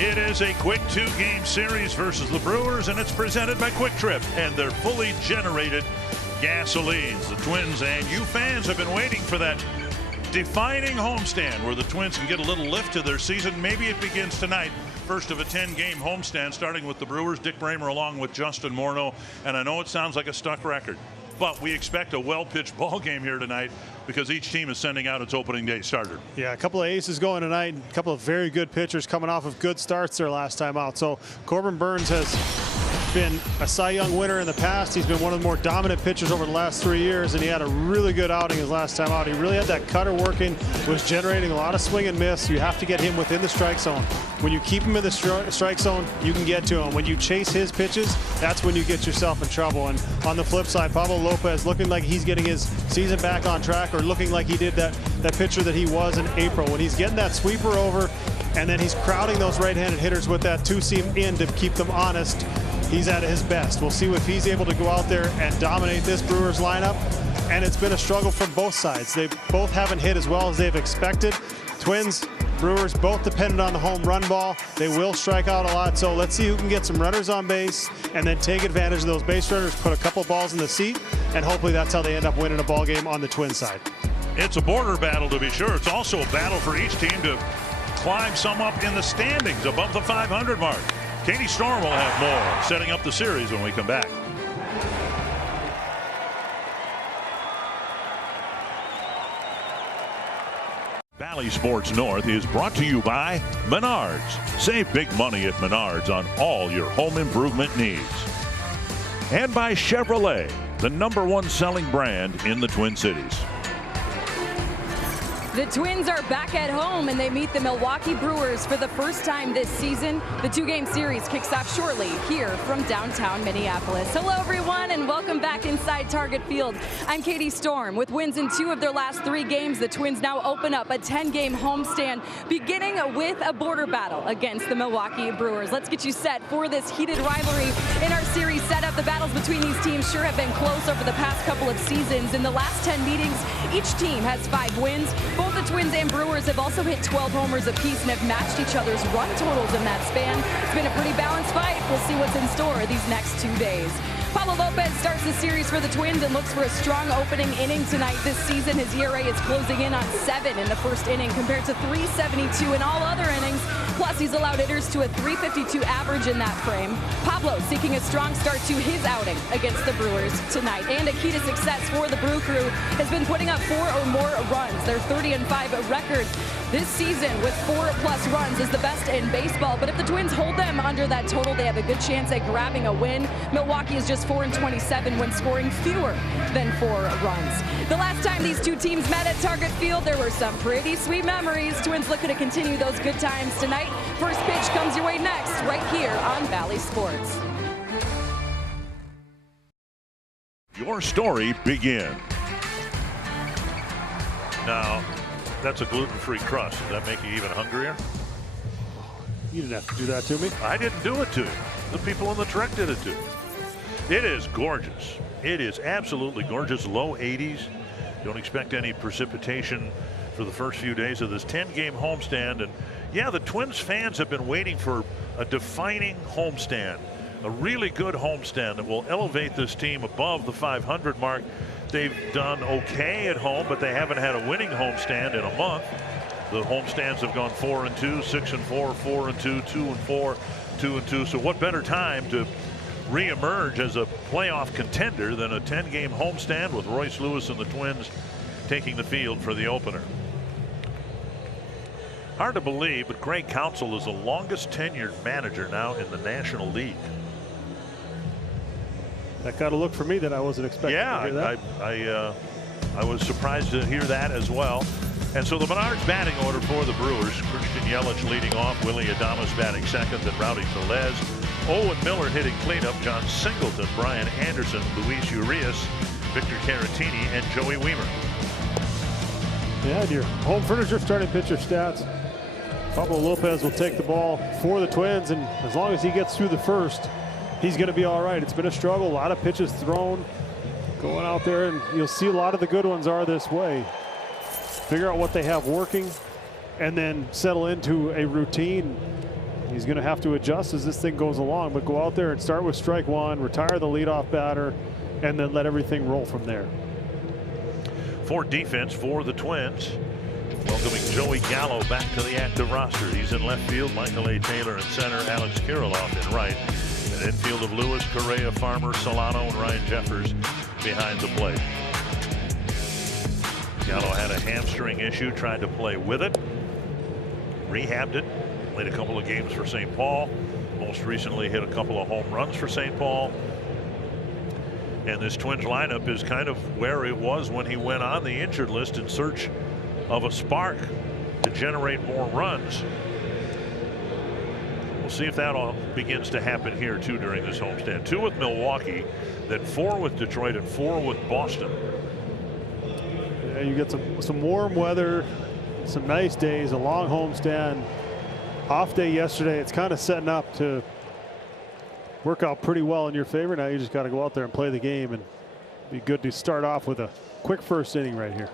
It is a quick 2-game series versus the Brewers, and it's presented by Quick Trip and their fully generated gasolines. The Twins and you fans have been waiting for that defining homestand where the Twins can get a little lift to their season. Maybe it begins tonight. First of a 10-game homestand, starting with the Brewers. Dick Bramer along with Justin Morneau. And I know it sounds like a stuck record, but we expect a well-pitched ball game here tonight because each team is sending out its opening day starter. Yeah, a couple of aces going tonight, a couple of very good pitchers coming off of good starts their last time out. So Corbin Burnes has been a Cy Young winner in the past. He's been one of the more dominant pitchers over the last 3 years, and he had a really good outing his last time out. He really had that cutter working, was generating a lot of swing and miss. You have to get him within the strike zone. When you keep him in the strike zone, you can get to him. When you chase his pitches, that's when you get yourself in trouble. And on the flip side, Pablo Lopez looking like he's getting his season back on track, or looking like he did that pitcher that he was in April. When he's getting that sweeper over, and then he's crowding those right-handed hitters with that two-seam in to keep them honest, he's at his best. We'll see if he's able to go out there and dominate this Brewers lineup. And it's been a struggle from both sides. They both haven't hit as well as they've expected. Twins, Brewers, both dependent on the home run ball. They will strike out a lot. So let's see who can get some runners on base and then take advantage of those base runners, put a couple balls in the seat, and hopefully that's how they end up winning a ball game on the Twins side. It's a border battle, to be sure. It's also a battle for each team to climb some up in the standings above the 500 mark. Katie Storm will have more, setting up the series when we come back. Valley Sports North is brought to you by Menards. Save big money at Menards on all your home improvement needs. And by Chevrolet, the #1 selling brand in the Twin Cities. The Twins are back at home and they meet the Milwaukee Brewers for the first time this season. The 2-game series kicks off shortly here from downtown Minneapolis. Hello everyone and welcome back inside Target Field. I'm Katie Storm. With wins in 2 of their last 3 games, the Twins now open up a 10-game homestand, beginning with a border battle against the Milwaukee Brewers. Let's get you set for this heated rivalry in our series setup. The battles between these teams sure have been close over the past couple of seasons. In the last 10 meetings, each team has 5 wins. Both the Twins and Brewers have also hit 12 homers apiece and have matched each other's run totals in that span. It's been a pretty balanced fight. We'll see what's in store these next 2 days. Pablo Lopez starts the series for the Twins and looks for a strong opening inning tonight. This season, his ERA is closing in on 7 in the first inning compared to 3.72 in all other innings. Plus, he's allowed hitters to a 3.52 average in that frame. Pablo seeking a strong start to his outing against the Brewers tonight. And a key to success for the Brew Crew has been putting up 4 or more runs. Their 30-5 record this season with 4+ runs is the best in baseball. But if the Twins hold them under that total, they have a good chance at grabbing a win. Milwaukee is just 4-27 when scoring fewer than 4 runs. The last time these 2 teams met at Target Field, there were some pretty sweet memories. Twins looking to continue those good times tonight. First pitch comes your way next, right here on Valley Sports. Your story begins. Now, that's a gluten-free crust. Does that make you even hungrier? You didn't have to do that to me. I didn't do it to you. The people in the truck did it to you. It is gorgeous. It is absolutely gorgeous. Low 80s. Don't expect any precipitation for the first few days of this 10-game homestand. And yeah, the Twins fans have been waiting for a defining homestand, a really good homestand that will elevate this team above the 500 mark. They've done okay at home, but they haven't had a winning homestand in a month. The homestands have gone 4-2, 6-4, 4-2, 2-4, 2-2. So what better time to re-emerge as a playoff contender than a 10-game homestand with Royce Lewis and the Twins taking the field for the opener. Hard to believe, but Greg Counsell is the longest tenured manager now in the National League. That got a look for me that I wasn't expecting to hear that. I was surprised to hear that as well. And so the Menards batting order for the Brewers: Christian Yelich leading off, Willie Adames batting second, then Rowdy Tellez, Owen Miller hitting cleanup, John Singleton, Brian Anderson, Luis Urias, Victor Caratini, and Joey Wiemer. Yeah, and your home furniture starting pitcher stats. Pablo Lopez will take the ball for the Twins, and as long as he gets through the first, he's going to be all right. It's been a struggle, a lot of pitches thrown, going out there, and you'll see a lot of the good ones are this way. Figure out what they have working, and then settle into a routine. He's going to have to adjust as this thing goes along, but go out there and start with strike one, retire the leadoff batter, and then let everything roll from there. For defense for the Twins, welcoming Joey Gallo back to the active roster. He's in left field. Michael A. Taylor in center. Alex Kirilloff in right. An infield of Lewis, Correa, Farmer, Solano, and Ryan Jeffers behind the plate. Gallo had a hamstring issue, tried to play with it, rehabbed it, played a couple of games for St. Paul, most recently hit a couple of home runs for St. Paul. And this Twins lineup is kind of where it was when he went on the injured list in search of a spark to generate more runs. We'll see if that all begins to happen here too during this homestand. 2 with Milwaukee, then 4 with Detroit, and 4 with Boston. Yeah, you get some warm weather, some nice days, a long homestand. Off day yesterday. It's kind of setting up to work out pretty well in your favor. Now you just got to go out there and play the game, and be good to start off with a quick first inning right here.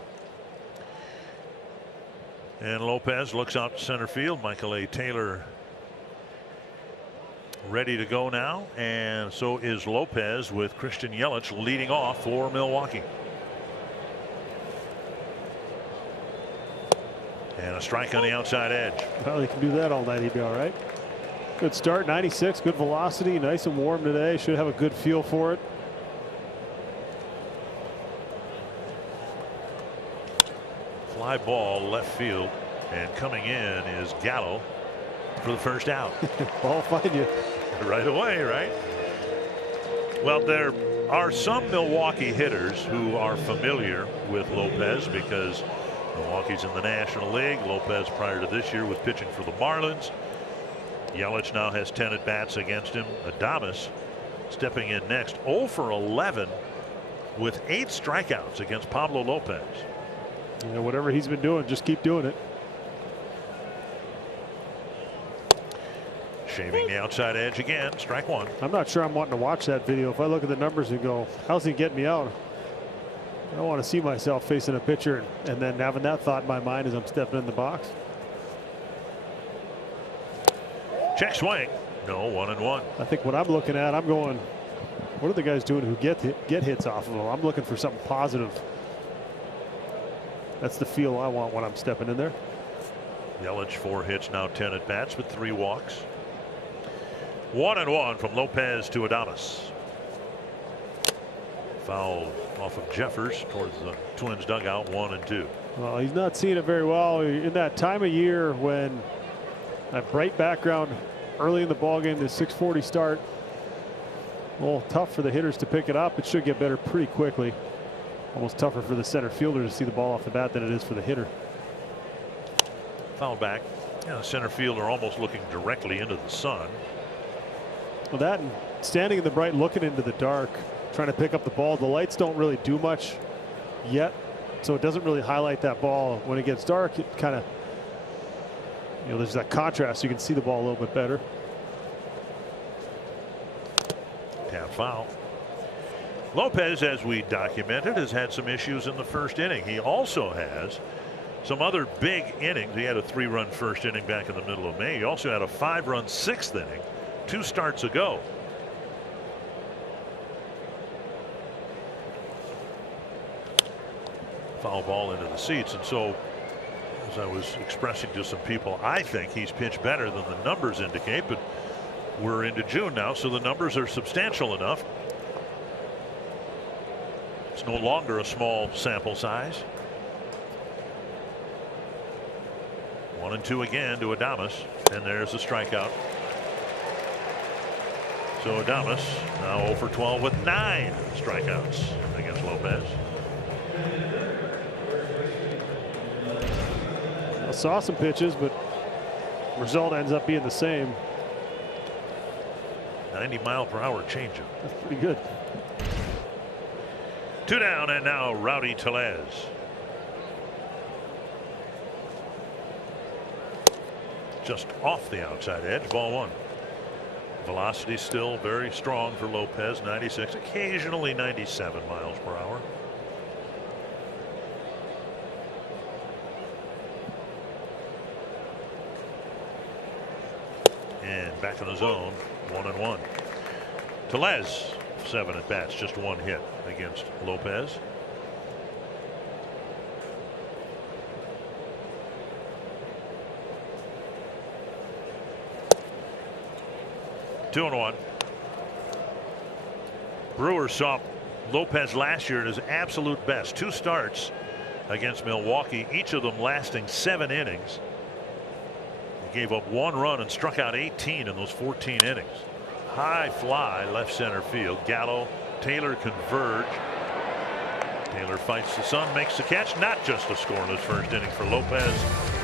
And Lopez looks out to center field. Michael A. Taylor ready to go now, and so is Lopez, with Christian Yelich leading off for Milwaukee. And a strike on the outside edge. Well, he can do that all night. He'd be all right. Good start, 96, good velocity, nice and warm today. Should have a good feel for it. Fly ball left field, and coming in is Gallo for the first out. Ball find you right away, right? Well, there are some Milwaukee hitters who are familiar with Lopez because Milwaukee's in the National League. Lopez, prior to this year, was pitching for the Marlins. Yelich now has 10 at bats against him. Adames stepping in next, 0 for 11 with 8 strikeouts against Pablo Lopez. Yeah, whatever he's been doing, just keep doing it. Shaving the outside edge again, strike 1. I'm not sure I'm wanting to watch that video. If I look at the numbers and go, how's he getting me out? I don't want to see myself facing a pitcher and then having that thought in my mind as I'm stepping in the box. Check swing. No, 1-1. I think what I'm looking at, I'm going, what are the guys doing who get hits off of them? I'm looking for something positive. That's the feel I want when I'm stepping in there. Yelich 4 hits, now 10 at bats, but 3 walks. 1-1 from Lopez to Adames. Foul off of Jeffers towards the Twins dugout, 1-2. Well, he's not seeing it very well in that time of year when that bright background early in the ball game, the 6:40 start. A little tough for the hitters to pick it up. It should get better pretty quickly. Almost tougher for the center fielder to see the ball off the bat than it is for the hitter. Foul back. Yeah, the center fielder almost looking directly into the sun. Well, that and standing in the bright, looking into the dark, trying to pick up the ball. The lights don't really do much yet, so it doesn't really highlight that ball. When it gets dark, it kind of, you know, there's that contrast. You can see the ball a little bit better. Tap foul. Lopez, as we documented, has had some issues in the first inning. He also has some other big innings. He had a 3-run first inning back in the middle of May. He also had a 5-run 6th inning 2 starts ago. Foul ball into the seats, and so, as I was expressing to some people, I think he's pitched better than the numbers indicate, but we're into June now, so the numbers are substantial enough. It's no longer a small sample size. 1-2 again to Adames, and there's a strikeout. So Adames now 0 for 12 with 9 strikeouts against Lopez. I saw some pitches, but result ends up being the same. 90-mile-per-hour changeup. That's pretty good. 2 down, and now Rowdy Tellez. Just off the outside edge, ball 1. Velocity still very strong for Lopez, 96, occasionally 97 miles per hour. And back in the zone, 1-1. Tellez, 7 at bats, just 1 hit against Lopez. Two and 1. Brewers saw Lopez last year at his absolute best. 2 starts against Milwaukee, each of them lasting 7 innings. He gave up 1 run and struck out 18 in those 14 innings. High fly left center field. Gallo, Taylor converge. Taylor fights the sun, makes the catch. Not just a scoreless first inning for Lopez,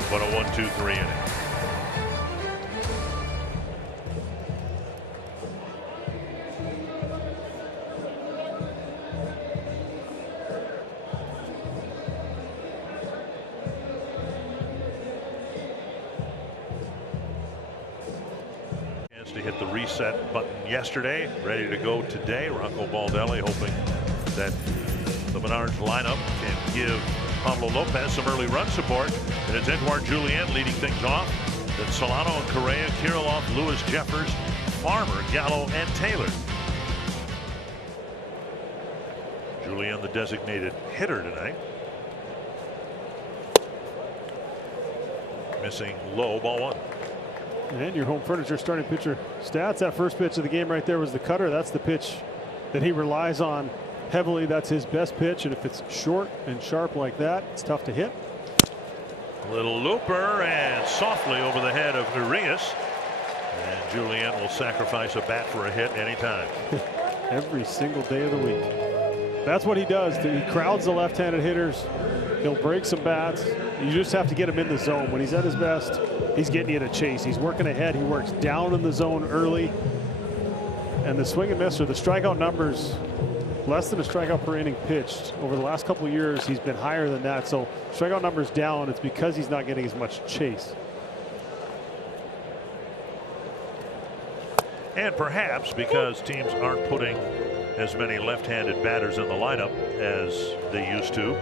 but a 1-2-3 inning. To hit the reset button yesterday, ready to go today. Rocco Baldelli hoping that the Menards lineup can give Pablo Lopez some early run support. And it's Edouard Julien leading things off. Then Solano and Correa, Kirilloff, Lewis, Jeffers, Farmer, Gallo, and Taylor. Julien, the designated hitter tonight. Missing low, ball 1. And your home furniture starting pitcher stats. That first pitch of the game right there was the cutter. That's the pitch that he relies on heavily. That's his best pitch. And if it's short and sharp like that, it's tough to hit. Little looper and softly over the head of Urias. And Julien will sacrifice a bat for a hit anytime. Every single day of the week. That's what he does. He crowds the left-handed hitters. He'll break some bats. You just have to get him in the zone. When he's at his best, he's getting you to chase. He's working ahead. He works down in the zone early. And the swing and miss, or the strikeout numbers, less than a strikeout per inning pitched. Over the last couple of years, he's been higher than that. So strikeout numbers down. It's because he's not getting as much chase. And perhaps because teams aren't putting as many left-handed batters in the lineup as they used to.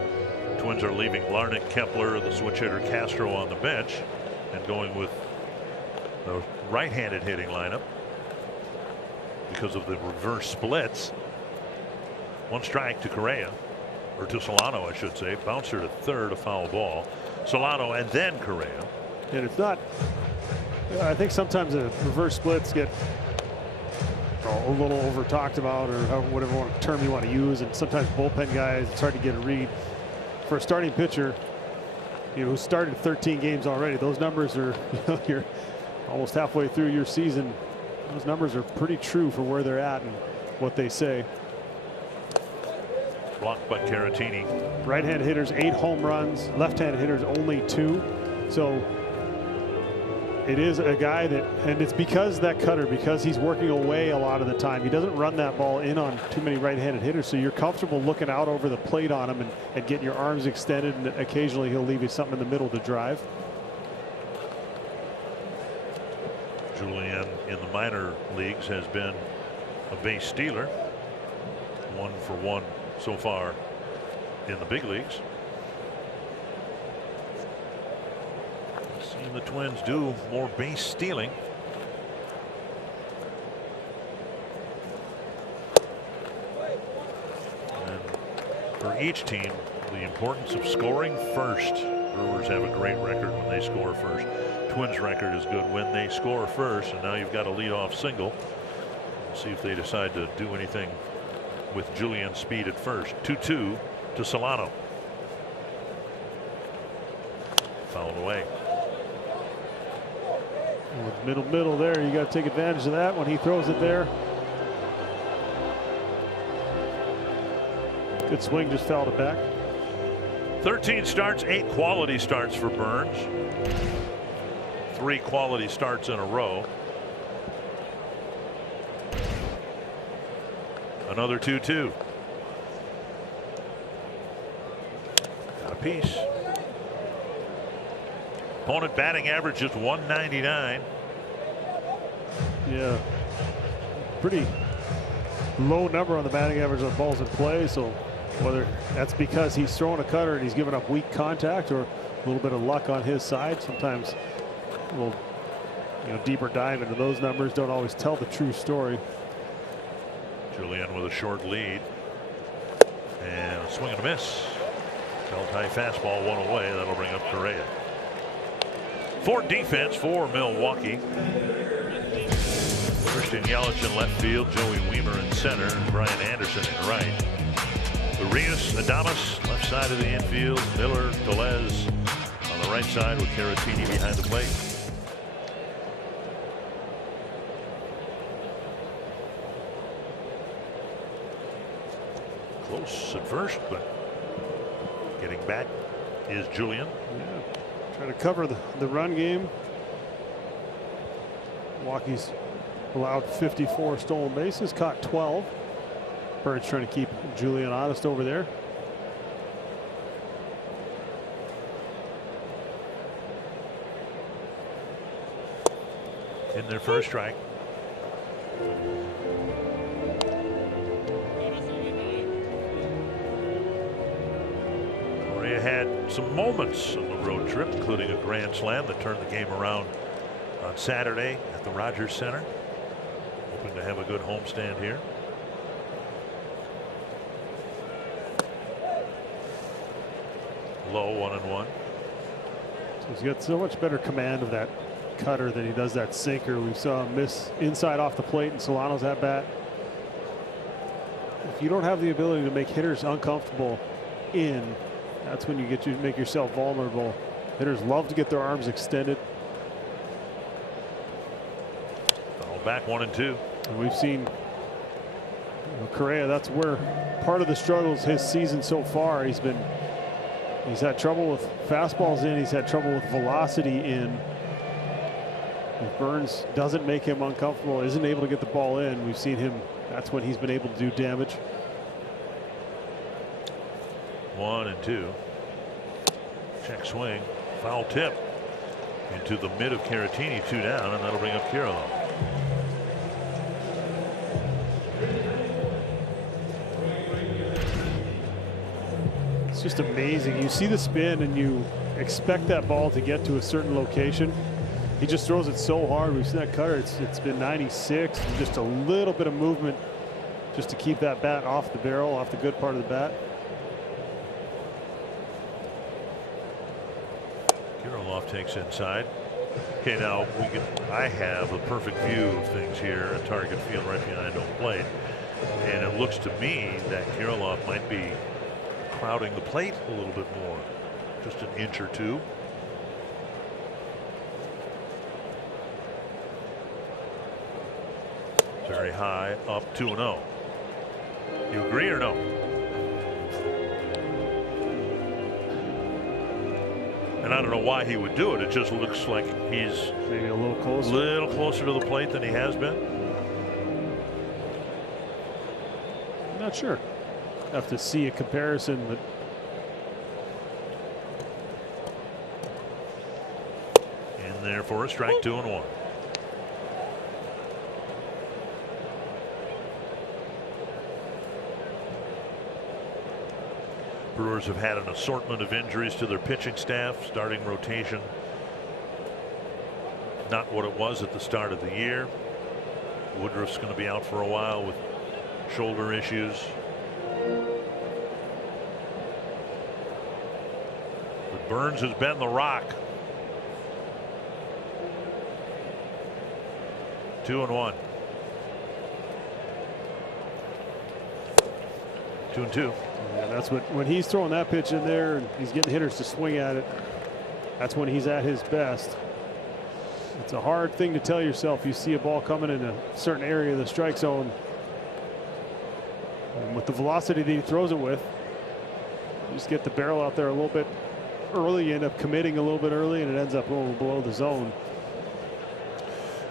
Twins are leaving Larnach, Kepler, the switch hitter Castro on the bench and going with the right-handed hitting lineup because of the reverse splits. 1 strike to Correa, or to Solano, I should say. Bouncer to third, a foul ball. Solano and then Correa. And it's not, I think sometimes the reverse splits get a little over talked about, or whatever term you want to use, and sometimes bullpen guys, it's hard to get a read. For a starting pitcher, who started 13 games already, those numbers are, you're almost halfway through your season. Those numbers are pretty true for where they're at and what they say. Blocked by Caratini. Right-hand hitters 8 home runs, left-hand hitters only 2. So it is a guy that, and it's because that cutter, because he's working away a lot of the time. He doesn't run that ball in on too many right-handed hitters, so you're comfortable looking out over the plate on him and getting your arms extended, and occasionally he'll leave you something in the middle to drive. Julien in the minor leagues has been a base stealer. 1 for 1 so far in the big leagues. Seeing the Twins do more base stealing. And for each team, the importance of scoring first. Brewers have a great record when they score first. Twins record is good when they score first, and now you've got a leadoff single. See if they decide to do anything with Julien's speed at first. 2-2 to Solano. Fouled away. With middle there, you got to take advantage of that when he throws it there. Good swing, just fouled it back. 13 starts, 8 quality starts for Burns. 3 quality starts in a row. Another 2-2. Got a piece. Opponent batting average just 199. Yeah, pretty low number on the batting average of balls in play. So whether that's because he's throwing a cutter and he's giving up weak contact, or a little bit of luck on his side, sometimes a little deeper dive into those numbers don't always tell the true story. Julian with a short lead. And a swing and a miss. Felt high fastball, one away. That'll bring up Correa. For defense for Milwaukee. Christian Yelich in left field, Joey Weimer in center, and Brian Anderson in right. Urias, Adames, left side of the infield, Miller, Velez on the right side with Caratini behind the plate. Close at first, but getting back is Julian. Yeah, trying to cover the run game. Milwaukee's allowed 54 stolen bases, caught 12. Burns trying to keep Julian honest over there. In their first strike. Correa had some moments on the road trip, including a grand slam that turned the game around on Saturday at the Rogers Center. Hoping to have a good homestand here. Low 1-1. So he's got so much better command of that cutter than he does that sinker. We saw him miss inside off the plate in Solano's at bat. If you don't have the ability to make hitters uncomfortable in, that's when you make yourself vulnerable. Hitters love to get their arms extended. Foul back 1-2. And we've seen Correa, that's where part of the struggles his season so far. He's had trouble with fastballs in. He's had trouble with velocity in. If Burns doesn't make him uncomfortable, isn't able to get the ball in, we've seen him. That's when he's been able to do damage. 1-2. Check swing. Foul tip into the mid of Caratini. 2 down, and that'll bring up Kirilloff. It's just amazing. You see the spin and you expect that ball to get to a certain location. He just throws it so hard. We've seen that cutter. It's been 96. And just a little bit of movement just to keep that bat off the barrel, off the good part of the bat. Kirilloff takes inside. Okay, now I have a perfect view of things here at Target Field right behind home plate. And it looks to me that Kirilloff might be crowding the plate a little bit more, just an inch or two. Very high, up 2-0. You agree or no? And I don't know why he would do it. It just looks like he's maybe a little closer to the plate than he has been. Not sure. Have to see a comparison, but in there for a strike. 2-1. Brewers have had an assortment of injuries to their pitching staff. Starting rotation not what it was at the start of the year. Woodruff's going to be out for a while with shoulder issues. But Burns has been the rock. 2-1. 2-2. Yeah, that's when he's throwing that pitch in there and he's getting hitters to swing at it. That's when he's at his best. It's a hard thing to tell yourself. You see a ball coming in a certain area of the strike zone, and with the velocity that he throws it with, you just get the barrel out there a little bit early. You end up committing a little bit early, and it ends up a little below the zone.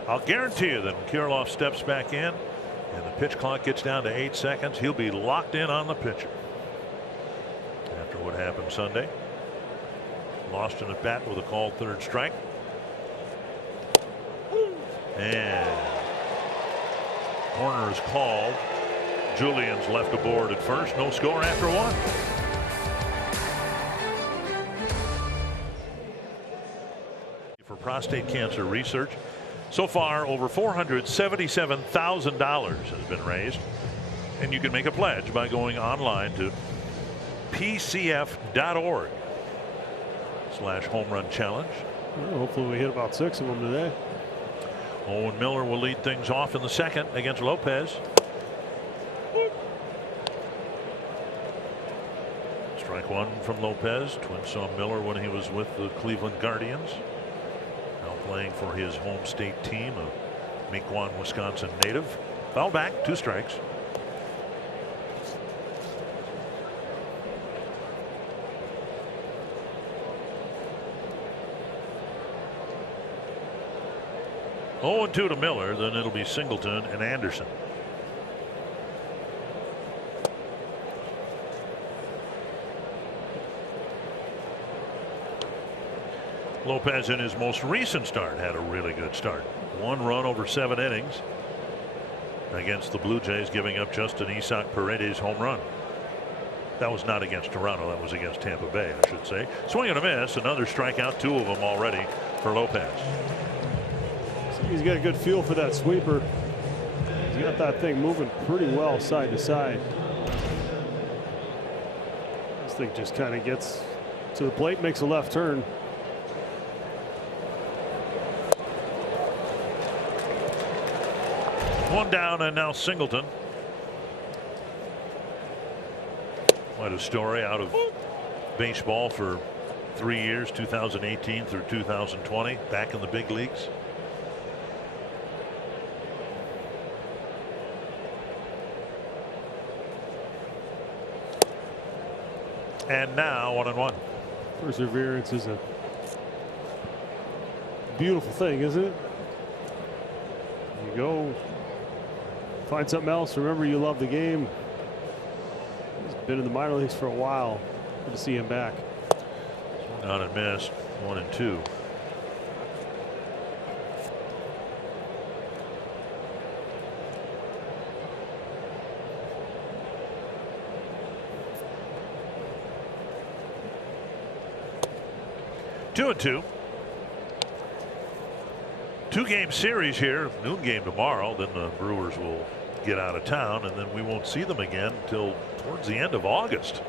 I'll guarantee you that when Kirilloff steps back in and the pitch clock gets down to 8 seconds, he'll be locked in on the pitcher. After what happened Sunday, lost an at bat with a called third strike. And corner is called. Julian's left aboard at first. No score after 1. For prostate cancer research, So far, over $477,000 has been raised. And you can make a pledge by going online to pcf.org/home run challenge. Well, hopefully we hit about 6 of them today. Owen Miller will lead things off in the second against Lopez. Strike one from Lopez. Twins saw Miller when he was with the Cleveland Guardians. Now playing for his home state team, a Mequon, Wisconsin native. Foul back, 2 strikes. Oh, 2 to Miller, then it'll be Singleton and Anderson. Lopez in his most recent start had a really good start. 1 run over 7 innings against the Blue Jays, giving up just an Isaac Paredes home run. That was not against Toronto, that was against Tampa Bay, I should say. Swing and a miss, another strikeout, 2 of them already for Lopez. He's got a good feel for that sweeper. He's got that thing moving pretty well side to side. This thing just kind of gets to the plate, makes a left turn. One down, and now Singleton. Quite a story out of baseball for 3 years, 2018 through 2020, back in the big leagues. And now 1-1. Perseverance is a beautiful thing, isn't it? You go find something else. Remember, you love the game. He's been in the minor leagues for a while. Good to see him back. On and missed. 1-2. Two and 2. 2-game series here. Noon game tomorrow. Then the Brewers will get out of town, and then we won't see them again until towards the end of August.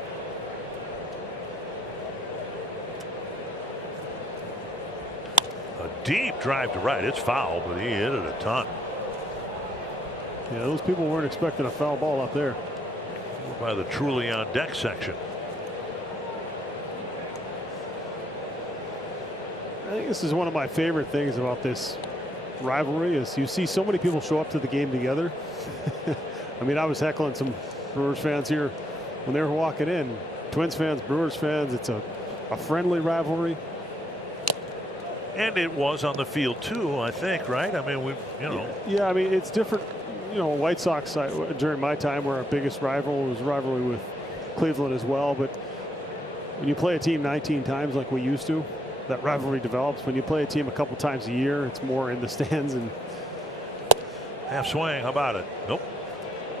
A deep drive to right. It's foul, but he hit it a ton. Yeah, those people weren't expecting a foul ball up there. By the truly on deck section. I think this is one of my favorite things about this rivalry is you see so many people show up to the game together. I mean, I was heckling some Brewers fans here when they were walking in. Twins fans, Brewers fans, it's a friendly rivalry. And it was on the field too, I think, right? I mean, Yeah, I mean, it's different. You know, White Sox during my time were our biggest rival. It was a rivalry with Cleveland as well. But when you play a team 19 times like we used to, that rivalry develops. When you play a team a couple times a year, it's more in the stands. And half swing, how about it? Nope.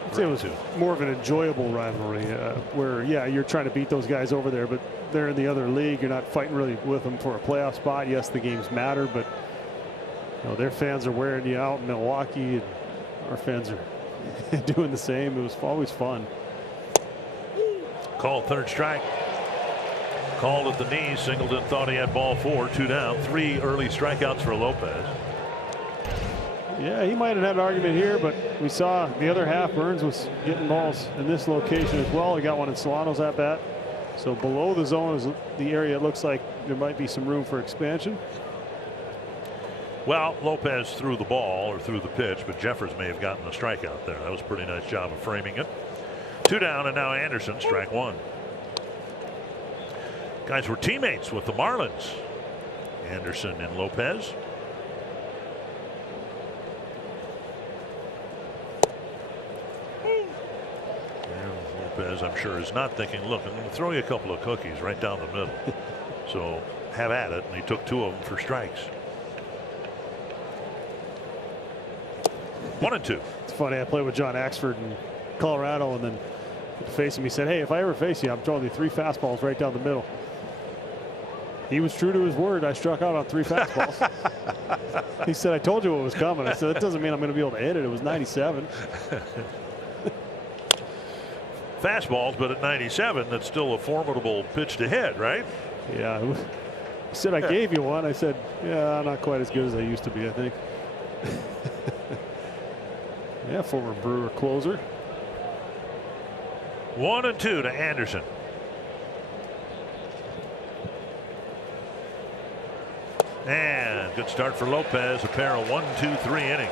I'd say it was more of an enjoyable rivalry where, yeah, you're trying to beat those guys over there, but they're in the other league. You're not fighting really with them for a playoff spot. Yes, the games matter, but you know, their fans are wearing you out in Milwaukee, and our fans are doing the same. It was always fun. Called third strike. Called at the knee. Singleton thought he had ball 4, 2 down. 3 early strikeouts for Lopez. Yeah, he might have had an argument here, but we saw the other half. Burns was getting balls in this location as well. He got one in Solano's at bat. So below the zone is the area it looks like there might be some room for expansion. Well, Lopez threw the ball or threw the pitch, but Jeffers may have gotten a strikeout there. That was a pretty nice job of framing it. 2 down, and now Anderson, strike 1. Guys were teammates with the Marlins. Anderson and Lopez. And Lopez, I'm sure, is not thinking, look, I'm going to throw you a couple of cookies right down the middle. So have at it. And he took 2 of them for strikes. 1-2. It's funny. I played with John Axford in Colorado, and then to face him, he said, "Hey, if I ever face you, I'm throwing you 3 fastballs right down the middle." He was true to his word. I struck out on 3 fastballs. He said, I told you what was coming. I said, that doesn't mean I'm going to be able to hit it. It was 97. Fastballs, but at 97, that's still a formidable pitch to hit, right? Yeah. He said, I gave you one. I said, yeah, not quite as good as I used to be, I think. Yeah, former Brewer closer. 1-2 to Anderson. And good start for Lopez. A pair of 1, 2, 3 innings.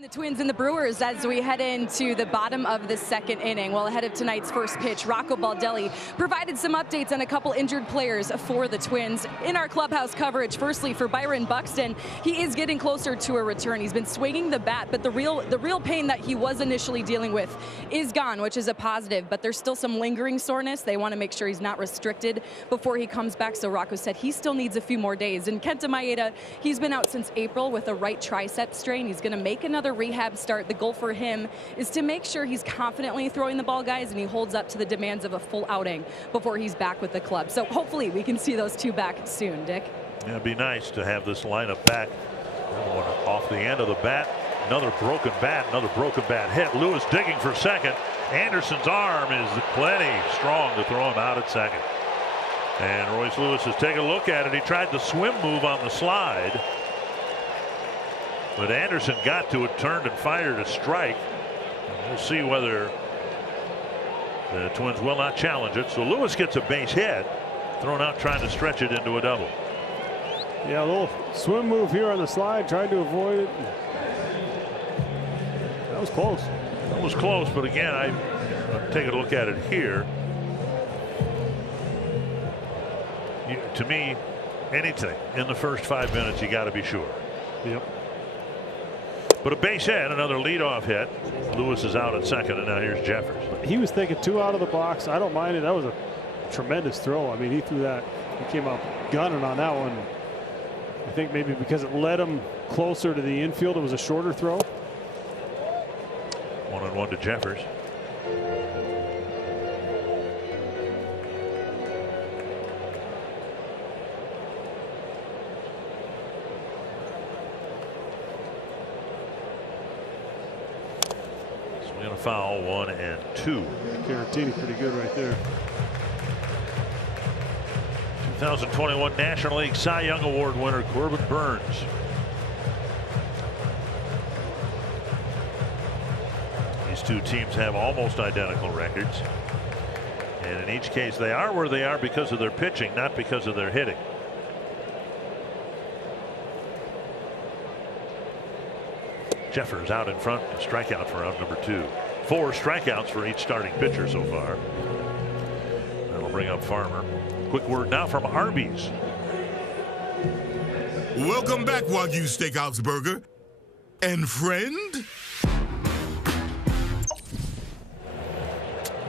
The Twins and the Brewers as we head into the bottom of the 2nd inning. Well, ahead of tonight's first pitch, Rocco Baldelli provided some updates on a couple injured players for the Twins. In our clubhouse coverage, firstly for Byron Buxton, he is getting closer to a return. He's been swinging the bat, but the real pain that he was initially dealing with is gone, which is a positive, but there's still some lingering soreness. They want to make sure he's not restricted before he comes back. So Rocco said he still needs a few more days. And Kenta Maeda, he's been out since April with a right tricep strain. He's going to make another rehab start. The goal for him is to make sure he's confidently throwing the ball, guys, and he holds up to the demands of a full outing before he's back with the club. So hopefully we can see those two back soon, Dick. Yeah, it'd be nice to have this lineup back. One off the end of the bat. Another broken bat hit. Lewis digging for second. Anderson's arm is plenty strong to throw him out at second. And Royce Lewis has taken a look at it. He tried the swim move on the slide, but Anderson got to it, turned and fired a strike. And we'll see whether the Twins will not challenge it. So Lewis gets a base hit, thrown out trying to stretch it into a double. Yeah, a little swim move here on the slide, tried to avoid it. That was close. That was close, but again, I'm taking a look at it here. To me, anything in the first 5 minutes, you got to be sure. Yep. But a base hit, another leadoff hit. Lewis is out at second, and now here's Jeffers. He was thinking 2 out of the box. I don't mind it. That was a tremendous throw. I mean, he threw that. He came out gunning on that one. I think maybe because it led him closer to the infield, it was a shorter throw. 1-1 to Jeffers. Swing and a foul, 1-2. Caratini pretty good right there. 2021 National League Cy Young Award winner Corbin Burns. These two teams have almost identical records, and in each case they are where they are because of their pitching, not because of their hitting. Jeffers out in front, a strikeout for round number 2. 4 strikeouts for each starting pitcher so far. That'll bring up Farmer. Quick word now from Arby's. Welcome back, Wagyu Steakhouse Burger and friend.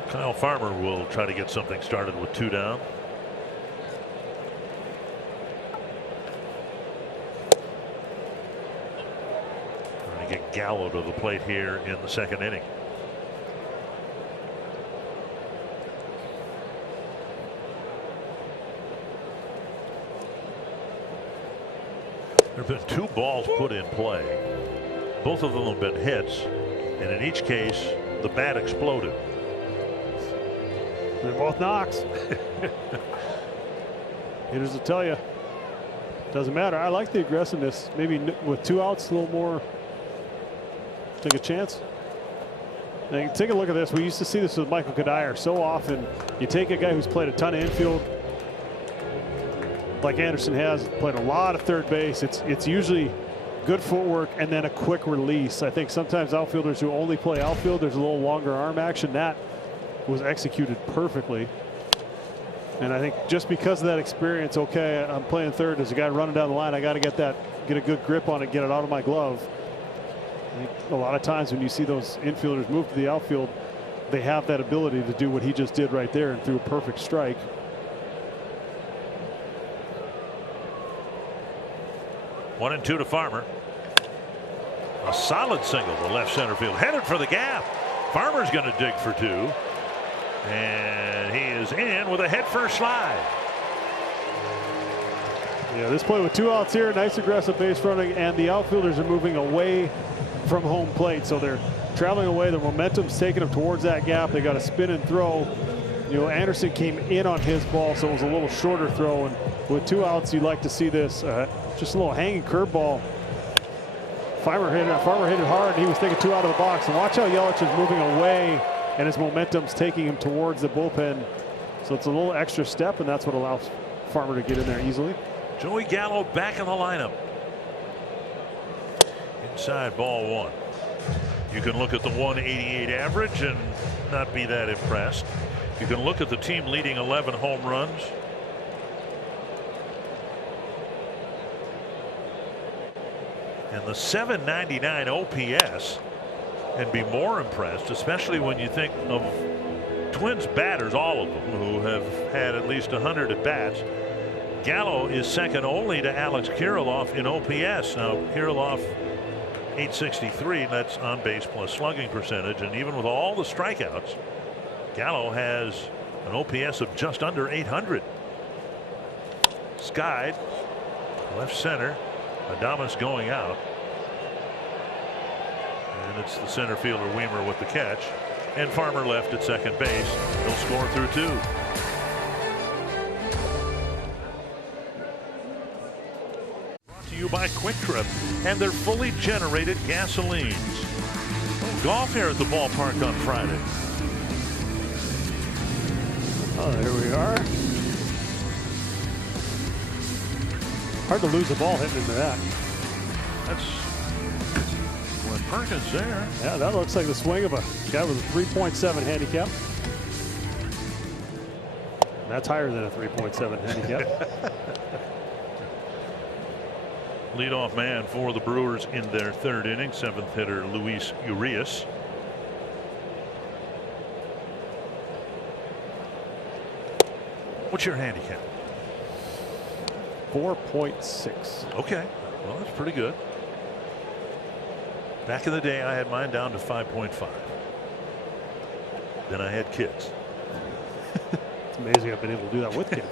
Kyle Farmer will try to get something started with 2 down. Trying to get Gallo to the plate here in the 2nd inning. There have been 2 balls put in play. Both of them have been hits, and in each case the bat exploded. They're both knocks. Hitters will tell you. Doesn't matter. I like the aggressiveness. Maybe with 2 outs, a little more. Take a chance. Now, take a look at this. We used to see this with Michael Kadire so often. You take a guy who's played a ton of infield, like Anderson has, played a lot of third base. It's usually good footwork and then a quick release. I think sometimes outfielders who only play outfield, there's a little longer arm action. That was executed perfectly. And I think just because of that experience, okay, I'm playing third. There's a guy running down the line. I got to get a good grip on it, get it out of my glove. I think a lot of times when you see those infielders move to the outfield, they have that ability to do what he just did right there and threw a perfect strike. 1-2 to Farmer. A solid single to left center field, headed for the gap. Farmer's going to dig for 2, and he is in with a head-first slide. Yeah, this play with 2 outs here, nice aggressive base running, and the outfielders are moving away from home plate, so they're traveling away. The momentum's taking them towards that gap. They got a spin and throw. You know, Anderson came in on his ball, so it was a little shorter throw, and with 2 outs, you'd like to see this. Just a little hanging curveball. Farmer hit it hard. He was taking 2 out of the box, and watch how Yelich is moving away, and his momentum's taking him towards the bullpen. So it's a little extra step, and that's what allows Farmer to get in there easily. Joey Gallo back in the lineup. Inside, ball 1. You can look at the 188 average and not be that impressed. You can look at the team leading 11 home runs. And the 799 OPS, and be more impressed, especially when you think of Twins batters, all of them, who have had at least 100 at bats. Gallo is second only to Alex Kirilloff in OPS. Now, Kirilloff 863, that's on base plus slugging percentage, and even with all the strikeouts, Gallo has an OPS of just under 800. Skied, left center. Adames going out. And it's the center fielder Weimer with the catch. And Farmer left at second base. He'll score through 2. Brought to you by Quick Trip and their fully generated gasolines. Golf here at the ballpark on Friday. Oh, there we are. Hard to lose the ball hitting into that. That's Glenn Perkins there. Yeah, that looks like the swing of a guy with a 3.7 handicap. That's higher than a 3.7 handicap. Leadoff man for the Brewers in their 3rd inning, 7th hitter Luis Urias. What's your handicap? 4.6. Okay, well, that's pretty good. Back in the day, I had mine down to 5.5. Then I had kids. It's amazing I've been able to do that with kids.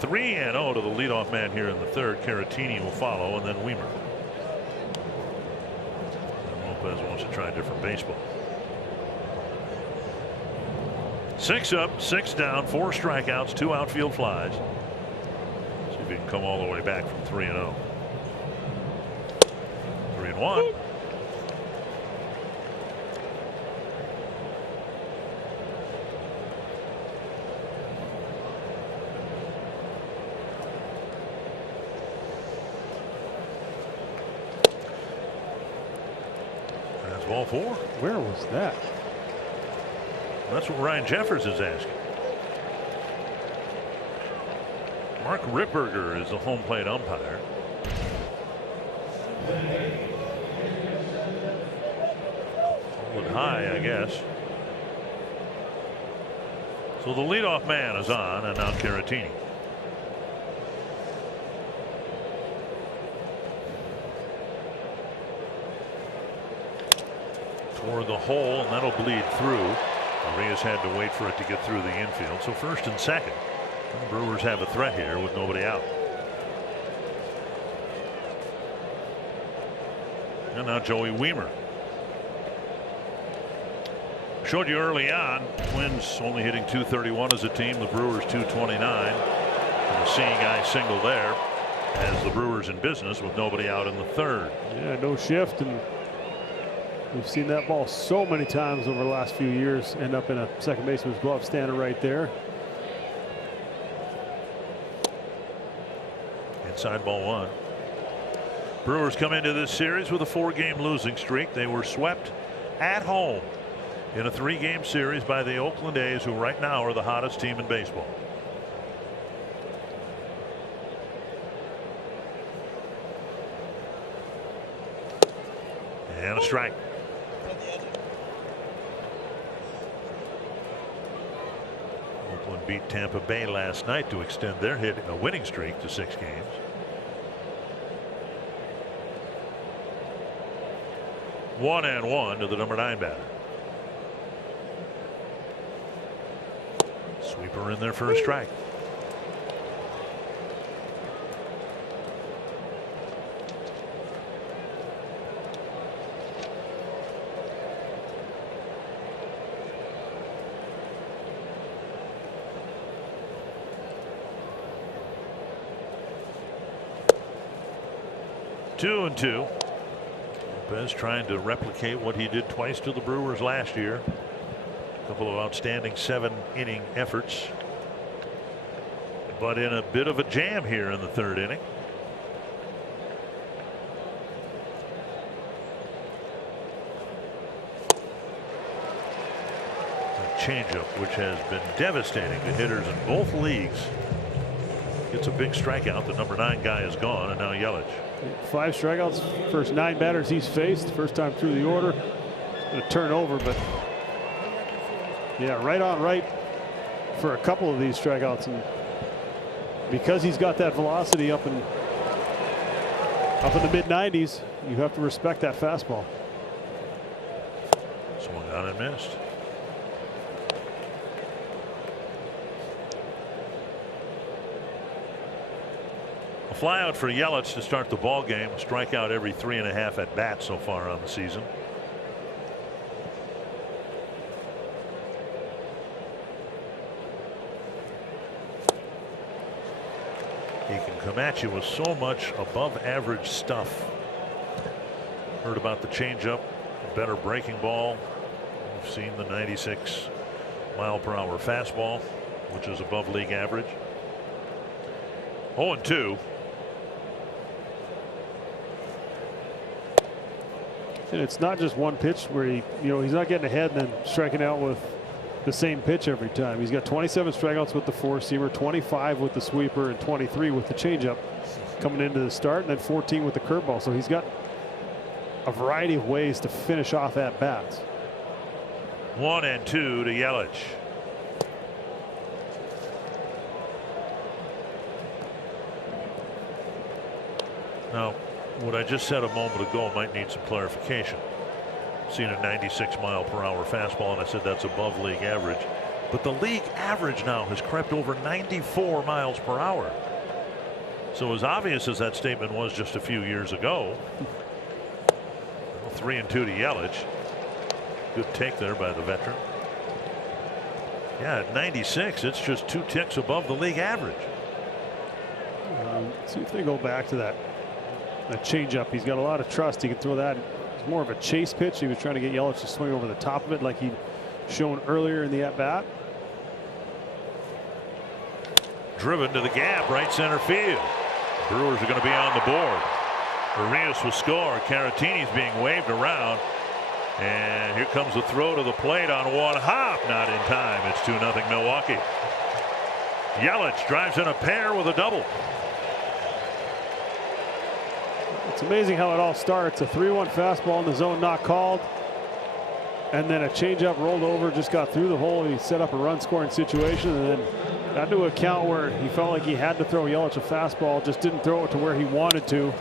3-0 to the leadoff man here in the 3rd. Caratini will follow, and then Weimer. And Lopez wants to try a different baseball. 6 up, 6 down, 4 strikeouts, 2 outfield flies. See if he can come all the way back from 3-0. 3-1. That's ball 4. Where was that? That's what Ryan Jeffers is asking. Mark Ripperger is the home plate umpire. Hold it high, I guess. So the leadoff man is on, and now Caratini. Toward the hole, and that'll bleed through. Arias had to wait for it to get through the infield. So 1st and 2nd. The Brewers have a threat here with nobody out. And now Joey Weimer. Showed you early on, Twins only hitting .231 as a team, the Brewers .229. And a seeing eye single there as the Brewers in business with nobody out in the 3rd. Yeah, no shift, and we've seen that ball so many times over the last few years end up in a second baseman's glove standing right there. Inside ball 1. Brewers come into this series with a 4-game losing streak. They were swept at home in a 3-game series by the Oakland A's, who right now are the hottest team in baseball. And a strike. Oakland beat Tampa Bay last night to extend their winning streak to 6 games. 1-1 to the number 9 batter. Sweeper in there for a strike. Two and two. Lopez trying to replicate what he did twice to the Brewers last year. A couple of outstanding 7-inning efforts, but in a bit of a jam here in the 3rd inning. A changeup which has been devastating to hitters in both leagues. Gets a big strikeout. The number 9 guy is gone, and now Yelich. 5 strikeouts, first 9 batters he's faced, first time through the order. Going to turn over, but yeah, right on right for a couple of these strikeouts, and because he's got that velocity up in the mid-90s, you have to respect that fastball. Swung on and missed. A flyout for Yelich to start the ball game. Strikeout every 3.5 at bats so far on the season. He can come at you with so much above average stuff. Heard about the changeup, better breaking ball. We've seen the 96-mile-per-hour fastball, which is above league average. 0-2. And it's not just one pitch where he's not getting ahead and then striking out with the same pitch every time. He's got 27 strikeouts with the 4-seamer, 25 with the sweeper, and 23 with the changeup coming into the start, and then 14 with the curveball. So he's got a variety of ways to finish off at bats. 1-2 to Yelich. Now, what I just said a moment ago might need some clarification. Seen a 96-mile-per-hour fastball, and I said that's above league average. But the league average now has crept over 94 miles per hour. So as obvious as that statement was just a few years ago, 3-2 to Yelich. Good take there by the veteran. Yeah, at 96, it's just 2 ticks above the league average. See if they go back to that changeup. He's got a lot of trust. He can throw that. It's more of a chase pitch. He was trying to get Yelich to swing over the top of it like he'd shown earlier in the at-bat. Driven to the gap, right center field. Brewers are going to be on the board. Arias will score. Caratini's being waved around. And here comes the throw to the plate on one hop. Not in time. It's 2-0 Milwaukee. Yelich drives in a pair with a double. It's amazing how it all starts. A 3-1 fastball in the zone not called, and then a changeup rolled over, just got through the hole, and he set up a run scoring situation, and then got to a count where he felt like he had to throw Yelich a fastball, just didn't throw it to where he wanted to.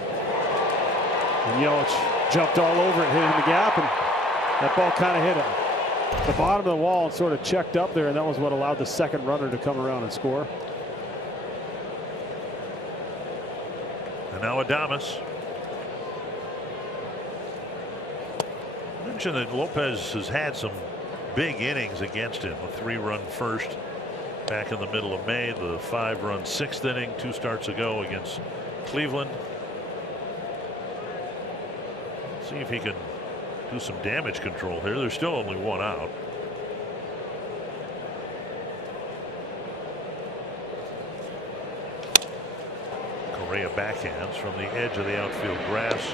And Yelich jumped all over it, hit it in the gap, and that ball kind of hit the bottom of the wall and sort of checked up there, and that was what allowed the second runner to come around and score. And now Adames. Mentioned that Lopez has had some big innings against him. A 3-run first back in the middle of May, the 5-run 6th inning 2 starts ago against Cleveland. See if he can do some damage control here. There's still only 1 out. Correa backhands from the edge of the outfield grass.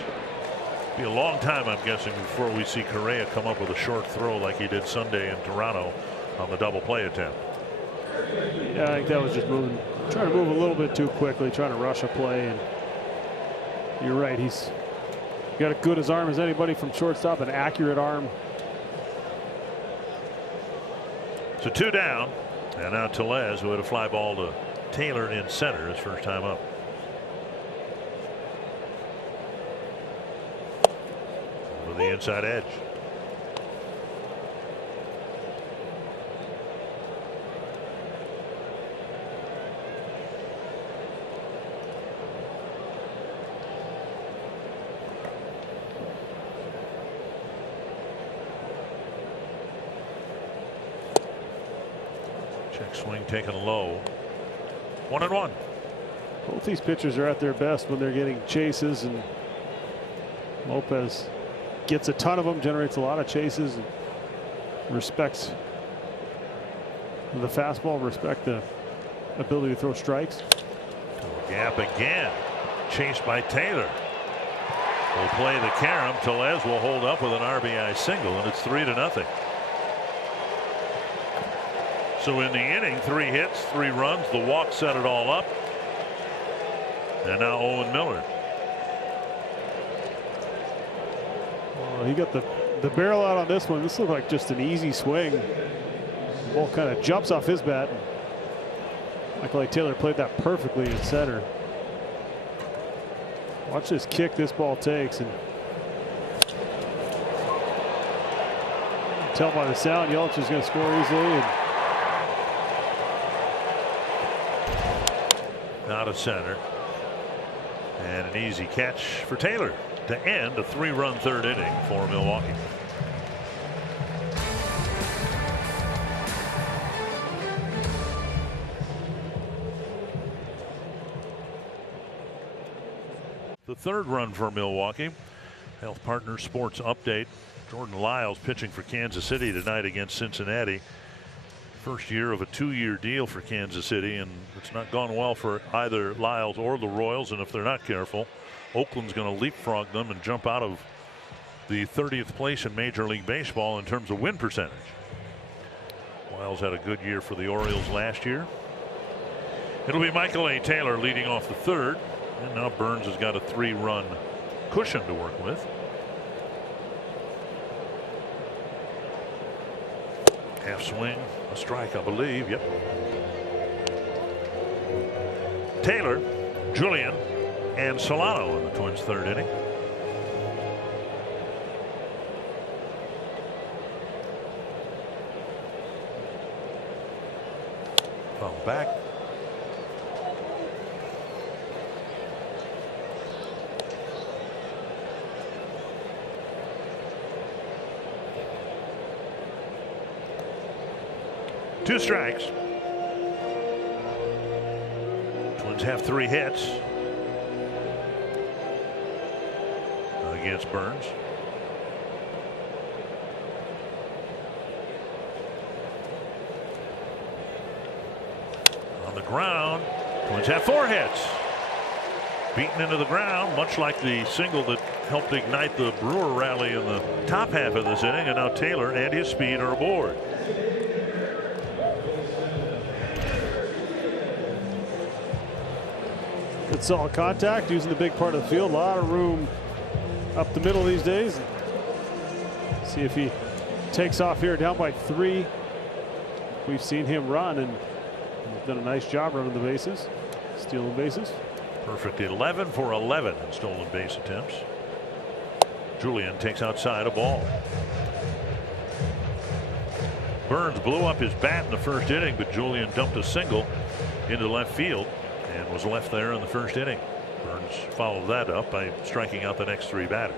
Be a long time, I'm guessing, before we see Correa come up with a short throw like he did Sunday in Toronto on the double play attempt. Yeah, I think that was just trying to move a little bit too quickly, trying to rush a play. And you're right, he's got as good his arm as anybody from shortstop, an accurate arm. So 2 down, and now Tellez, who had a fly ball to Taylor in center, his first time up. with the inside edge. Check swing taken low. 1-1. Both these pitchers are at their best when they're getting chases, and Lopez gets a ton of them, generates a lot of chases, and respects the fastball, respect the ability to throw strikes. Gap again. Chased by Taylor. Will play the carom. Tellez will hold up with an RBI single, and it's 3-0. So in the inning, 3 hits, 3 runs. The walk set it all up. And now Owen Miller. Well, he got the barrel out on this one. This looked like just an easy swing. The ball kind of jumps off his bat. Michael A. Taylor played that perfectly in center. Watch this kick this ball takes, and tell by the sound Yelich is going to score easily. And out of center. And an easy catch for Taylor to end a 3-run third inning for Milwaukee. The third run for Milwaukee. Health Partners Sports Update. Jordan Lyles pitching for Kansas City tonight against Cincinnati. First year of a 2-year deal for Kansas City, and it's not gone well for either Lyles or the Royals. And if they're not careful, Oakland's going to leapfrog them and jump out of the 30th place in Major League Baseball in terms of win percentage. Lyles had a good year for the Orioles last year. It'll be Michael A. Taylor leading off the third, and now Burns has got a 3-run cushion to work with. Half swing, a strike, I believe. Yep. Taylor, Julian, and Solano in the Twins' third inning. Foul back. Two strikes. Twins have 3 hits against Burns. On the ground, Twins have 4 hits. Beaten into the ground, much like the single that helped ignite the Brewer rally in the top half of this inning, and now Taylor and his speed are aboard. good solid contact, using the big part of the field. A lot of room up the middle these days. See if he takes off here down by 3. We've seen him run, and he's done a nice job running the bases, stealing bases. Perfect 11 for 11 in stolen base attempts. Julian takes outside a ball. Burns blew up his bat in the first inning, but Julian dumped a single into left field and was left there in the first inning. Burns followed that up by striking out the next 3 batters.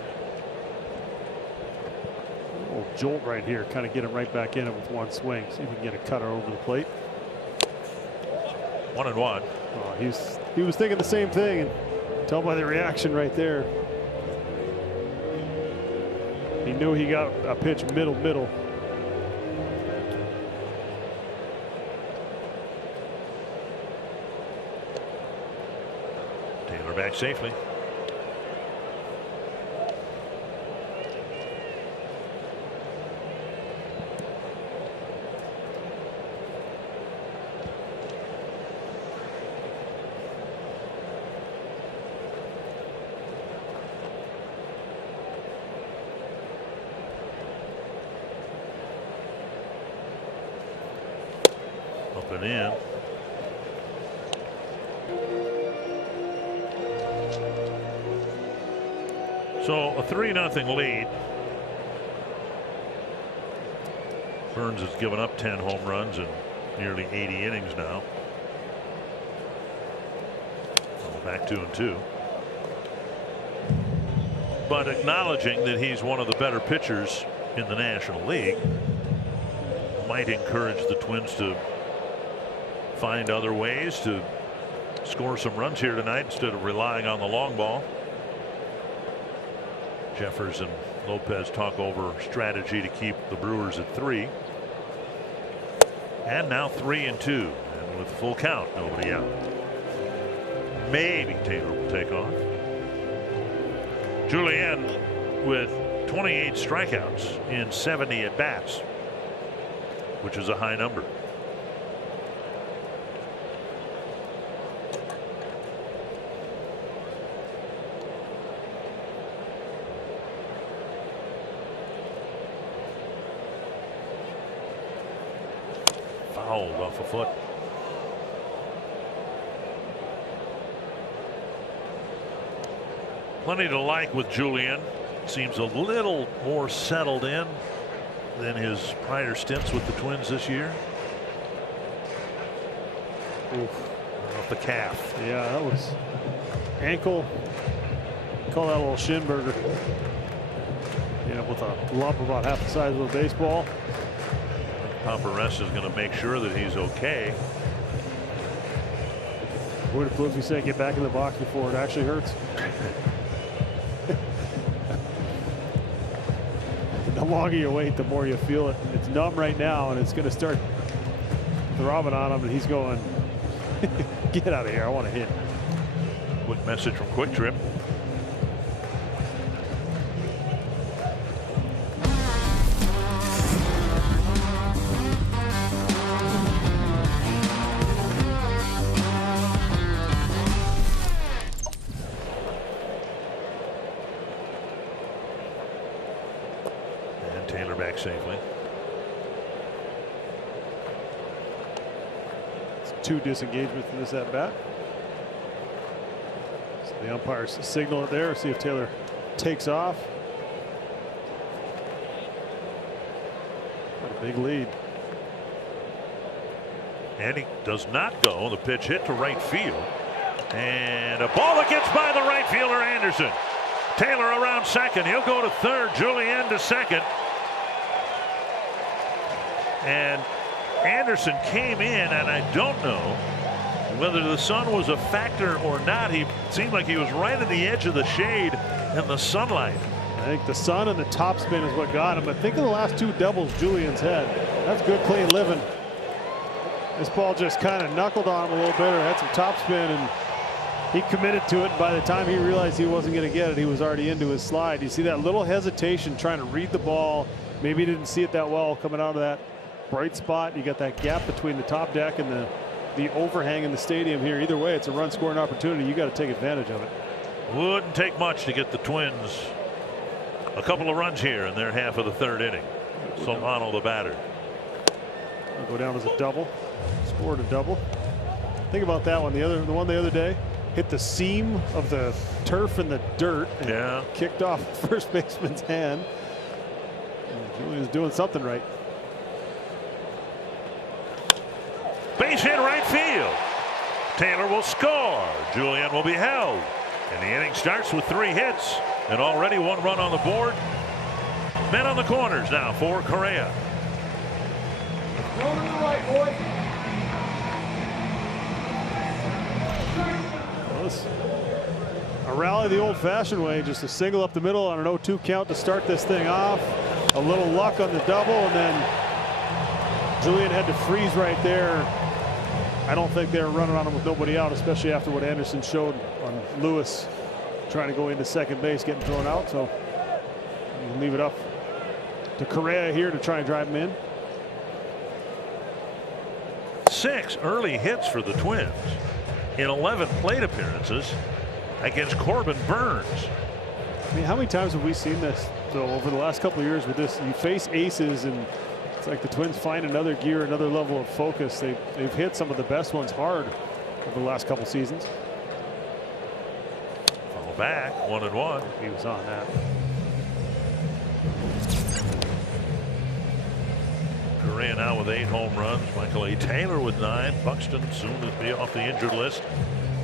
A little jolt right here, kind of get him right back in it with one swing. See if we can get a cutter over the plate. 1-1. Oh, he was thinking the same thing, and tell by the reaction right there. He knew he got a pitch middle. Taylor back safely. Up and in. So a 3-0 lead Burns has given up 10 home runs in nearly 80 innings now. So back 2-2. But acknowledging that he's one of the better pitchers in the National League might encourage the Twins to find other ways to score some runs here tonight instead of relying on the long ball. Jeffers and Lopez talk over strategy to keep the Brewers at 3. And now 3-2, and with full count, nobody out. Maybe Taylor will take off. Julien with 28 strikeouts in 70 at bats, which is a high number. Fouled off a foot. Plenty to like with Julien. Seems a little more settled in than his prior stints with the Twins this year. Oof. Off the calf. Yeah, that was ankle. Call that a little shin burger. You know, with a lump about half the size of a baseball. Paparese is going to make sure that he's okay. Would have if you say get back in the box before it actually hurts. The longer you wait, the more you feel it. It's numb right now, and it's going to start throbbing on him, and he's going, get out of here, I want to hit. Quick message from Quick Trip. Taylor back safely. It's 2 disengagements in this at bat. So the umpires signal it there. See if Taylor takes off. Got a big lead. And he does not go. The pitch hit to right field. And a ball that gets by the right fielder Anderson. Taylor around second. He'll go to third. Julien to second. And Anderson came in, and I don't know whether the sun was a factor or not. He seemed like he was right at the edge of the shade and the sunlight. I think the sun and the topspin is what got him. But think of the last 2 doubles Julien's had. That's good, clean living. This ball just kind of knuckled on him a little bit, or had some topspin, and he committed to it. And by the time he realized he wasn't going to get it, he was already into his slide. You see that little hesitation trying to read the ball. Maybe he didn't see it that well coming out of that bright spot. You got that gap between the top deck and the overhang in the stadium here. Either way, it's a run scoring opportunity. You got to take advantage of it. Wouldn't take much to get the Twins a couple of runs here in their half of the 3rd inning. Solano the batter. I'll go down as a double. Scored a double. Think about that one. The one the other day hit the seam of the turf and the dirt and kicked off first baseman's hand. Julien's doing something right. Base hit right field. Taylor will score. Julien will be held. And the inning starts with 3 hits and already 1 run on the board. Men on the corners now for Correa. A rally the old-fashioned way, just a single up the middle on an 0-2 count to start this thing off. A little luck on the double, and then Julien had to freeze right there. I don't think they were running on him with nobody out, especially after what Anderson showed on Lewis trying to go into second base, getting thrown out. So you can leave it up to Correa here to try and drive him in. 6 early hits for the Twins in 11 plate appearances against Corbin Burns. I mean, how many times have we seen this though over the last couple of years with this? You face aces, and it's like the Twins find another gear, another level of focus. They've hit some of the best ones hard over the last couple seasons. Fall back, 1-1. He was on that. Correa now with 8 home runs. Michael A. Taylor with 9. Buxton soon to be off the injured list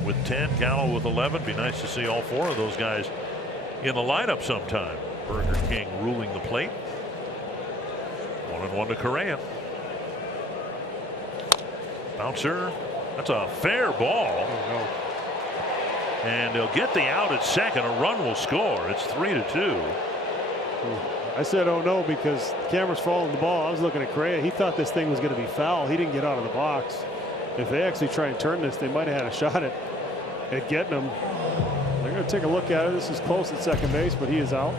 with 10. Gallo with 11. Be nice to see all 4 of those guys in the lineup sometime. Burger King ruling the plate. 1-1 to Correa. Bouncer. That's a fair ball. Oh, no. And they'll get the out at second. A run will score. It's 3-2. I said, oh no, because the camera's following the ball. I was looking at Correa. He thought this thing was going to be foul. He didn't get out of the box. If they actually try and turn this, they might have had a shot at getting him. They're going to take a look at it. This is close at second base, but he is out.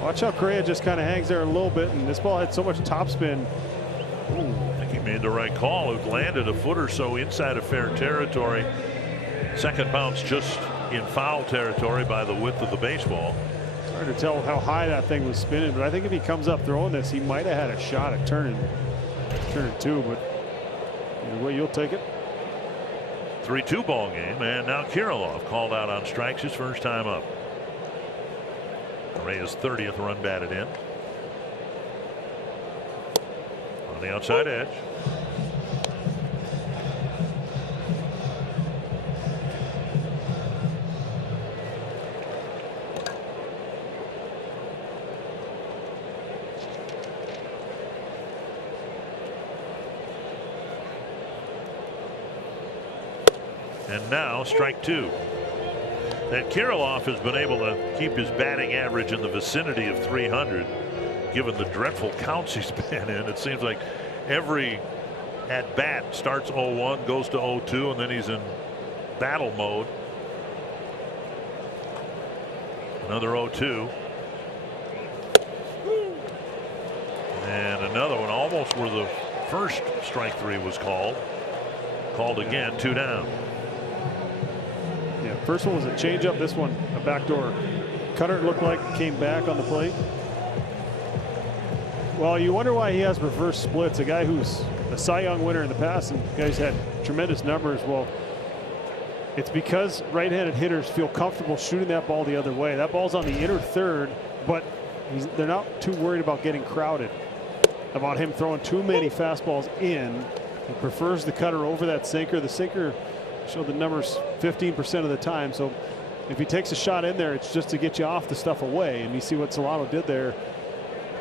Watch how Correa just kind of hangs there a little bit, and this ball had so much topspin. Ooh, I think he made the right call. It landed a foot or so inside of fair territory. Second bounce just in foul territory by the width of the baseball. It's hard to tell how high that thing was spinning, but I think if he comes up throwing this, he might have had a shot at turning 2, but either way, you'll take it. 3-2 ball game, and now Kirilloff called out on strikes, his first time up. Correa's 30th run batted in. On the outside edge. And now strike 2. And Kirilloff has been able to keep his batting average in the vicinity of 300 given the dreadful counts he's been in. It seems like every at bat starts 0-1, goes to 0-2, and then he's in battle mode. Another 0-2. And another one almost where the first strike 3 was called. Called again, 2 down. Yeah, first one was a changeup. This one, a backdoor cutter. It looked like came back on the plate. Well, you wonder why he has reverse splits. A guy who's a Cy Young winner in the past and guys had tremendous numbers. Well, it's because right-handed hitters feel comfortable shooting that ball the other way. That ball's on the inner third, but they're not too worried about getting crowded, about him throwing too many fastballs in. He prefers the cutter over that sinker. The sinker showed the numbers 15% of the time. So if he takes a shot in there, it's just to get you off the stuff away. And you see what Solano did there.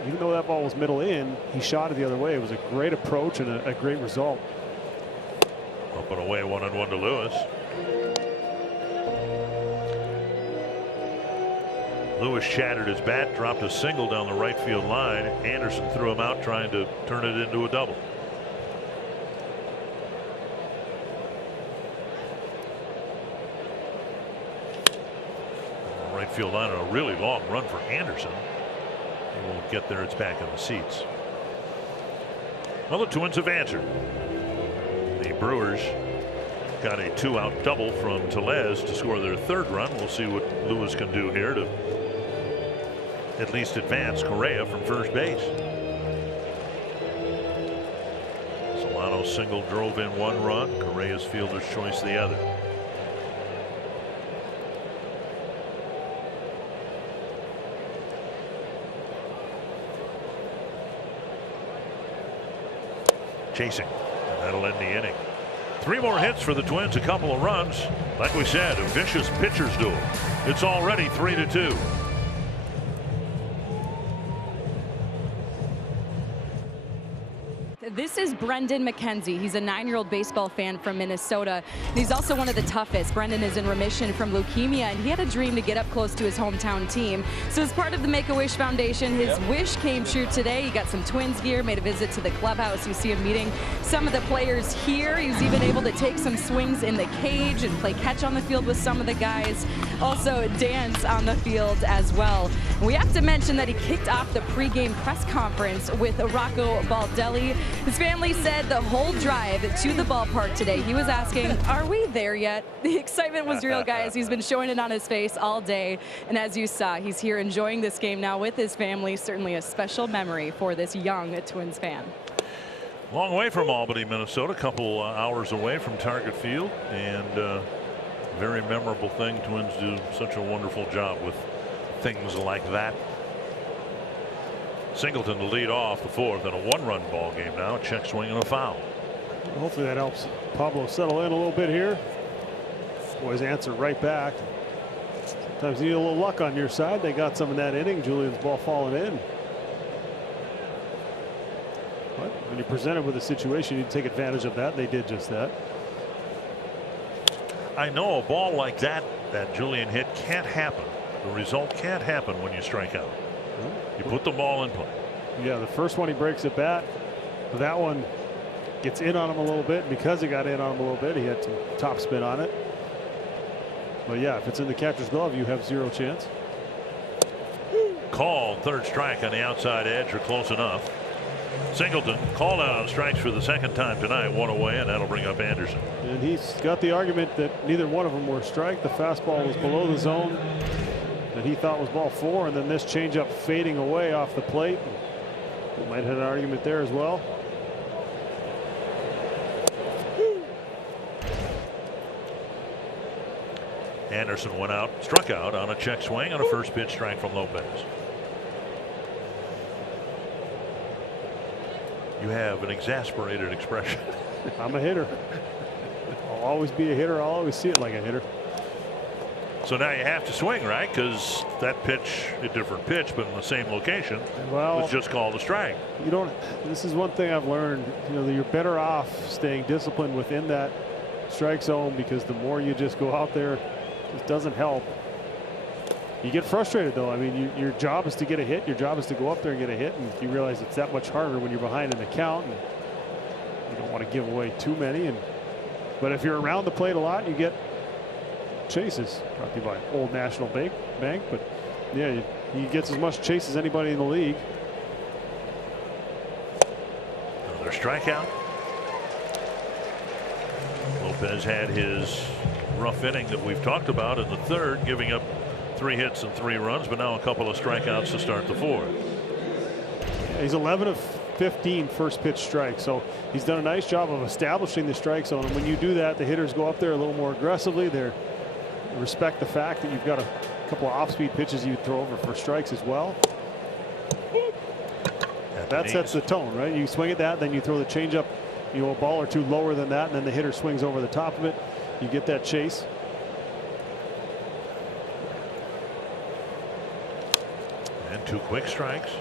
Even though that ball was middle in, he shot it the other way. It was a great approach and a great result. Up and away, 1-1 to Lewis. Lewis shattered his bat, dropped a single down the right field line. Anderson threw him out, trying to turn it into a double. Right field line, a really long run for Anderson. He won't get there. It's back in the seats. Well, the Twins have answered. The Brewers got a 2-out double from Tellez to score their 3rd run. We'll see what Lewis can do here to at least advance Correa from first base. Solano single drove in 1 run. Correa's fielder's choice the other. Chasing, and that'll end the inning. 3 more hits for the Twins, a couple of runs. Like we said, a vicious pitcher's duel. It's already 3-2. This is Brendan McKenzie. He's a 9-year-old baseball fan from Minnesota. He's also one of the toughest. Brendan is in remission from leukemia, and he had a dream to get up close to his hometown team. So as part of the Make-A-Wish Foundation, his wish came true today. He got some Twins gear, made a visit to the clubhouse. You see him meeting some of the players here. He was even able to take some swings in the cage and play catch on the field with some of the guys. Also dance on the field as well. We have to mention that he kicked off the pregame press conference with Rocco Baldelli. His family said the whole drive to the ballpark today, he was asking, are we there yet? The excitement was real, guys. He's been showing it on his face all day. And as you saw, he's here enjoying this game now with his family. Certainly a special memory for this young Twins fan. Long way from Albany, Minnesota, a couple hours away from Target Field, and very memorable thing. Twins do such a wonderful job with things like that. Singleton to lead off the fourth in a 1-run ball game now. Check swing and a foul. Hopefully that helps Pablo settle in a little bit here. Boys answer right back. Sometimes you need a little luck on your side. They got some in that inning. Julian's ball falling in. But when you're presented with a situation, you take advantage of that. They did just that. I know a ball like that Julian hit can't happen. The result can't happen when you strike out. You put the ball in play. Yeah, the first one he breaks at bat. But that one gets in on him a little bit. And because it got in on him a little bit, he had some top spin on it. But yeah, if it's in the catcher's glove, you have zero chance. Called third strike on the outside edge or close enough. Singleton called out on strikes for the second time tonight, one away, and that'll bring up Anderson. And he's got the argument that neither one of them were a strike. The fastball was below the zone that he thought was ball 4, and then this changeup fading away off the plate. He might have an argument there as well. Anderson went out, struck out on a check swing on a first pitch strike from Lopez. You have an exasperated expression. I'm a hitter. I'll always be a hitter. I'll always see it like a hitter. So now you have to swing, right? Because that pitch, a different pitch, but in the same location, was just called a strike. You don't. This is one thing I've learned. You know, you're better off staying disciplined within that strike zone, because the more you just go out there, it doesn't help. You get frustrated though. I mean, your job is to get a hit. Your job is to go up there and get a hit, and you realize it's that much harder when you're behind in the count, and you don't want to give away too many. But if you're around the plate a lot, you get chases. Brought to you by Old National Bank. But yeah, he gets as much chase as anybody in the league. Another strikeout. Lopez had his rough inning that we've talked about in the third, giving up 3 hits and 3 runs, but now a couple of strikeouts to start the fourth. Yeah, he's 11 of 15 first pitch strikes, so he's done a nice job of establishing the strike zone. And when you do that, the hitters go up there a little more aggressively. They respect the fact that you've got a couple of off-speed pitches you throw over for strikes as well. That sets the tone, right? You swing at that, then you throw the changeup, you know, a ball or two lower than that, and then the hitter swings over the top of it. You get that chase. And 2 quick strikes.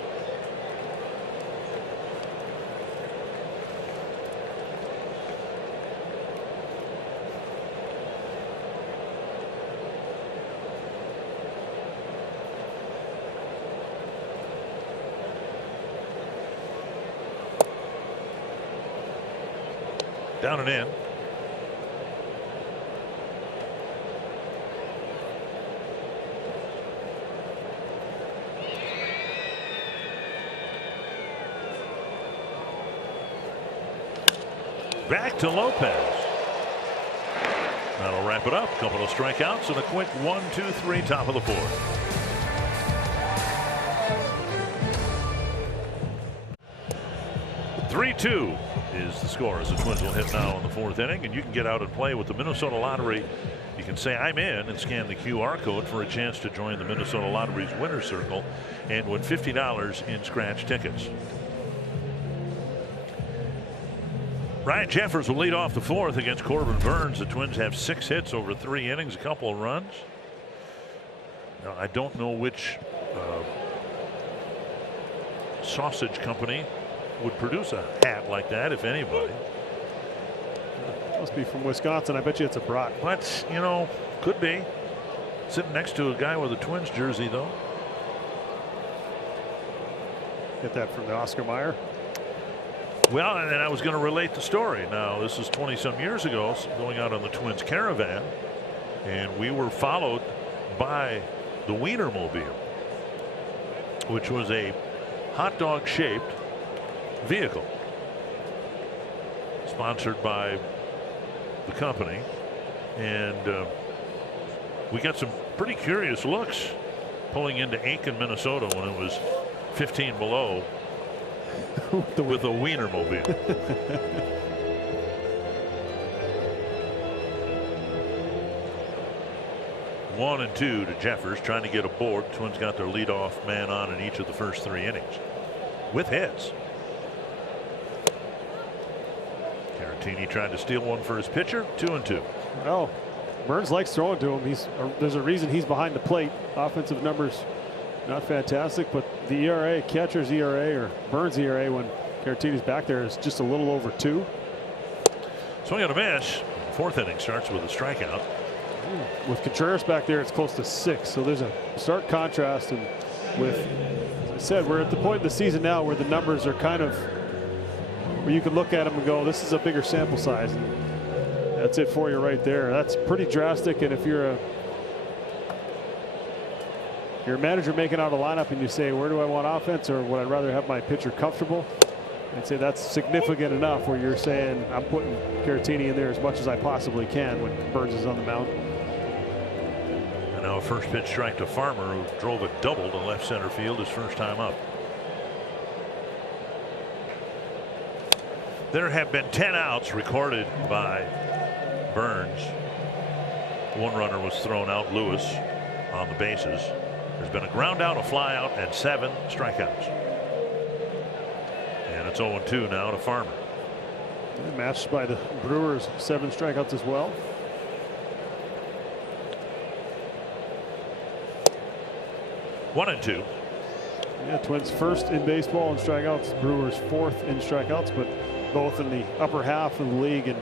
Down and in. Back to Lopez. That'll wrap it up. A couple of strikeouts and a quick 1, 2, 3, top of the fourth. (3-2) is the score as the Twins will hit now in the fourth inning, and you can get out and play with the Minnesota Lottery. You can say I'm in and scan the QR code for a chance to join the Minnesota Lottery's winner's circle and win $50 in scratch tickets. Ryan Jeffers will lead off the fourth against Corbin Burns. The Twins have 6 hits over 3 innings, a couple of runs. Now, I don't know which sausage company would produce a hat like that, if anybody. Must be from Wisconsin. I bet you it's a brat. But, you know, could be. Sitting next to a guy with a Twins jersey, though. Get that from the Oscar Mayer. Well, and I was going to relate the story. Now, this is 20-some years ago, going out on the Twins caravan, and we were followed by the Wienermobile, which was a hot dog shaped vehicle sponsored by the company, and we got some pretty curious looks pulling into Aiken, Minnesota when it was 15 below with a Wienermobile. 1-2 to Jeffers, trying to get aboard. Twins got their leadoff man on in each of the first 3 innings. with hits. Caratini tried to steal one for his pitcher. 2-2. Well, Burns likes throwing to him. There's a reason he's behind the plate. Offensive numbers not fantastic, but the ERA, catcher's ERA or Burns' ERA when Caratini's back there is just a little over 2. Swing and a miss. Fourth inning starts with a strikeout. With Contreras back there, it's close to 6. So there's a stark contrast. And with, as I said, we're at the point in the season now where the numbers are kind of where you can look at them and go, this is a bigger sample size. And that's it for you right there. That's pretty drastic. And if you're a manager making out a lineup and you say, where do I want offense or would I rather have my pitcher comfortable? I'd say that's significant enough where you're saying I'm putting Caratini in there as much as I possibly can when Burns is on the mound. And now a first pitch strike to Farmer, who drove a double to left center field his first time up. There have been 10 outs recorded by Burns. One runner was thrown out, Lewis, on the bases. There's been a ground out, a fly out, and 7 strikeouts. And it's 0-2 now to Farmer. Matched by the Brewers, 7 strikeouts as well. One and two. Yeah, Twins first in baseball in strikeouts. Brewers 4th in strikeouts, but both in the upper half of the league in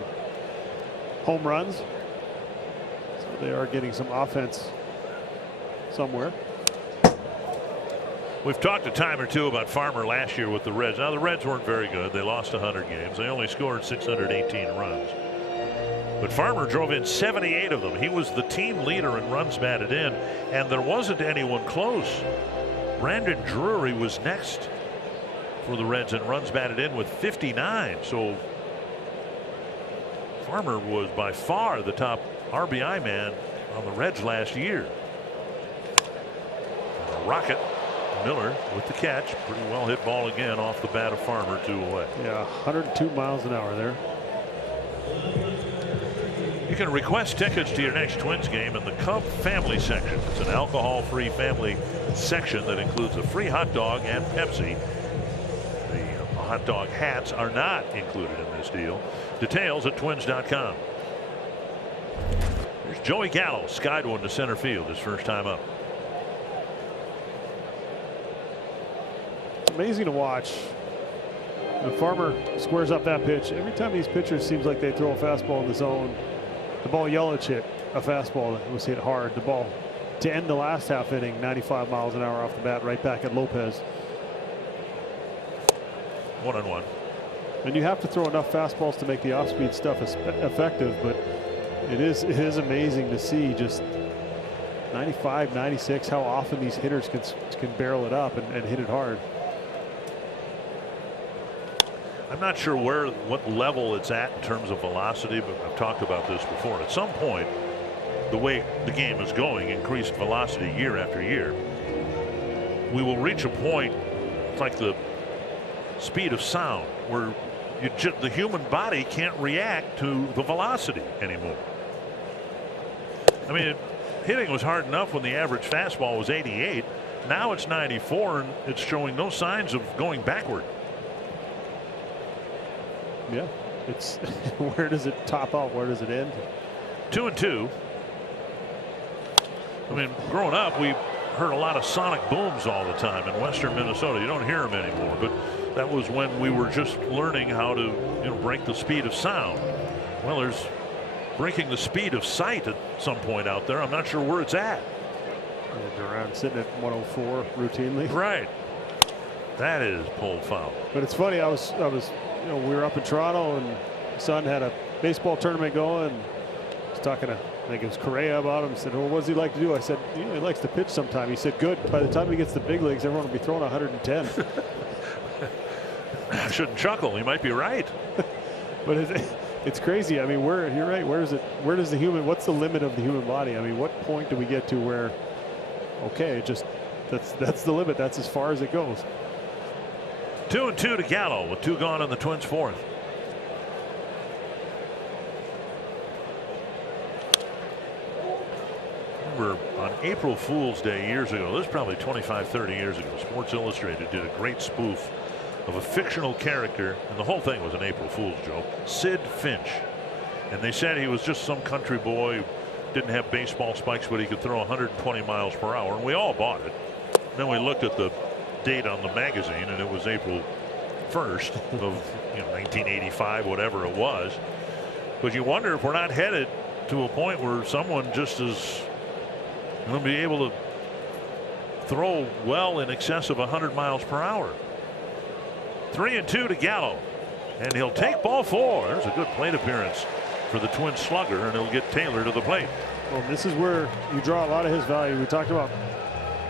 home runs. So they are getting some offense somewhere. We've talked a time or two about Farmer last year with the Reds. Now the Reds weren't very good. They lost 100 games. They only scored 618 runs. But Farmer drove in 78 of them. He was the team leader in runs batted in, and there wasn't anyone close. Brandon Drury was next for the Reds in runs batted in with 59. So Farmer was by far the top RBI man on the Reds last year. And a rocket. Miller with the catch. Pretty well hit ball again off the bat of Farmer, 2 away. Yeah, 102 miles an hour there. You can request tickets to your next Twins game in the Cub family section. It's an alcohol-free family section that includes a free hot dog and Pepsi. The hot dog hats are not included in this deal. Details at twins.com. Here's Joey Gallo, skied one to center field his first time up. Amazing to watch. The Farmer squares up that pitch. Every time these pitchers seems like they throw a fastball in the zone. The ball Yelich hit a fastball that was hit hard. The ball to end the last half inning, 95 miles an hour off the bat, right back at Lopez. 1-1. And you have to throw enough fastballs to make the off-speed stuff effective, but it is amazing to see just 95, 96, how often these hitters can barrel it up and hit it hard. I'm not sure what level it's at in terms of velocity, but I've talked about this before. At some point, the way the game is going, increased velocity year after year, we will reach a point, it's like the speed of sound, where the human body can't react to the velocity anymore. I mean, hitting was hard enough when the average fastball was 88. Now it's 94, and it's showing no signs of going backward. Yeah, it's where does it top out? Where does it end? 2-2. I mean, growing up, we heard a lot of sonic booms all the time in western Minnesota. You don't hear them anymore, but that was when we were just learning how to, break the speed of sound. Well, there's breaking the speed of sight at some point out there. I'm not sure where it's at. Duran sitting at 104 routinely. Right. That is pulled foul. But it's funny. I was we were up in Toronto and son had a baseball tournament going. I was talking to, I think it was Correa, about him. He said, well, what does he like to do? I said, he likes to pitch sometime. He said, good. By the time he gets to the big leagues, everyone will be throwing 110. I shouldn't chuckle. He might be right. But it's crazy. I mean, you're right. Where does the human, what's the limit of the human body? I mean, what point do we get to where, okay, that's the limit. That's as far as it goes. 2-2 to Gallo with 2 gone in the Twins' 4th. remember on April Fool's Day years ago, this is probably 25, 30 years ago, Sports Illustrated did a great spoof of a fictional character, and the whole thing was an April Fool's joke, Sid Finch. And they said he was just some country boy who didn't have baseball spikes, but he could throw 120 miles per hour, and we all bought it. Then we looked at the date on the magazine, and it was April 1st of 1985, whatever it was. But you wonder if we're not headed to a point where someone just is going to be able to throw well in excess of 100 miles per hour. 3-2 to Gallo, and he'll take ball 4. There's a good plate appearance for the Twins slugger, and he'll get Taylor to the plate. Well, this is where you draw a lot of his value. We talked about,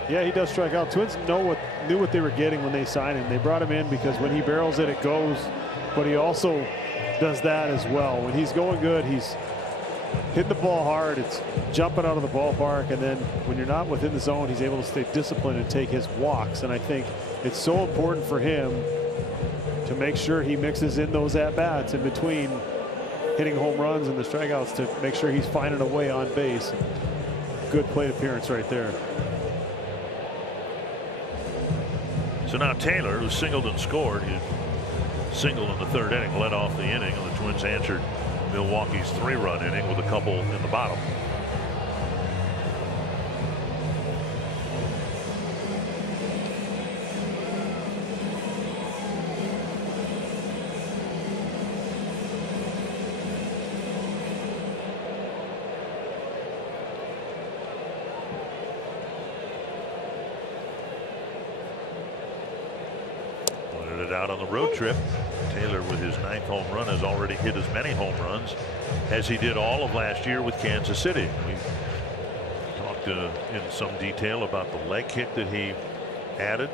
yeah, he does strike out. Twins knew what they were getting when they signed him. They brought him in because when he barrels it goes, but he also does that as well. When he's going good, he's hitting the ball hard, it's jumping out of the ballpark, and then when you're not within the zone, he's able to stay disciplined and take his walks. And I think it's so important for him to make sure he mixes in those at-bats in between hitting home runs and the strikeouts to make sure he's finding a way on base. Good plate appearance right there. So now Taylor, who singled and scored, he singled in the 3rd inning, led off the inning, and the Twins answered Milwaukee's 3-run inning with a couple in the bottom. Pointed it out on the road trip. Taylor, with his 9th home run, has already hit as many home runs as he did all of last year with Kansas City. We talked in some detail about the leg kick that he added.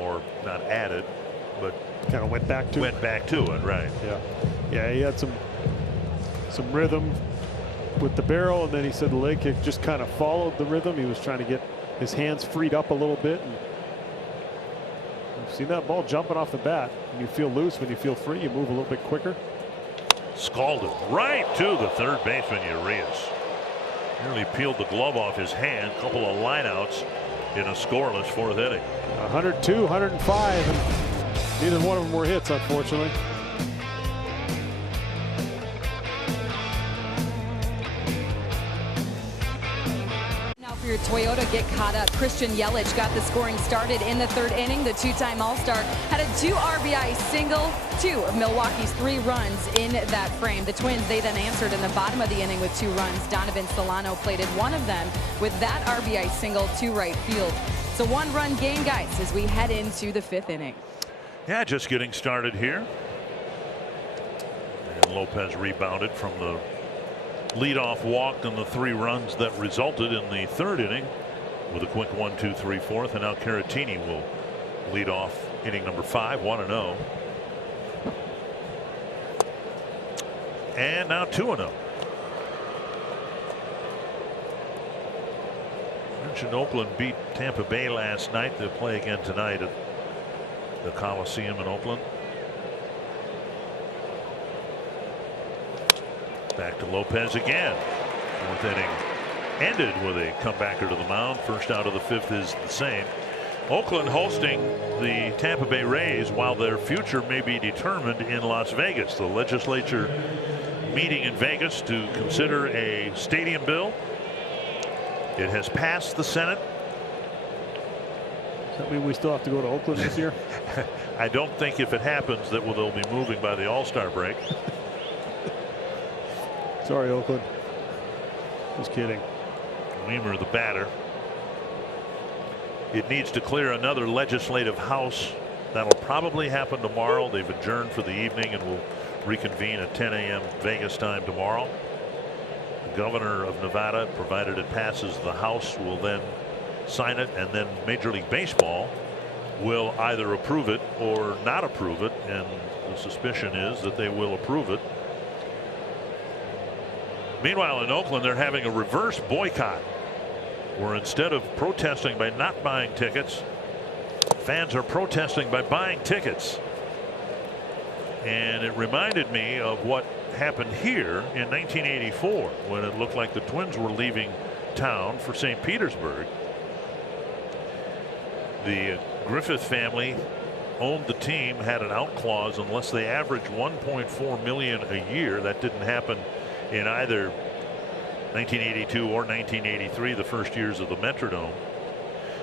Or not added, but kind of went back to it, right? Yeah, he had some rhythm with the barrel, and then he said the leg kick just kind of followed the rhythm. He was trying to get his hands freed up a little bit, and you've seen that ball jumping off the bat. When you feel loose, when you feel free, you move a little bit quicker. Scalded right to the third baseman, Urias. Nearly peeled the glove off his hand. Couple of lineouts in a scoreless 4th inning. 102, 105, and neither one of them were hits, unfortunately. For your Toyota, get caught up. Christian Yelich got the scoring started in the 3rd inning. The 2-time All-Star had a 2 RBI single, 2 of Milwaukee's 3 runs in that frame. The Twins, they then answered in the bottom of the inning with 2 runs. Donovan Solano plated one of them with that RBI single to right field. It's a 1-run game, guys, as we head into the 5th inning. Yeah, just getting started here. And Lopez rebounded from the leadoff walk and the 3 runs that resulted in the 3rd inning with a quick 1-2-3 4th, and now Caratini will lead off inning number 5, 1-0, and now 2-0. Mentioned Oakland beat Tampa Bay last night. They'll play again tonight at the Coliseum in Oakland. Back to Lopez again. 4th inning ended with a comebacker to the mound. First out of the 5th is the same. Oakland hosting the Tampa Bay Rays while their future may be determined in Las Vegas. The legislature meeting in Vegas to consider a stadium bill. It has passed the Senate. Does that mean we still have to go to Oakland this year? I don't think if it happens that they'll be moving by the All-Star break. Sorry, Oakland. Just kidding. Weimer, the batter. It needs to clear another legislative house. That'll probably happen tomorrow. They've adjourned for the evening and will reconvene at 10 a.m. Vegas time tomorrow. The governor of Nevada, provided it passes the House, will then sign it, and then Major League Baseball will either approve it or not approve it, and the suspicion is that they will approve it. Meanwhile, in Oakland, they're having a reverse boycott, where instead of protesting by not buying tickets, fans are protesting by buying tickets. And it reminded me of what happened here in 1984 when it looked like the Twins were leaving town for St. Petersburg. The Griffith family owned the team, had an out clause unless they averaged $1.4 million a year. That didn't happen in either 1982 or 1983, the first years of the Metrodome.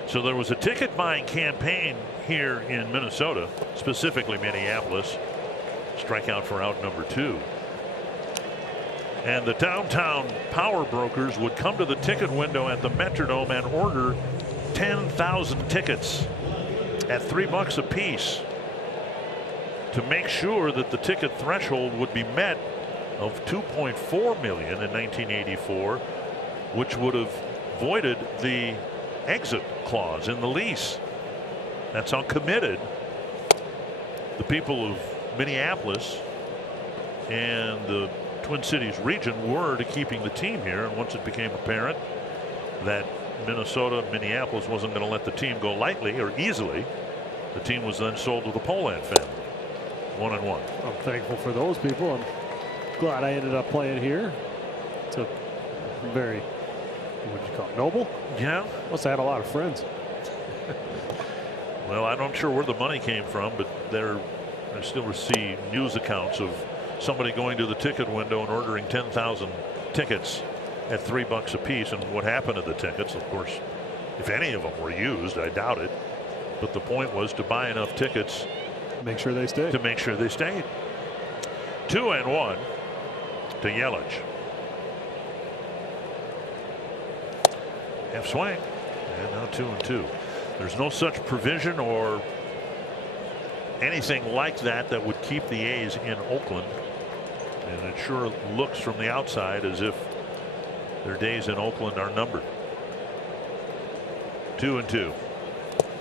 So there was a ticket buying campaign here in Minnesota, specifically Minneapolis. Strikeout for out number 2. And the downtown power brokers would come to the ticket window at the Metrodome and order 10,000 tickets at $3 a piece to make sure that the ticket threshold would be met of 2.4 million in 1984, which would have voided the exit clause in the lease. That's how committed the people of Minneapolis and the Twin Cities region were to keeping the team here. And once it became apparent that Minnesota-Minneapolis wasn't going to let the team go lightly or easily, the team was then sold to the Poland family. 1-1. I'm thankful for those people. I'm glad I ended up playing here. It's a very, what would you call it, noble? Yeah. Must have had a lot of friends. Well, I'm not sure where the money came from, but I still see news accounts of somebody going to the ticket window and ordering 10,000 tickets at $3 a piece. And what happened to the tickets, of course, if any of them were used, I doubt it. But the point was to buy enough tickets make sure they stay. To make sure they stayed. 2-1 to Yelich. Half swing. And now 2-2. There's no such provision or anything like that that would keep the A's in Oakland. And it sure looks from the outside as if their days in Oakland are numbered. 2-2.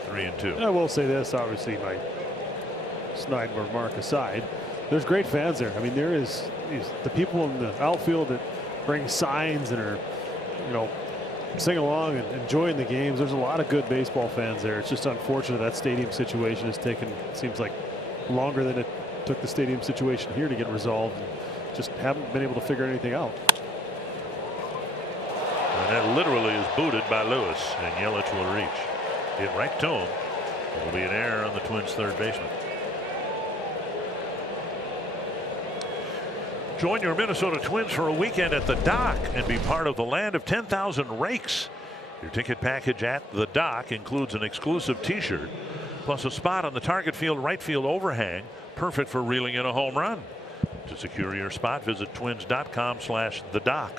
3-2. And I will say this, obviously, my snide remark aside, there's great fans there. I mean, there is the people in the outfield that bring signs and are, sing along and enjoying the games. There's a lot of good baseball fans there. It's just unfortunate that stadium situation has taken, seems like, longer than it took the stadium situation here to get resolved. And just haven't been able to figure anything out. And that literally is booted by Lewis, and Yelich will reach. Hit right to him. It'll be an error on the Twins' third baseman. Join your Minnesota Twins for a weekend at the Dock and be part of the land of 10,000 rakes. Your ticket package at the Dock includes an exclusive t-shirt plus a spot on the target field right field overhang, perfect for reeling in a home run. To secure your spot, visit twins.com/thedock.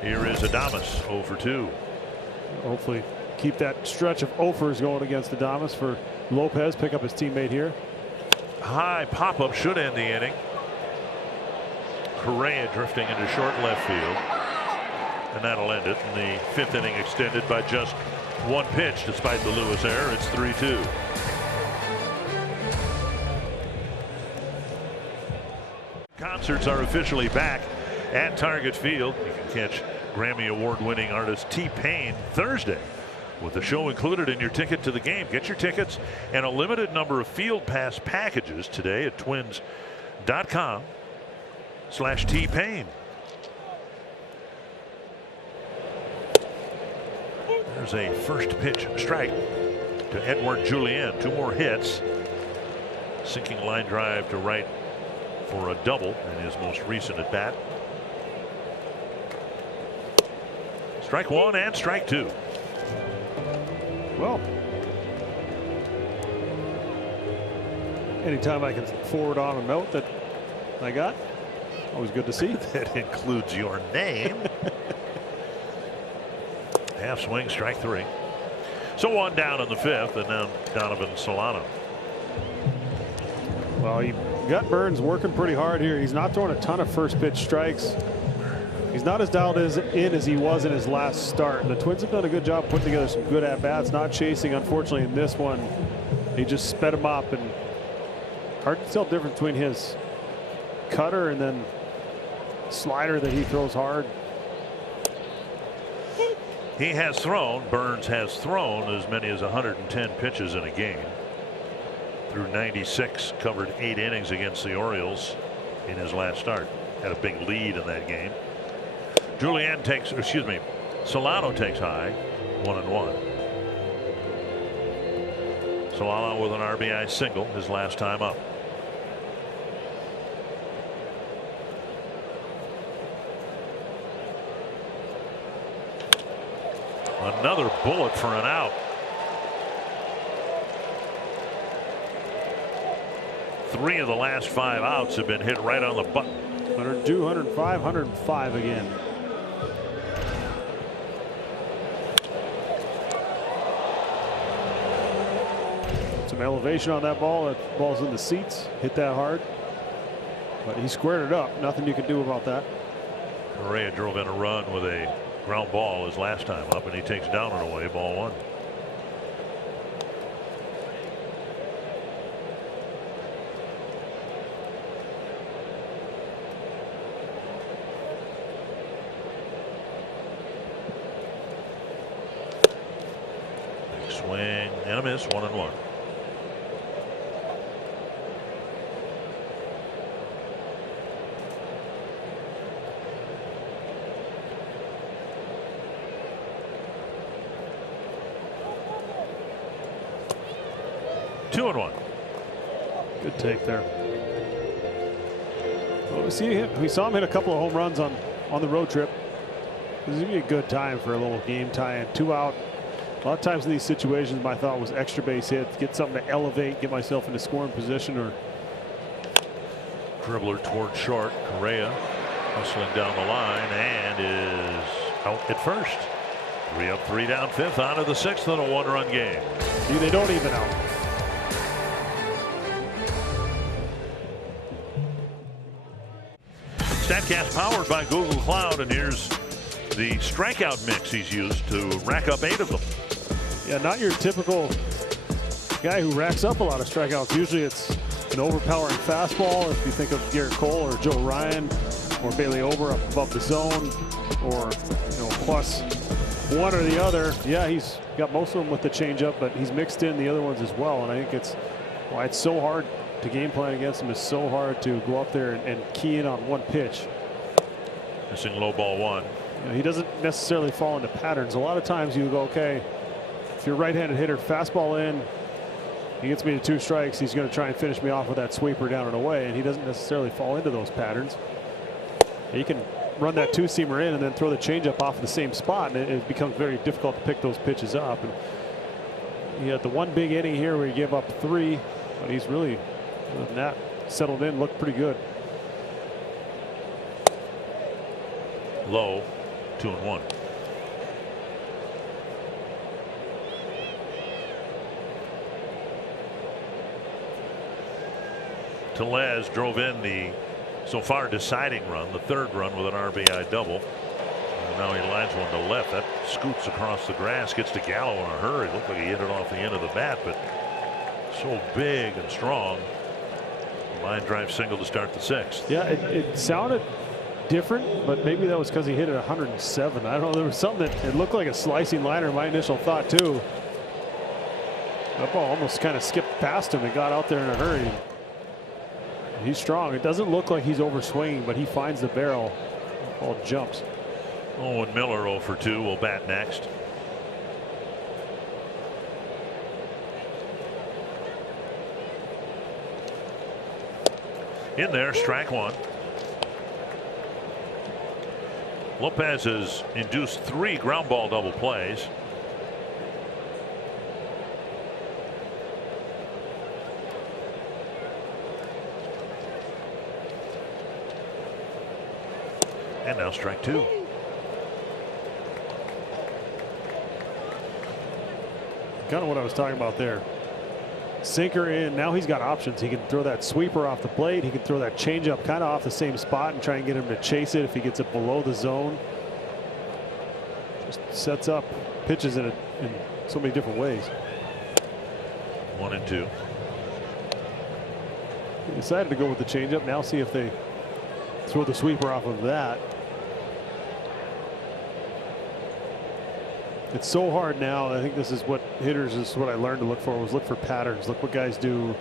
Here is Adames 0 for 2. Hopefully keep that stretch of offers going against Adames for Lopez. Pick up his teammate here. High pop-up should end the inning. Correa drifting into short left field, and that'll end it. And the 5th inning extended by just one pitch despite the Lewis error. It's 3-2. Concerts are officially back at Target Field. You can catch Grammy Award-winning artist T-Pain Thursday with a show included in your ticket to the game. Get your tickets and a limited number of Field Pass packages today at twins.com/T-Pain. There's a first pitch strike to Edouard Julien. 2 more hits. Sinking line drive to right for a double in his most recent at bat. Strike 1 and strike 2. Well, anytime I can forward on a note that I got, always good to see. That includes your name. Half swing, strike 3. So 1 down in the 5th, and now Donovan Solano. Well, he got Burns working pretty hard here. He's not throwing a ton of first pitch strikes. He's not as dialed in as he was in his last start. And the Twins have done a good job putting together some good at-bats. Not chasing, unfortunately, in this one. He just sped him up, and hard to tell the difference between his cutter and then slider that he throws hard. He has thrown, Burns has thrown as many as 110 pitches in a game. Through 96, covered 8 innings against the Orioles. in his last start. Had a big lead in that game. Solano takes high, 1-1. Solano with an RBI single his last time up. Another bullet for an out. 3 of the last 5 outs have been hit right on the button. 102, 105, 105 again. Some elevation on that ball. That ball's in the seats. Hit that hard. But he squared it up. Nothing you can do about that. Correa drove in a run with a ground ball his last time up, and he takes down and away, ball 1. Big swing and a miss, 1-1. Good take there. Well, we saw him hit a couple of home runs on the road trip. This would be a good time for a little game tie-in. 2 out. A lot of times in these situations, my thought was extra base hit, get something to elevate, get myself into scoring position. Or dribbler toward short. Correa hustling down the line and is out at first. 3 up, 3 down, 5th, on to the 6th in a 1-run game. See, they don't even out. StatCast powered by Google Cloud, and here's the strikeout mix he's used to rack up 8 of them. Yeah, not your typical guy who racks up a lot of strikeouts. Usually it's an overpowering fastball. If you think of Garrett Cole or Joe Ryan or Bailey Ober up above the zone, or plus one or the other. Yeah, he's got most of them with the changeup, but he's mixed in the other ones as well. And I think it's why it's so hard to game plan against him. Is so hard to go up there and key in on one pitch. Missing low ball 1. He doesn't necessarily fall into patterns. A lot of times you go, okay, if you're a right-handed hitter, fastball in, he gets me to 2 strikes, he's going to try and finish me off with that sweeper down and away, and he doesn't necessarily fall into those patterns. He can run that 2-seamer in and then throw the changeup off the same spot, and it becomes very difficult to pick those pitches up. And he had the one big inning here where he gave up 3, but he's really, other than that, settled in, looked pretty good. Low, 2-1. Tellez drove in the so far deciding run, the 3rd run with an RBI double. And now he lines one to left. That scoots across the grass, gets to Gallo in a hurry. Looked like he hit it off the end of the bat, but so big and strong. Line drive single to start the 6th. Yeah, it sounded different, but maybe that was because he hit it 107. I don't know. There was something that it looked like a slicing liner. My initial thought too. That ball almost kind of skipped past him and got out there in a hurry. He's strong. It doesn't look like he's overswinging, but he finds the barrel. Ball jumps. Owen Miller 0 for 2 will bat next. In there, strike 1. Lopez has induced 3 ground ball double plays. And now strike 2. Kind of what I was talking about there. Sinker in. Now he's got options. He can throw that sweeper off the plate. He can throw that changeup kind of off the same spot and try and get him to chase it if he gets it below the zone. Just sets up pitches in so many different ways. 1 and 2. He decided to go with the changeup. Now see if they throw the sweeper off of that. It's so hard now. I think this is what hitters, is what I learned to look for, was look for patterns. Look what guys do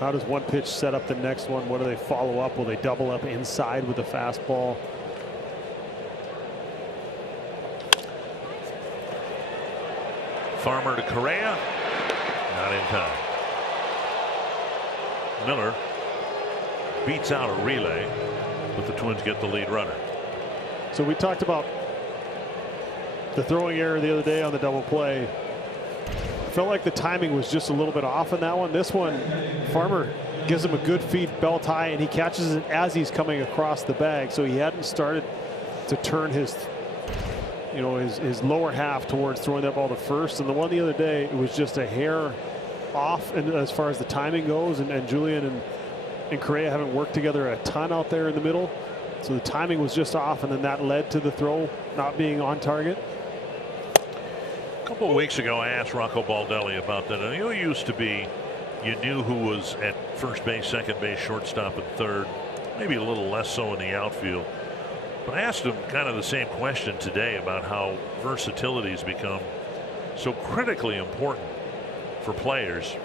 How does one pitch set up the next one? What do they follow up? Will they double up inside with a fastball? Farmer to Correa. Not in time. Miller beats out a relay, but the Twins get the lead runner. So we talked about the throwing error the other day on the double play. Felt like the timing was just a little bit off in that one. This one, Farmer gives him a good feed belt high, and he catches it as he's coming across the bag. So he hadn't started to turn his, you know, his lower half towards throwing that ball to first. And the one the other day, it was just a hair off, and as far as the timing goes. And Julian and Correa haven't worked together a ton out there in the middle. So the timing was just off, and then that led to the throw not being on target. A couple of weeks ago, I asked Rocco Baldelli about that. And it used to be you knew who was at first base, second base, shortstop, and third. Maybe a little less so in the outfield. But I asked him kind of the same question today about how versatility has become so critically important for players.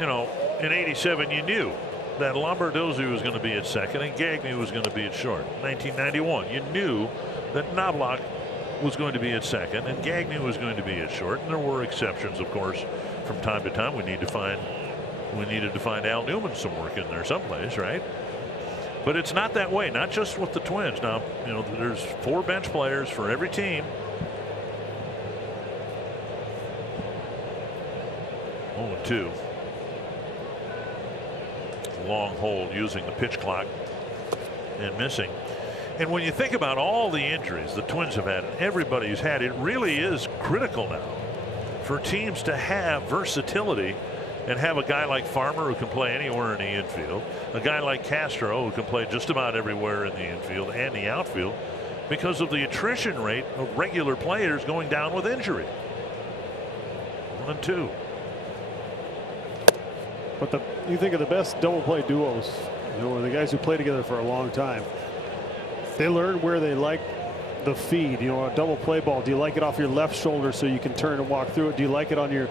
You know, in '87, you knew that Lombardozzi was going to be at second and Gagne was going to be at short. 1991, you knew that Knobloch was going to be at second and Gagne was going to be at short. And there were exceptions, of course, from time to time. We needed to find Al Newman some work in there someplace, right? But it's not that way, not just with the Twins. Now, you know, there's 4 bench players for every team. 0-2. Long hold using the pitch clock and missing. And when you think about all the injuries the Twins have had and everybody who's had, it really is critical now for teams to have versatility and have a guy like Farmer who can play anywhere in the infield, a guy like Castro who can play just about everywhere in the infield and the outfield, because of the attrition rate of regular players going down with injury. 1-2. But you think of the best double play duos, you know, the guys who play together for a long time. They learn where they like the feed. You know, a double play ball. Do you like it off your left shoulder so you can turn and walk through it? Do you like it on your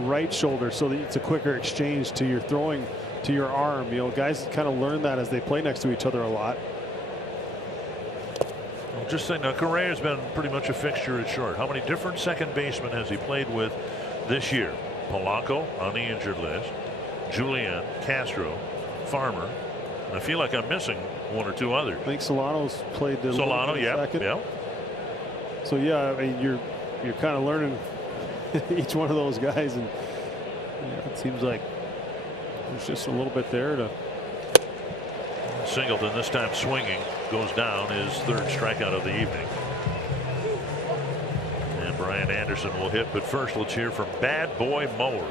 right shoulder so that it's a quicker exchange to your throwing to your arm? You know, guys kind of learn that as they play next to each other a lot. Well, just saying, now Correa has been pretty much a fixture at short. How many different second basemen has he played with this year? Polanco on the injured list, Julian, Castro, Farmer, and I feel like I'm missing 1 or 2 others. I think Solano's played the Solano, yeah. So yeah, I mean, you're kind of learning each one of those guys, and yeah, it seems like there's just a little bit there to. Singleton this time swinging goes down, his 3rd strikeout of the evening. And Brian Anderson will hit, but first let's hear from Bad Boy Mower.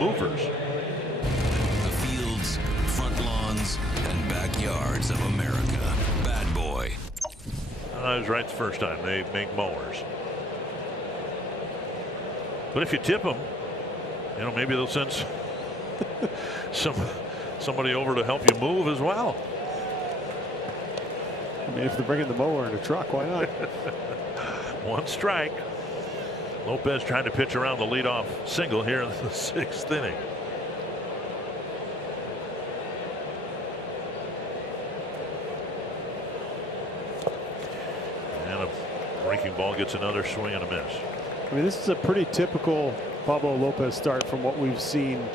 Movers. The fields, front lawns, and backyards of America. Bad Boy. I was right the first time. They make mowers. But if you tip them, you know, maybe they'll send somebody over to help you move as well. I mean, if they're bringing the mower in a truck, why not? 1 strike. Lopez trying to pitch around the leadoff single here in the 6th inning. And a breaking ball gets another swing and a miss. I mean, this is a pretty typical Pablo Lopez start from what we've seen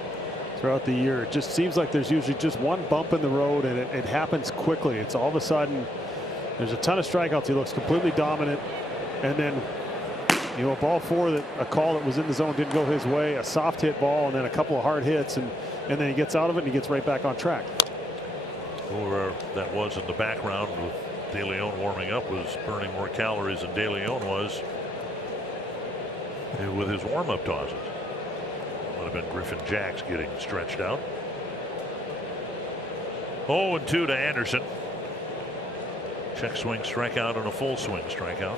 throughout the year. It just seems like there's usually just one bump in the road, and it happens quickly. It's all of a sudden there's a ton of strikeouts. He looks completely dominant, and then, you know, a ball 4 a call that was in the zone didn't go his way, a soft hit ball, and then a couple of hard hits, and then he gets out of it and he gets right back on track. Whoever that was in the background with De Leon warming up was burning more calories than De Leon was with his warm-up tosses. Might have been Griffin Jacks getting stretched out. 0-2 to Anderson. Check swing strikeout and a full swing strikeout.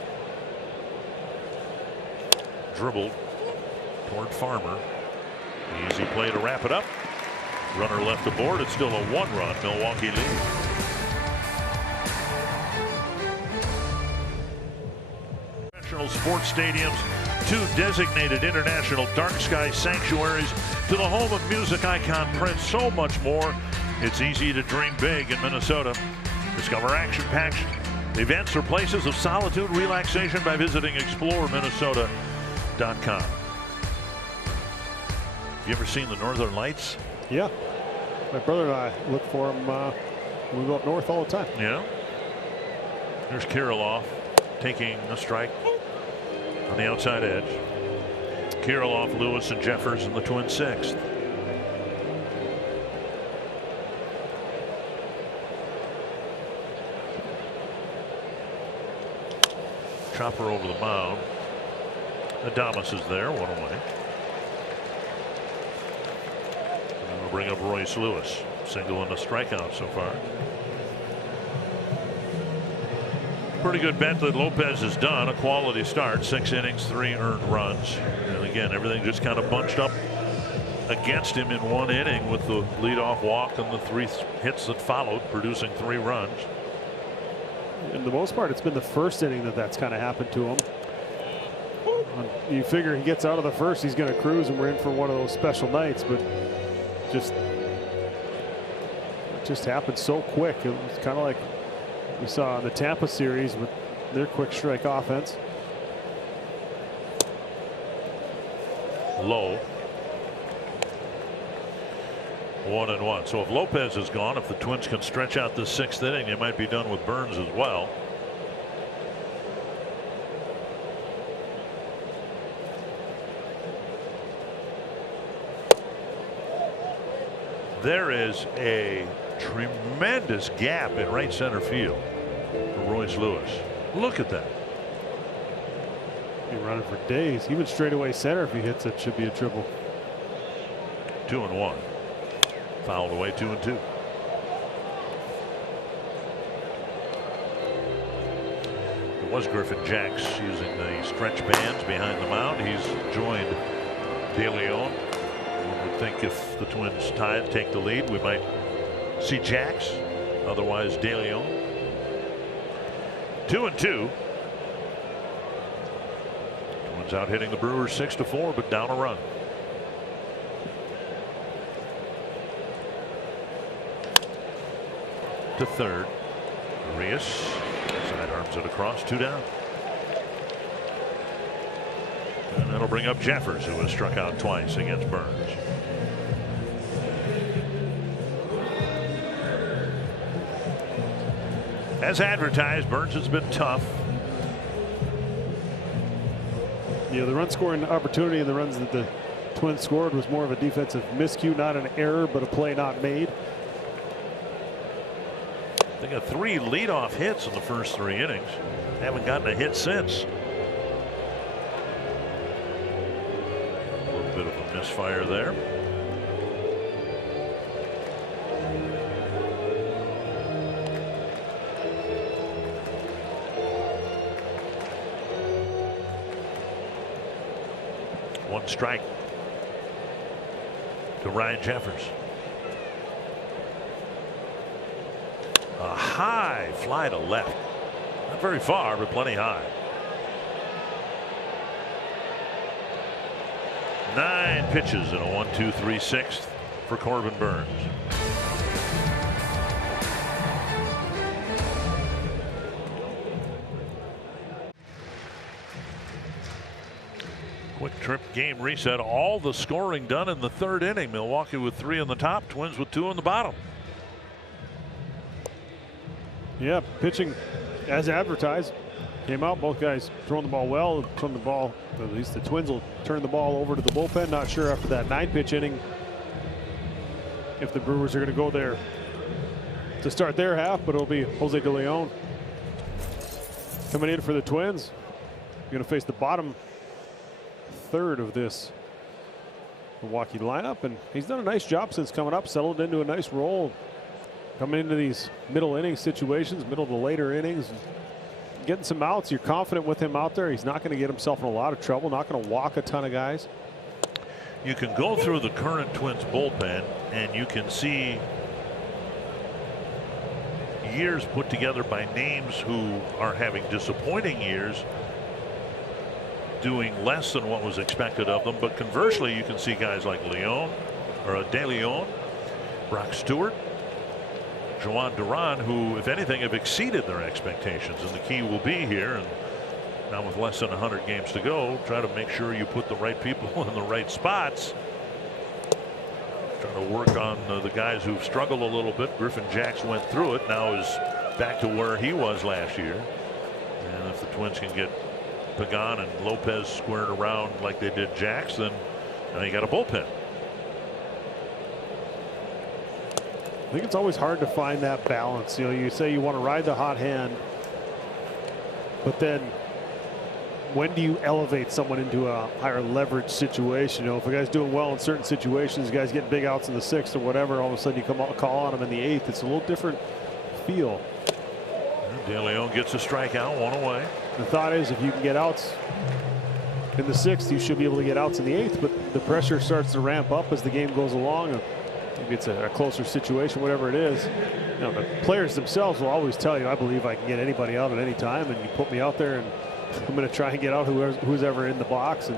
Dribbled toward Farmer. Easy play to wrap it up. Runner left aboard. It's still a 1-run Milwaukee lead. Professional sports stadiums 2 designated international dark sky sanctuaries to the home of music icon Prince. So much more. It's easy to dream big in Minnesota. Discover action-packed events or places of solitude relaxation by visiting exploreminnesota.com. You ever seen the Northern Lights? Yeah. My brother and I look for them when we go up north all the time. Yeah. There's Kirilloff taking a strike on the outside edge. Kirilloff, Lewis, and Jeffers in the Twins' 6th. Chopper over the mound. Adames is there, 1 away. And we'll bring up Royce Lewis. Single and a strikeout so far. Pretty good bet that Lopez has done. A quality start. 6 innings, 3 earned runs. And again, everything just kind of bunched up against him in 1 inning with the leadoff walk and the 3 hits that followed, producing 3 runs. In the most part, it's been the first inning that's kind of happened to him. You figure he gets out of the first, he's going to cruise, and we're in for one of those special nights. But it just happened so quick. It was kind of like we saw in the Tampa series with their quick strike offense. Low. 1-1. So if Lopez is gone, if the Twins can stretch out this 6th inning, they might be done with Burns as well. There is a tremendous gap in right center field for Royce Lewis. Look at that. Be running for days. Even straightaway center, if he hits it, should be a triple. 2-1. Fouled away, 2-2. It was Griffin Jacks using the stretch bands behind the mound. He's joined De Leon. One would think if the Twins tied, take the lead, we might see Jacks. Otherwise, De Leon. 2-2. Twins out hitting the Brewers 6-4, but down a run. To third. Arias sidearms it across, 2 down. And that'll bring up Jeffers, who has struck out twice against Burns. As advertised, Burns has been tough. Yeah, the run scoring opportunity and the runs that the Twins scored was more of a defensive miscue, not an error, but a play not made. They got 3 leadoff hits in the first 3 innings. Haven't gotten a hit since. A little bit of a misfire there. One strike to Ryan Jeffers. A high fly to left. Not very far, but plenty high. 9 pitches in a 1-2-3-6 for Corbin Burns. Quick trip game reset. All the scoring done in the 3rd inning. Milwaukee with 3 on the top, Twins with 2 on the bottom. Yeah, pitching as advertised. Came out, both guys throwing the ball well. Throwing the ball, at least the Twins will turn the ball over to the bullpen. Not sure after that 9-pitch inning if the Brewers are going to go there to start their half, but it'll be Jose De Leon coming in for the Twins. Going to face the bottom 3rd of this Milwaukee lineup, and he's done a nice job since coming up, settled into a nice role. Coming into these middle inning situations, middle to later innings, getting some outs. You're confident with him out there. He's not going to get himself in a lot of trouble, not going to walk a ton of guys. You can go through the current Twins bullpen and you can see years put together by names who are having disappointing years. doing less than what was expected of them. But conversely, you can see guys like Leon or De Leon, Brock Stewart, Joan Duran, who, if anything, have exceeded their expectations. And the key will be here, and now with less than 100 games to go, try to make sure you put the right people in the right spots. Trying to work on the guys who've struggled a little bit. Griffin Jacks went through it, now is back to where he was last year. And if the Twins can get Pagan and Lopez squared around like they did Jacks, then now you got a bullpen. I think it's always hard to find that balance. You know, you say you want to ride the hot hand, but then when do you elevate someone into a higher leverage situation? You know, if a guy's doing well in certain situations, guys getting big outs in the 6th or whatever, all of a sudden you call on him in the 8th. It's a little different feel. De Leon gets a strikeout, 1 away. The thought is, if you can get outs in the 6th, you should be able to get outs in the 8th, but the pressure starts to ramp up as the game goes along. And maybe it's a closer situation, whatever it is. You know, the players themselves will always tell you, I believe I can get anybody out at any time, and you put me out there and I'm going to try and get out who's ever in the box. And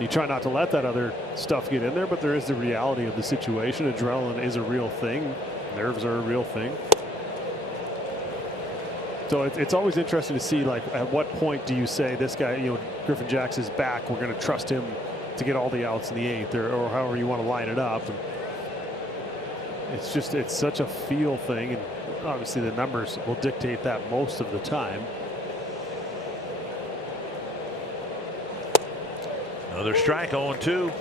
you try not to let that other stuff get in there, but there is the reality of the situation. Adrenaline is a real thing. Nerves are a real thing. So it's always interesting to see, like, at what point do you say this guy, you know, Griffin Jacks is back, we're going to trust him to get all the outs in the 8th, or however you want to line it up. And it's such a feel thing, and obviously the numbers will dictate that most of the time. Another strike, 0-2.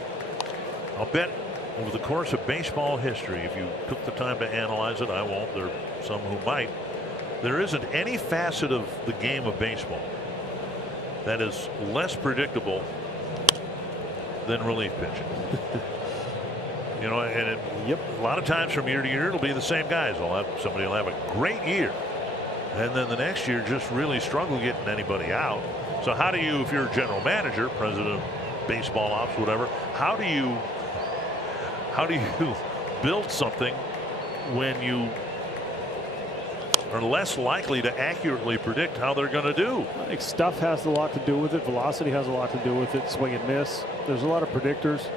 I'll bet over the course of baseball history, if you took the time to analyze it, I won't, there are some who might, there isn't any facet of the game of baseball that is less predictable than relief pitching. You know, and a lot of times from year to year, it'll be the same guys. Somebody will have a great year, and then the next year just really struggle getting anybody out. So how do you, if you're a general manager, president of baseball ops, whatever, how do you build something when you are less likely to accurately predict how they're going to do? I think stuff has a lot to do with it. Velocity has a lot to do with it. Swing and miss. There's a lot of predictors.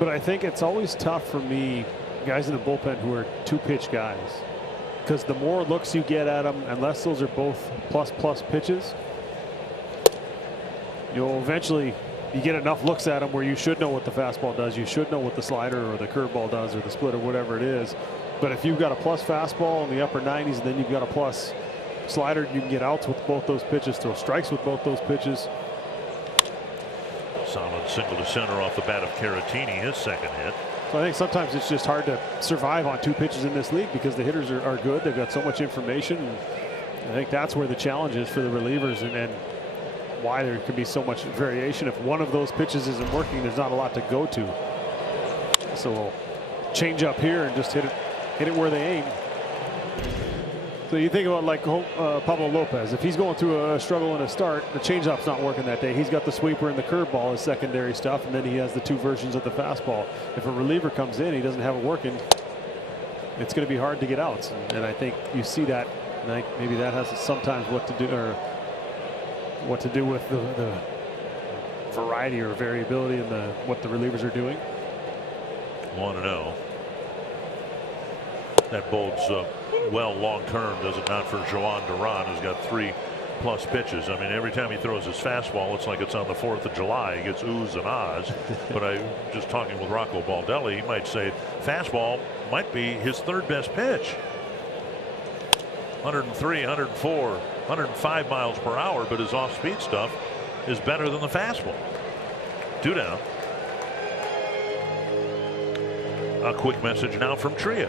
But I think it's always tough for me, guys in the bullpen who are 2-pitch guys, because the more looks you get at them, unless those are both plus pitches, you'll eventually you get enough looks at them where you should know what the fastball does, you should know what the slider or the curveball does, or the split, or whatever it is. But if you've got a plus fastball in the upper 90s, and then you've got a plus slider, you can get outs with both those pitches, throw strikes with both those pitches. Solid single to center off the bat of Caratini, his second hit. So I think sometimes it's just hard to survive on 2 pitches in this league because the hitters are good. They've got so much information. And I think that's where the challenge is for the relievers, and why there can be so much variation. If one of those pitches isn't working, there's not a lot to go to. So we'll change up here and just hit it where they aim. So you think about like Pablo Lopez, if he's going through a struggle in a start, the changeup's not working that day. He's got the sweeper and the curveball as secondary stuff, and then he has the 2 versions of the fastball. If a reliever comes in, he doesn't have it working, it's going to be hard to get outs. And I think you see that, and I think maybe that has sometimes what to do with the variety or variability in what the relievers are doing. 1-0. That bodes well long term, does it not, for Joan Duran, who's got 3+ pitches. I mean, every time he throws his fastball, it's like it's on the 4th of July. He gets oohs and ahs. But I just talking with Rocco Baldelli, he might say fastball might be his 3rd best pitch. 103, 104, 105 miles per hour, but his off-speed stuff is better than the fastball. 2 down. A quick message now from Trio.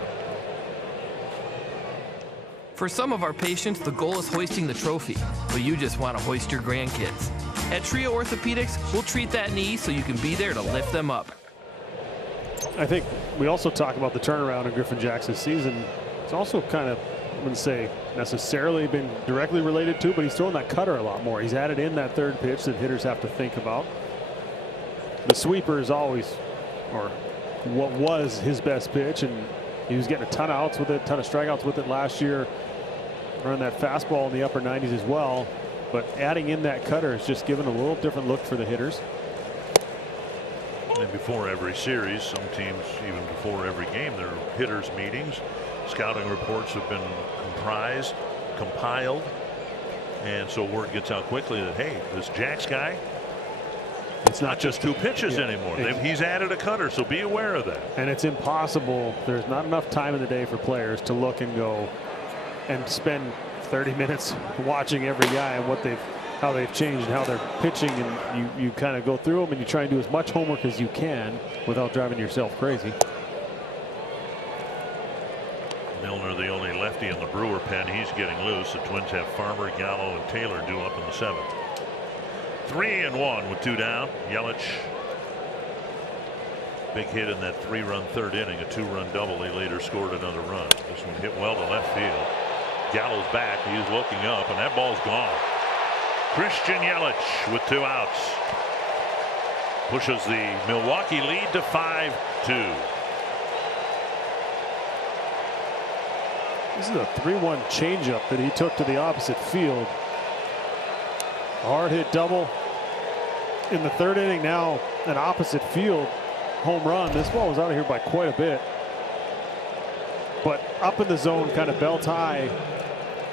For some of our patients, the goal is hoisting the trophy, but you just want to hoist your grandkids. At Trio Orthopedics, we'll treat that knee so you can be there to lift them up. I think we also talk about the turnaround in Griffin Jacks' season. It's also kind of, I wouldn't say necessarily been directly related to, but he's throwing that cutter a lot more. He's added in that 3rd pitch that hitters have to think about. The sweeper is always, or what was his best pitch, and he was getting a ton of outs with it, a ton of strikeouts with it last year. Running that fastball in the upper 90s as well. but adding in that cutter is just giving a little different look for the hitters. And before every series, some teams, even before every game, there are hitters meetings. Scouting reports have been compiled, and so word gets out quickly that, hey, this Jax guy, it's not just 2 pitches anymore. He's added a cutter, so be aware of that. And it's impossible. There's not enough time in the day for players to look and go and spend 30 minutes watching every guy and how they've changed and how they're pitching, and you kind of go through them and you try and do as much homework as you can without driving yourself crazy. Milner, the only lefty in the Brewer pen, he's getting loose. The Twins have Farmer, Gallo, and Taylor due up in the 7th. 3-1 with 2 down. Yelich, big hit in that 3-run 3rd inning, a 2-run double. He later scored another run. This one hit well to left field. Gallo's back. He's looking up, and that ball's gone. Christian Yelich with 2 outs pushes the Milwaukee lead to 5-2. This is a 3-1 changeup that he took to the opposite field. A hard hit double in the 3rd inning. Now an opposite field home run. This ball was out of here by quite a bit, but up in the zone, kind of belt high.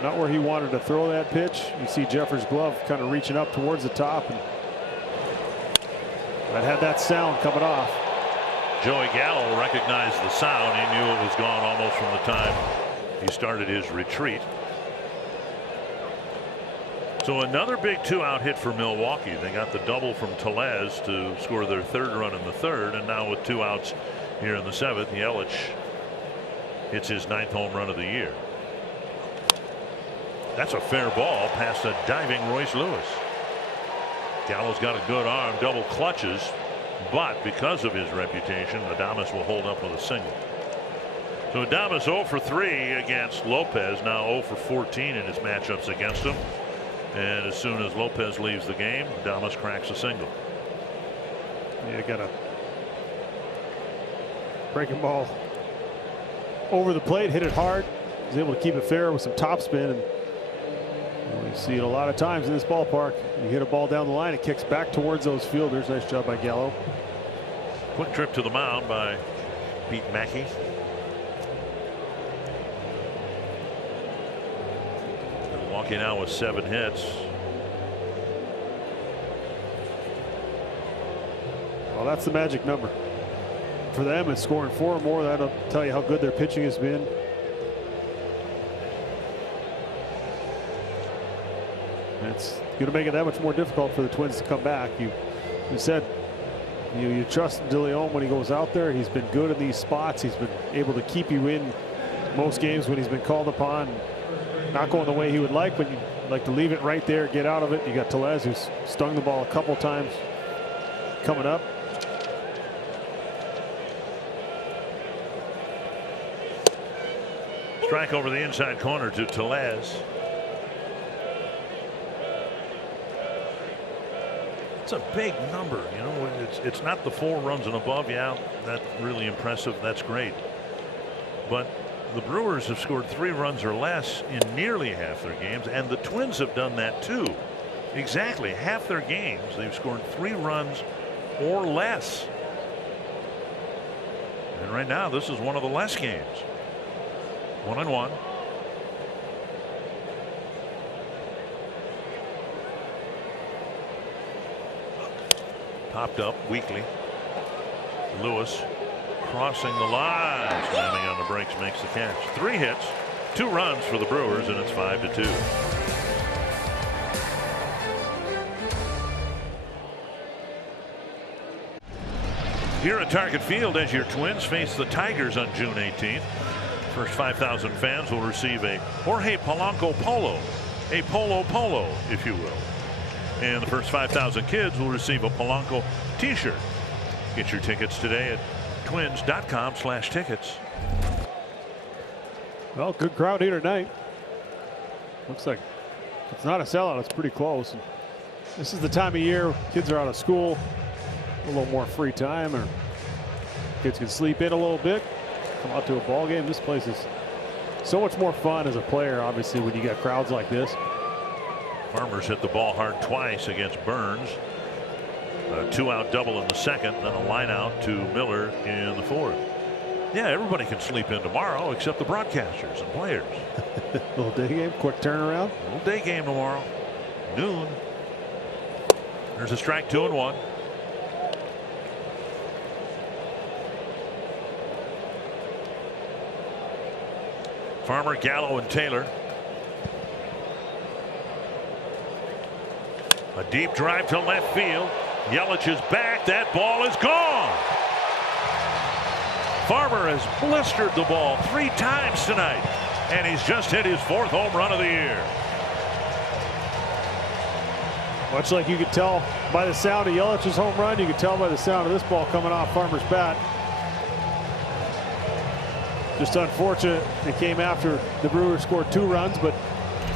Not where he wanted to throw that pitch. You see Jeffers' glove kind of reaching up towards the top, and that had that sound coming off. Joey Gallo recognized the sound. He knew it was gone almost from the time he started his retreat. So another big 2-out hit for Milwaukee. They got the double from Tellez to score their 3rd run in the 3rd, and now with 2 outs here in the 7th, Yelich hits his 9th home run of the year. That's a fair ball past a diving Royce Lewis. Gallo's got a good arm, double clutches, but because of his reputation, Adames will hold up with a single. So Adames 0 for 3 against Lopez, now 0 for 14 in his matchups against him. And as soon as Lopez leaves the game, Adames cracks a single. Yeah, got a breaking ball over the plate, hit it hard. Was able to keep it fair with some topspin, and we see it a lot of times in this ballpark. You hit a ball down the line, it kicks back towards those fielders. Nice job by Gallo. Quick trip to the mound by Pete Mackey. Milwaukee now with 7 hits. Well, that's the magic number for them. Is scoring 4 or more. That'll tell you how good their pitching has been. It's going to make it that much more difficult for the Twins to come back. You said you trust De Leon when he goes out there. He's been good in these spots. He's been able to keep you in most games when he's been called upon. Not going the way he would like, but you like to leave it right there, get out of it. You got Tellez, who's stung the ball a couple times coming up. Strike over the inside corner to Tellez. It's a big number, you know. It's not the 4 runs and above. Yeah, that's really impressive. That's great. But the Brewers have scored 3 runs or less in nearly half their games, and the Twins have done that too. Exactly half their games, they've scored 3 runs or less. And right now, this is one of the less games. 1-1. Popped up weakly. Lewis crossing the line, slamming on the brakes, makes the catch. 3 hits, 2 runs for the Brewers, and it's 5-2. Here at Target Field, as your Twins face the Tigers on June 18th, first 5,000 fans will receive a Jorge Polanco polo, a polo, if you will. And the first 5,000 kids will receive a Polanco t-shirt. Get your tickets today at twins.com/tickets. Well, good crowd here tonight. Looks like it's not a sellout. It's pretty close. And this is the time of year kids are out of school, a little more free time, or kids can sleep in a little bit, come out to a ball game. This place is so much more fun as a player, obviously, when you got crowds like this. Farmers hit the ball hard twice against Burns. A 2-out double in the second, then a line out to Miller in the fourth. Yeah, everybody can sleep in tomorrow except the broadcasters and players. Little day game, quick turnaround. Little day game tomorrow, noon. There's a strike, 2-1. Farmer, Gallo, and Taylor. A deep drive to left field. Yelich is back. That ball is gone. Farmer has blistered the ball 3 times tonight, and he's just hit his 4th home run of the year. Much like you could tell by the sound of Yelich's home run, you could tell by the sound of this ball coming off Farmer's bat. Just unfortunate it came after the Brewers scored 2 runs, but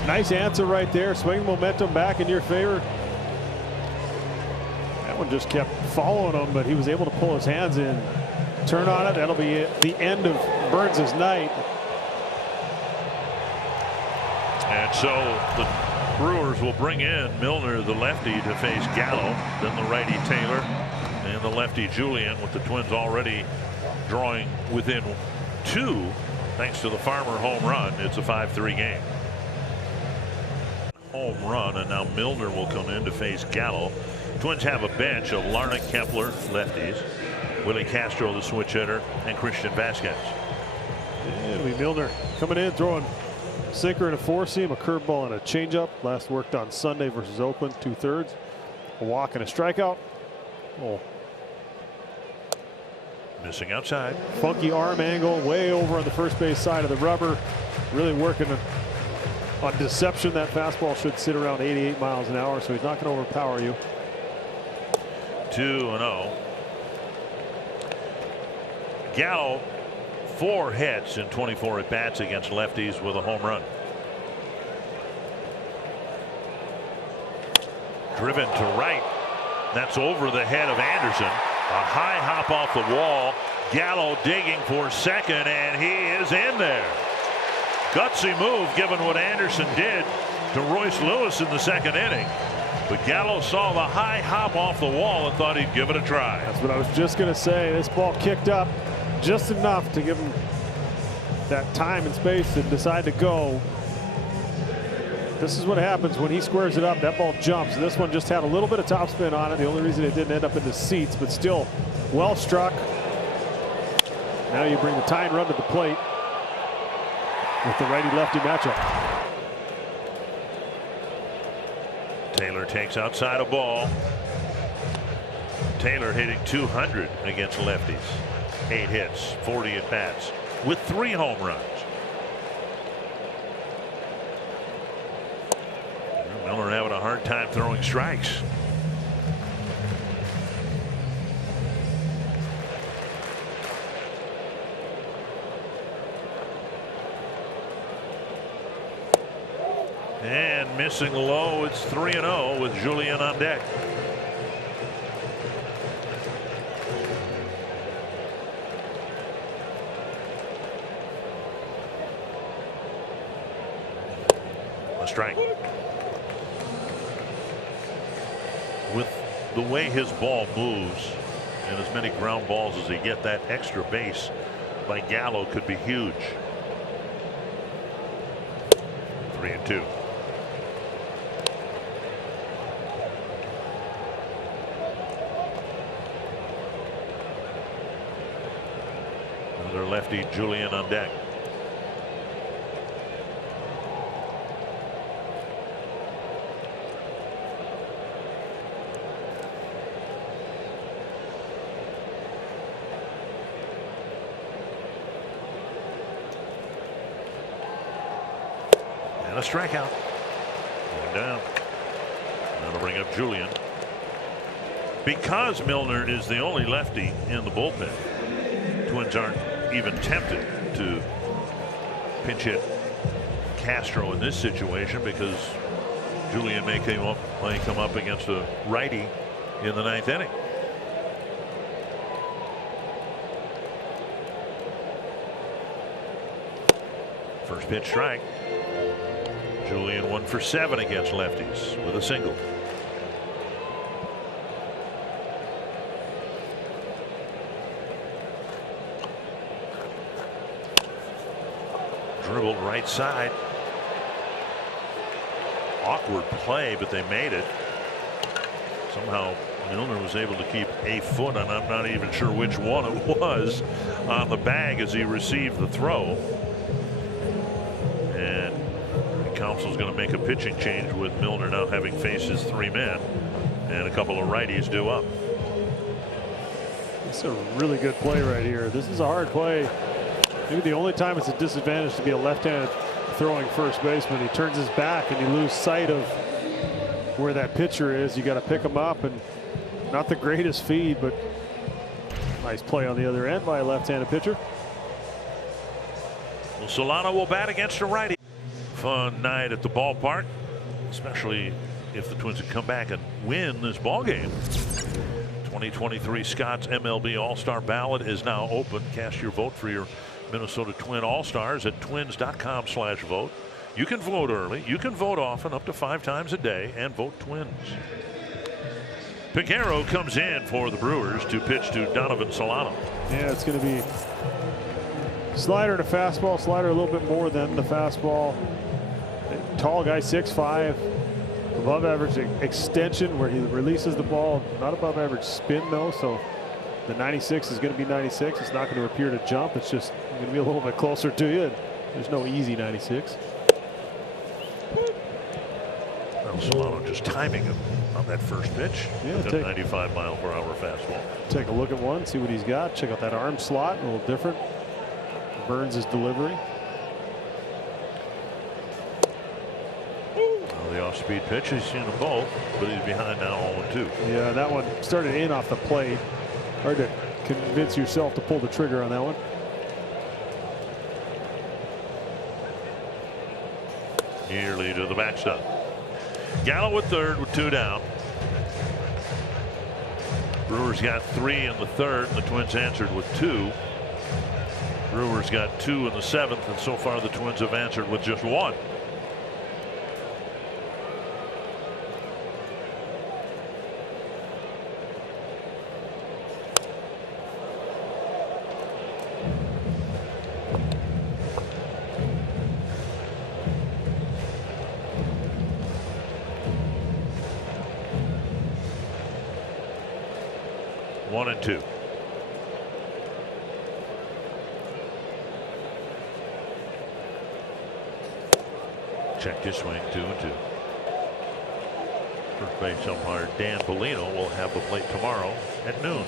nice answer right there. Swing momentum back in your favor. That one just kept following him, but he was able to pull his hands in, turn on it. That'll be the end of Burns' night. And so the Brewers will bring in Milner, the lefty, to face Gallo, then the righty Taylor, and the lefty Julian, with the Twins already drawing within 2 thanks to the Farmer home run. It's a 5-3 game. Home run, and now Milner will come in to face Gallo. Twins have a bench of Larnach, Kepler, lefties, Willie Castro, the switch hitter, and Christian Vasquez. Yeah, Milner coming in, throwing sinker and a 4-seam, a curveball and a changeup. Last worked on Sunday versus Oakland, 2/3. A walk and a strikeout. Oh. Missing outside. Funky arm angle way over on the first base side of the rubber. Really working on deception. That fastball should sit around 88 miles an hour, so he's not going to overpower you. 2-0. Gallo, 4 hits in 24 at-bats against lefties with a home run. Driven to right. That's over the head of Anderson. A high hop off the wall. Gallo digging for second, and he is in there. Gutsy move given what Anderson did to Royce Lewis in the second inning. But Gallo saw the high hop off the wall and thought he'd give it a try. That's what I was just going to say. This ball kicked up just enough to give him that time and space to decide to go. This is what happens when he squares it up. That ball jumps. This one just had a little bit of topspin on it. The only reason it didn't end up in the seats, but still well struck. Now you bring the tying run to the plate with the righty-lefty matchup. Taylor takes outside a ball. Taylor hitting .200 against lefties. 8 hits, 40 at-bats with 3 home runs. Miller having a hard time throwing strikes. And missing low. It's 3-0 with Julian on deck. A strike. With the way his ball moves and as many ground balls as he gets, that extra base by Gallo could be huge. 3-2. Another lefty, Julian, on deck. And a strikeout. Going down. That'll bring up Julian. Because Milner is the only lefty in the bullpen, Twins aren't even tempted to pinch hit Castro in this situation, because Julian may come up against a righty in the 9th inning. First pitch strike. Julian 1 for 7 against lefties with a single. Dribbled right side. Awkward play, but they made it. Somehow Milner was able to keep a foot, and I'm not even sure which one it was, on the bag as he received the throw. And the council's going to make a pitching change with Milner now having faced his 3 men, and a couple of righties due up. It's a really good play right here. This is a hard play. Maybe the only time it's a disadvantage to be a left-handed throwing first baseman. He turns his back and you lose sight of where that pitcher is. You got to pick him up, and not the greatest feed, but nice play on the other end by a left-handed pitcher. Well, Solano will bat against a righty. Fun night at the ballpark, especially if the Twins can come back and win this ball game. 2023 Scott's MLB All-Star ballot is now open. Cast your vote for your Minnesota Twin All-Stars at twins.com/vote. You can vote early. You can vote often, up to 5 times a day, and vote Twins. Piquero comes in for the Brewers to pitch to Donovan Solano. Yeah, it's going to be slider and a fastball. Slider a little bit more than the fastball. Tall guy, 6'5", above average extension where he releases the ball. Not above average spin though, so the 96 is going to be 96. It's not going to appear to jump. It's just going to be a little bit closer to you. There's no easy 96. Well, Solano just timing him on that first pitch. Yeah, with a 95-mile-per-hour fastball. Take a look at one, see what he's got. Check out that arm slot, a little different. Burns' delivery. Well, the off-speed pitch, he's seen them both, but he's behind now 0-2. Yeah, that one started in off the plate. Hard to convince yourself to pull the trigger on that one. Nearly to the backstop. Gallo at third with 2 down. Brewers got 3 in the third, and the Twins answered with 2. Brewers got 2 in the 7th, and so far the Twins have answered with just 1. One and 2. Check his swing, 2-2. First base umpire Dan Bellino will have the plate tomorrow at noon.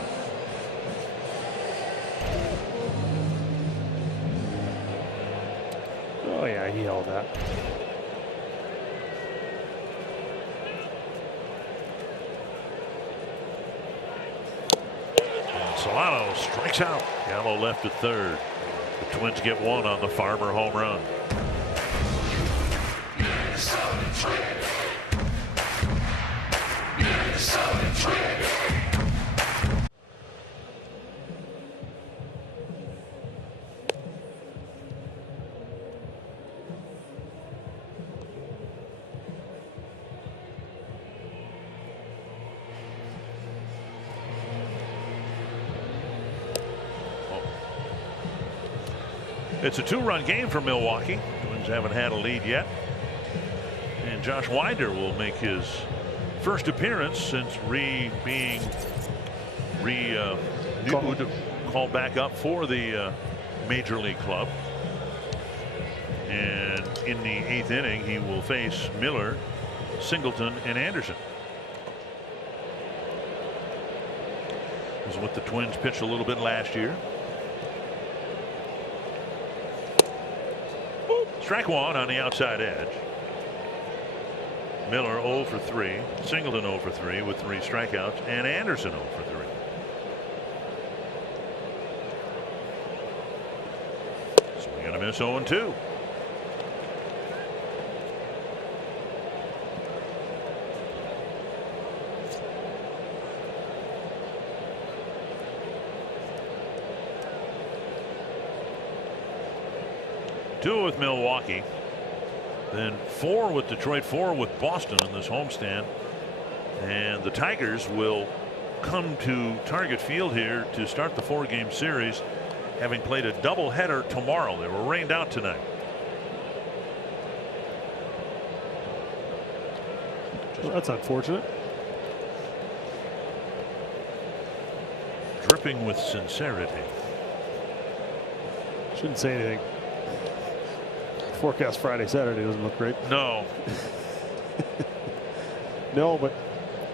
Oh yeah, he held that. Solano strikes out. Gallo left at third. The Twins get 1 on the Farmer home run. It's a 2-run game for Milwaukee. Twins haven't had a lead yet. And Josh Winder will make his first appearance since being called back up for the major league club. And in the 8th inning, he will face Miller, Singleton, and Anderson. This is what the Twins pitched a little bit last year. Strike 1 on the outside edge. Miller 0 for 3. Singleton 0 for 3 with 3 strikeouts, and Anderson 0 for 3. Swing and a miss, 0-2. Two with Milwaukee. then 4 with Detroit, 4 with Boston in this homestand. And the Tigers will come to Target Field here to start the 4-game series, having played a doubleheader tomorrow. They were rained out tonight. Well, that's unfortunate. Dripping with sincerity. Shouldn't say anything. Forecast Friday, Saturday doesn't look great. No. No, but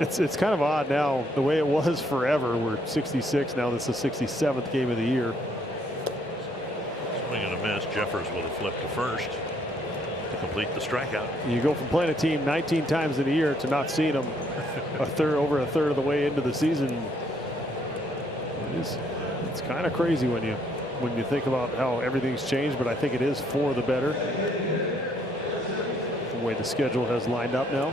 it's kind of odd now, the way it was forever. We're 66 now. This is the 67th game of the year. Swing and a miss. Jeffers with a flip to first to complete the strikeout. You go from playing a team 19 times in a year to not seeing them over a third of the way into the season. It's kind of crazy when you think about how everything's changed, but I think it is for the better, the way the schedule has lined up now.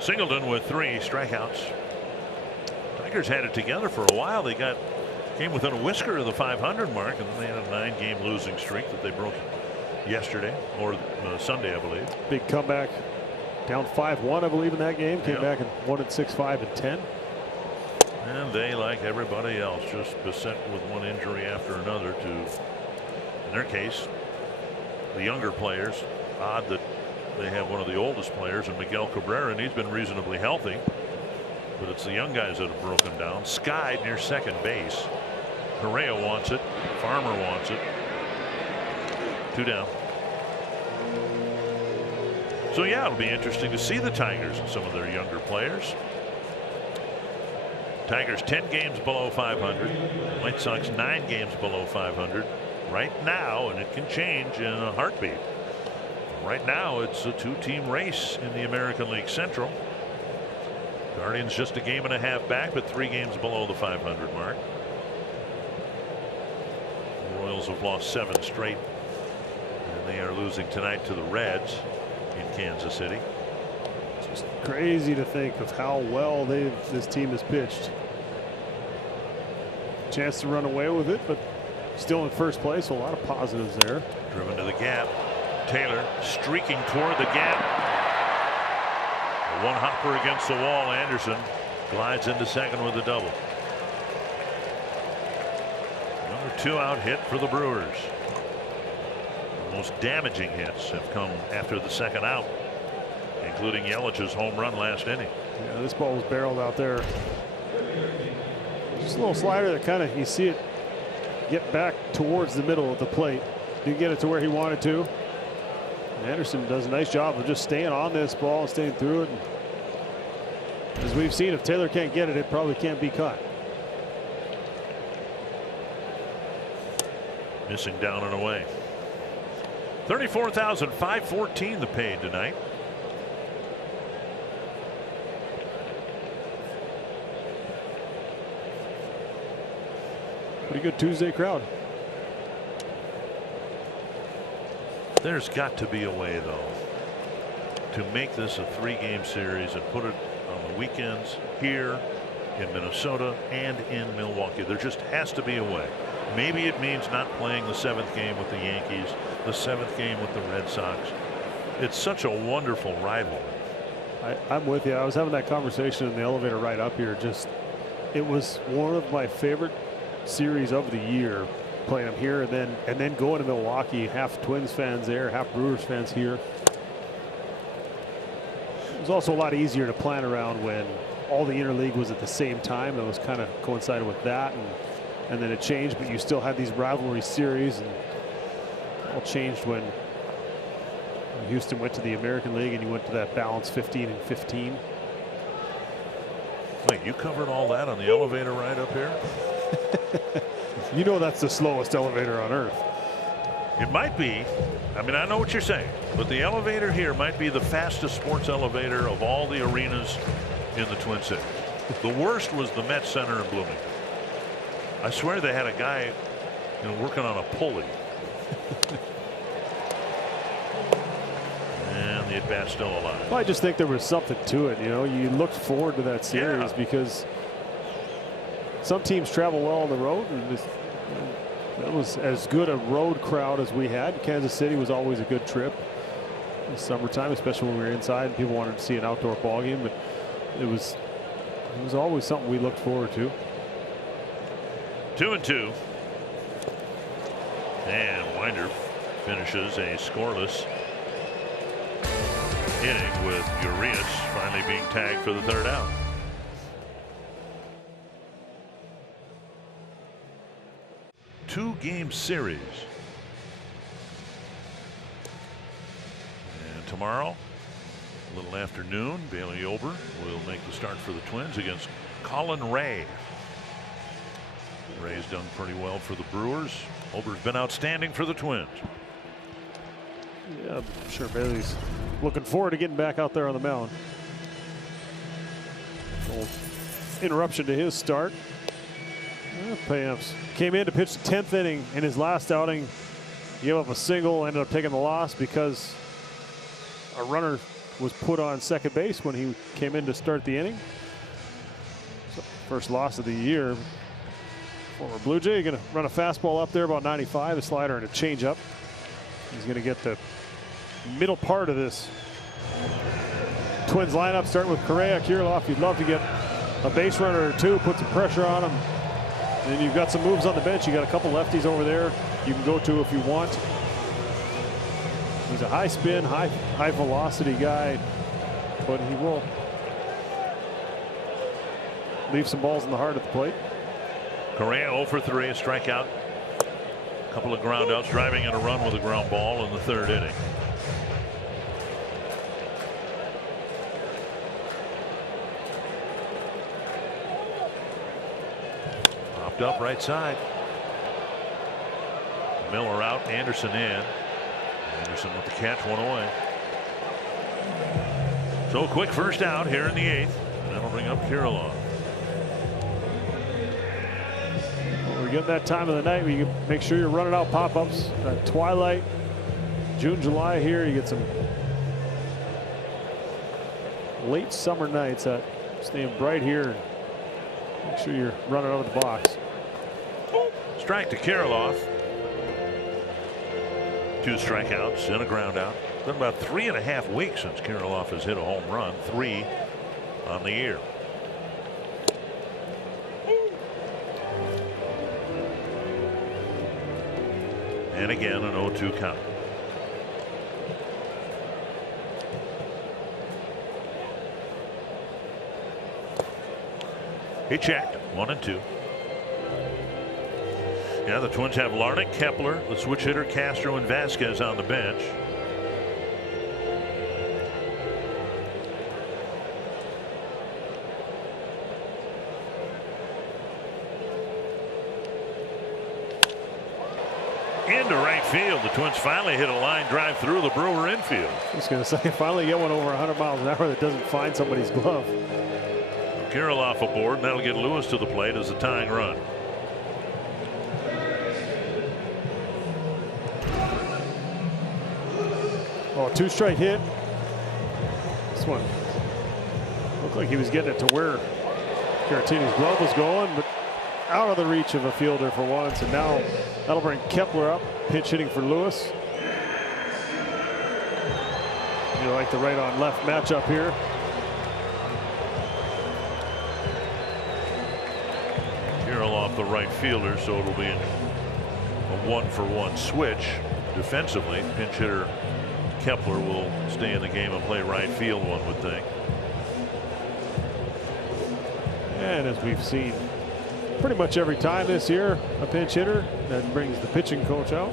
Singleton with 3 strikeouts. Tigers had it together for a while. They came within a whisker of the 500 mark, and then they had a 9-game losing streak that they broke yesterday or Sunday, I believe. Big comeback, down 5-1, I believe, in that game. Came back and won it 6-5 and 10. And they, like everybody else, just beset with one injury after another. To, in their case, the younger players. Odd that they have one of the oldest players in Miguel Cabrera, and he's been reasonably healthy. But it's the young guys that have broken down. Sky near second base. Correa wants it. Farmer wants it. 2 down. So yeah, it'll be interesting to see the Tigers and some of their younger players. Tigers 10 games below 500. White Sox 9 games below 500 right now, and it can change in a heartbeat. Right now it's a 2-team race in the American League Central. Guardians just a game and a half back, but 3 games below the 500 mark. The Royals have lost 7 straight, and they are losing tonight to the Reds in Kansas City. It's just crazy to think of how well this team has pitched. Chance to run away with it, but still in first place. A lot of positives there. Driven to the gap. Taylor streaking toward the gap. A one-hopper against the wall. Anderson glides into second with a double. Another 2-out hit for the Brewers. The most damaging hits have come after the second out, including Yelich's home run last inning. Yeah, this ball was barreled out there. Just a little slider that kind of, you see it get back towards the middle of the plate. Didn't get it to where he wanted to. Anderson does a nice job of just staying on this ball and staying through it. And as we've seen, if Taylor can't get it, it probably can't be caught. Missing down and away. 34,514 the paid tonight. Pretty good Tuesday crowd. There's got to be a way, though, to make this a 3-game series and put it on the weekends here in Minnesota and in Milwaukee. There just has to be a way. Maybe it means not playing the 7th game with the Yankees, the 7th game with the Red Sox. It's such a wonderful rivalry. I'm with you. I was having that conversation in the elevator right up here. It was one of my favorite series of the year, playing them here and then going to Milwaukee. Half Twins fans there, half Brewers fans here. It was also a lot easier to plan around when all the interleague was at the same time. It was kind of coincided with that, and then it changed, but you still had these rivalry series, and it all changed when Houston went to the American League and you went to that balance 15 and 15. Wait, you covered all that on the elevator ride up here? You know that's the slowest elevator on earth. It might be. I mean, I know what you're saying, but the elevator here might be the fastest sports elevator of all the arenas in the Twin Cities. The worst was the Met Center in Bloomington. I swear they had a guy, working on a pulley. And the at-bat's still alive. Well, I just think there was something to it. You looked forward to that series because some teams travel well on the road, and It was as good a road crowd as we had. Kansas City was always a good trip in the summertime, especially when we were inside and people wanted to see an outdoor ball game. But it was always something we looked forward to. 2-2. And Winder finishes a scoreless inning with Urias finally being tagged for the third out. Two-game series. And tomorrow, a little afternoon, Bailey Ober will make the start for the Twins against Colin Ray. Ray's done pretty well for the Brewers. Ober's been outstanding for the Twins. Yeah, I'm sure Bailey's looking forward to getting back out there on the mound. Little interruption to his start. Payamps came in to pitch the 10th inning in his last outing. Gave up a single, ended up taking the loss because a runner was put on second base when he came in to start the inning. So first loss of the year. Former Blue Jay going to run a fastball up there about 95, a slider and a changeup. He's going to get the middle part of this Twins lineup, starting with Correa, Kirilloff. You'd love to get a base runner or two, put some pressure on him. And then you've got some moves on the bench. You got a couple lefties over there you can go to if you want. He's a high spin, high velocity guy, but he will leave some balls in the heart at the plate. Correa 0 for 3, a strikeout. A couple of ground outs, driving in a run with a ground ball in the third inning. Popped up right side. Miller out, Anderson in. Anderson with the catch, one away. So quick first out here in the 8th. That'll bring up Kirilloff. We're getting that time of the night where you can make sure you're running out pop-ups. That twilight, June, July here, you get some late summer nights that staying bright here. Make sure you're running out of the box. Strike to Kirilloff. 2 strikeouts and a ground out. It's been about 3.5 weeks since Kirilloff has hit a home run. 3 on the year. And again, an 0-2 count. He checked 1-2. Yeah, the Twins have Larnach, Kepler, the switch hitter Castro, and Vasquez on the bench. Into right field. The Twins finally hit a line drive through the Brewer infield. I was going to say, finally get one over 100 miles an hour that doesn't find somebody's glove. Kirilloff aboard, and that'll get Lewis to the plate as a tying run. Oh, 2-strike hit. This one looked like he was getting it to where Caratini's glove was going, but out of the reach of a fielder for once, and now that'll bring Kepler up, pinch hitting for Lewis. You like the right on left matchup here. Kirilloff the right fielder, so it'll be a 1-for-1 switch defensively. Pinch hitter Kepler will stay in the game and play right field, one would think. And as we've seen pretty much every time this year, a pinch hitter that brings the pitching coach out.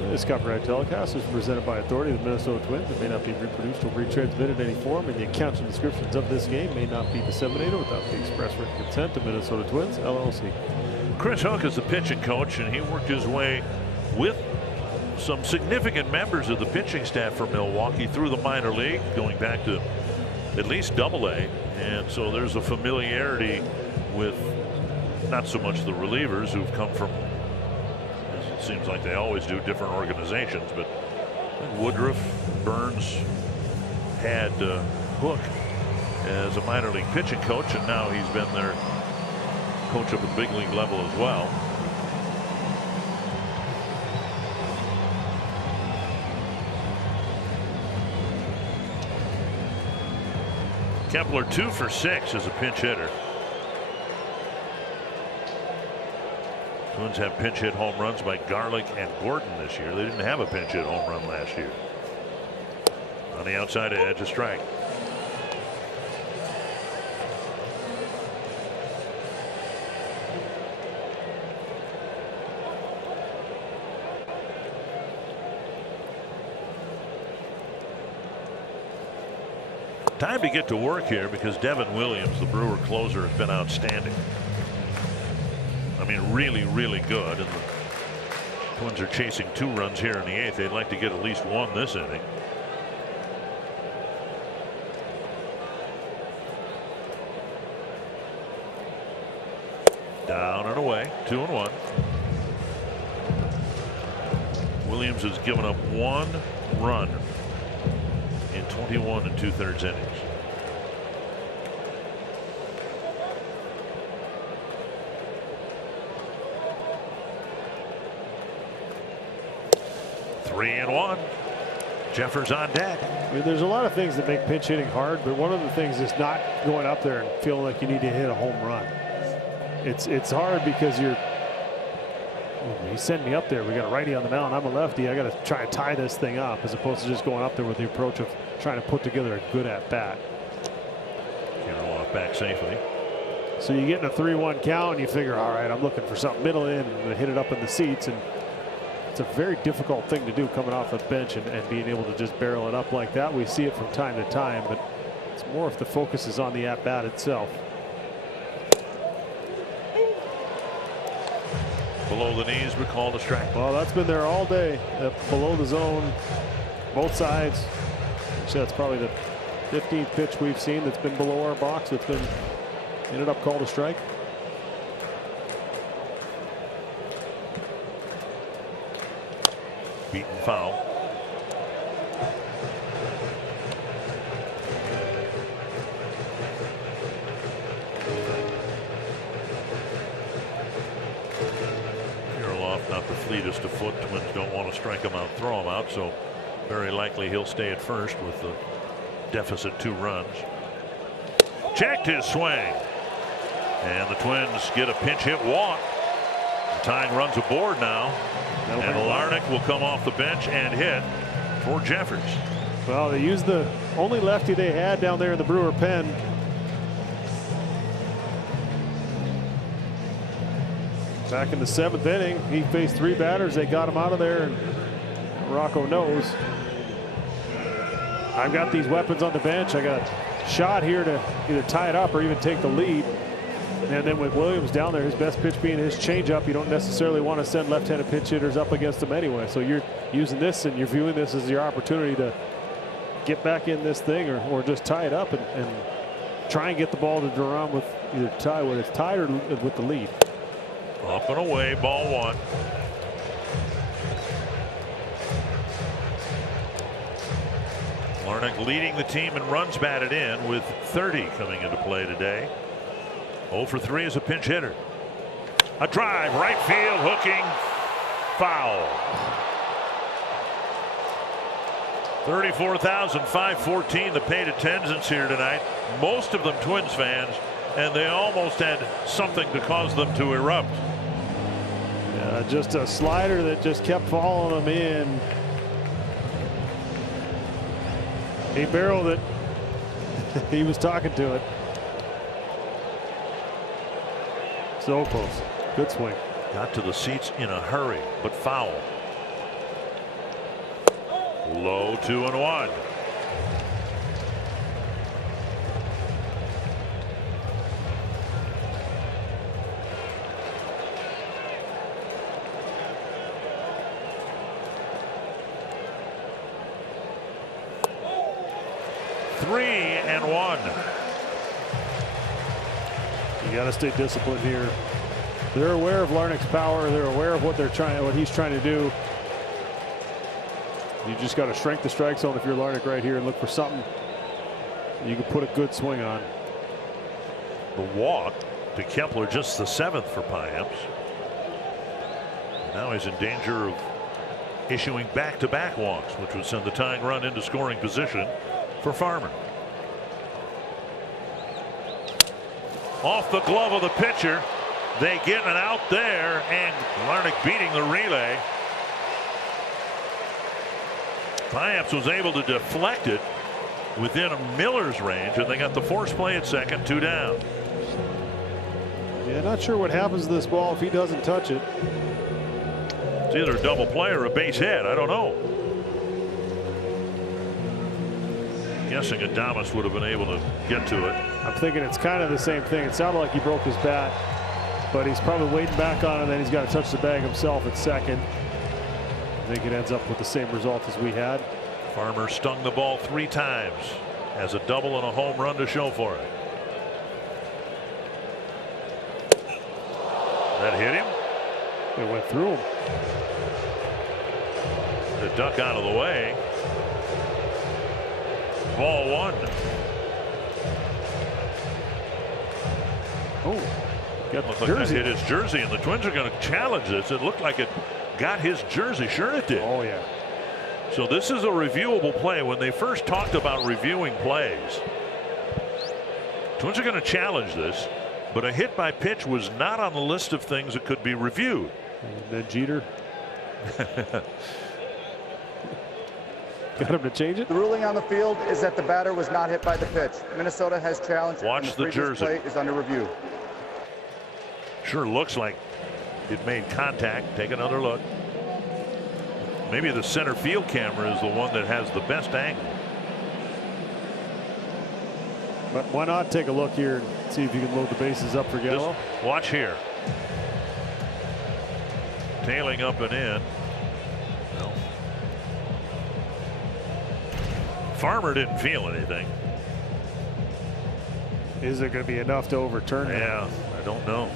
This copyright telecast is presented by authority of the Minnesota Twins. It may not be reproduced or retransmitted in any form, and the accounts and descriptions of this game may not be disseminated without the express written consent of Minnesota Twins, LLC. Chris Hook is the pitching coach, and he worked his way with some significant members of the pitching staff for Milwaukee through the minor league, going back to at least Double-A, and so there's a familiarity with not so much the relievers who've come from, it seems like they always do, different organizations, but Woodruff, Burns had Hook as a minor league pitching coach, and now he's been their coach up at the big league level as well. Kepler 2 for 6 as a pinch hitter. Twins have pinch hit home runs by Garlick and Gordon this year. They didn't have a pinch hit home run last year. On the outside edge, a strike. Time to get to work here because Devin Williams, the Brewer closer, has been outstanding. I mean, really, really good. And the Twins are chasing 2 runs here in the 8th. They'd like to get at least 1 this inning. Down and away, 2-1. Williams has given up 1 run in 21 2/3 innings. Three and 1. Jeffers on deck. I mean, there's a lot of things that make pinch hitting hard, but one of the things is not going up there and feeling like you need to hit a home run. It's hard because he's sending me up there. We got a righty on the mound. I'm a lefty. I got to try and tie this thing up as opposed to just going up there with the approach of trying to put together a good at bat. Can't roll off back safely. So you get in a 3-1 count and you figure, all right, I'm looking for something middle in and hit it up in the seats. And it's a very difficult thing to do coming off the bench and being able to just barrel it up like that. We see it from time to time, but it's more if the focus is on the at bat itself. Below the knees, we call a strike. Well, that's been there all day. Below the zone, both sides. Actually, that's probably the 15th pitch we've seen that's been below our box. It's been ended up called a strike. Beaten foul. Not the fleetest of foot. Twins don't want to strike him out, throw him out, so very likely he'll stay at first with the deficit 2 runs. Checked his swing, and the Twins get a pinch hit walk. The tying runs aboard now, and Larnach will come off the bench and hit for Jeffers. Well, they used the only lefty they had down there in the Brewer pen. Back in the 7th inning, he faced 3 batters. They got him out of there, and Rocco knows I've got these weapons on the bench. I got a shot here to either tie it up or even take the lead. And then with Williams down there, his best pitch being his changeup, you don't necessarily want to send left-handed pitch hitters up against him anyway. So you're using this and you're viewing this as your opportunity to get back in this thing or just tie it up and try and get the ball to Duran with either tie whether it's tied or with the lead. Up and away, ball 1. Larnach leading the team in runs batted in with 30 coming into play today. 0 for 3 as a pinch hitter. A drive, right field, hooking, foul. 34,514 the paid attendance here tonight. Most of them Twins fans, and they almost had something to cause them to erupt. Just a slider that just kept following him in. He barreled it. He was talking to it. So close. Good swing. Got to the seats in a hurry, but foul. Low 2-1. You got to stay disciplined here. They're aware of Larnach's power. They're aware of what he's trying to do. You just got to shrink the strike zone if you're Larnach right here and look for something you can put a good swing on. The walk to Kepler, just the 7th for Payamps. Now he's in danger of issuing back-to-back walks, which would send the tying run into scoring position for Farmer. Off the glove of the pitcher. They get an out there, and Larnach beating the relay. Payamps was able to deflect it within Miller's range, and they got the force play at second, 2 down. Yeah, not sure what happens to this ball if he doesn't touch it. It's either a double play or a base hit. I don't know. Guessing Adames would have been able to get to it. I'm thinking it's kind of the same thing. It sounded like he broke his bat, but he's probably waiting back on it, and then he's got to touch the bag himself at second. I think it ends up with the same result as we had. Farmer stung the ball 3 times, has a double and a home run to show for it. That hit him. It went through him. The duck out of the way. Ball 1. Oh, got Looked the like that jersey. hit his jersey, and the Twins are going to challenge this. It looked like it got his jersey. Sure it did. Oh, yeah. So this is a reviewable play. When they first talked about reviewing plays, Twins are going to challenge this, but a hit by pitch was not on the list of things that could be reviewed. And then Jeter got him to change it. The ruling on the field is that the batter was not hit by the pitch. Minnesota has challenged. Watch and the previous jersey. play is under review. Sure looks like it made contact. Take another look. Maybe the center field camera is the one that has the best angle. But why not take a look here and see if you can load the bases up for Gallo? Just watch here. Tailing up and in. No. Farmer didn't feel anything. Is it going to be enough to overturn it? Yeah, I don't know.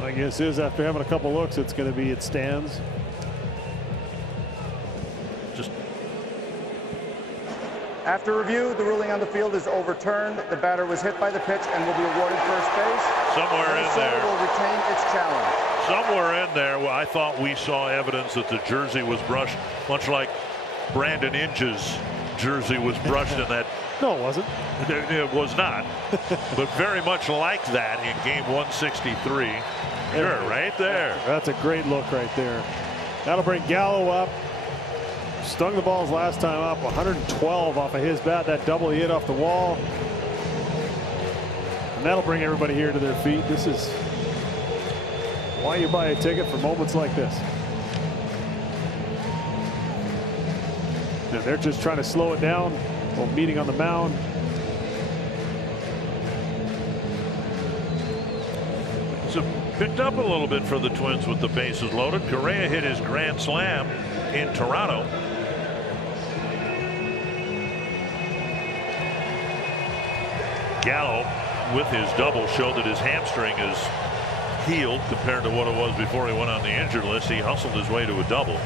My guess is after having a couple looks, it's going to be it stands. Just After review, the ruling on the field is overturned. The batter was hit by the pitch and will be awarded first base. somewhere in Minnesota there. will retain its challenge. Somewhere in there, well, I thought we saw evidence that the jersey was brushed, much like Brandon Inge's jersey was brushed in that. No, it wasn't. It was not, but very much like that in game 163. Sure, right there. That's a great look right there. That'll bring Gallo up. Stung the balls last time up, 112 off of his bat. That double he hit off the wall. And that'll bring everybody here to their feet. This is why you buy a ticket, for moments like this. And they're just trying to slow it down while meeting on the mound. So picked up a little bit for the Twins with the bases loaded. Correa hit his grand slam in Toronto. Gallo with his double showed that his hamstring is healed compared to what it was before he went on the injured list. He hustled his way to a double.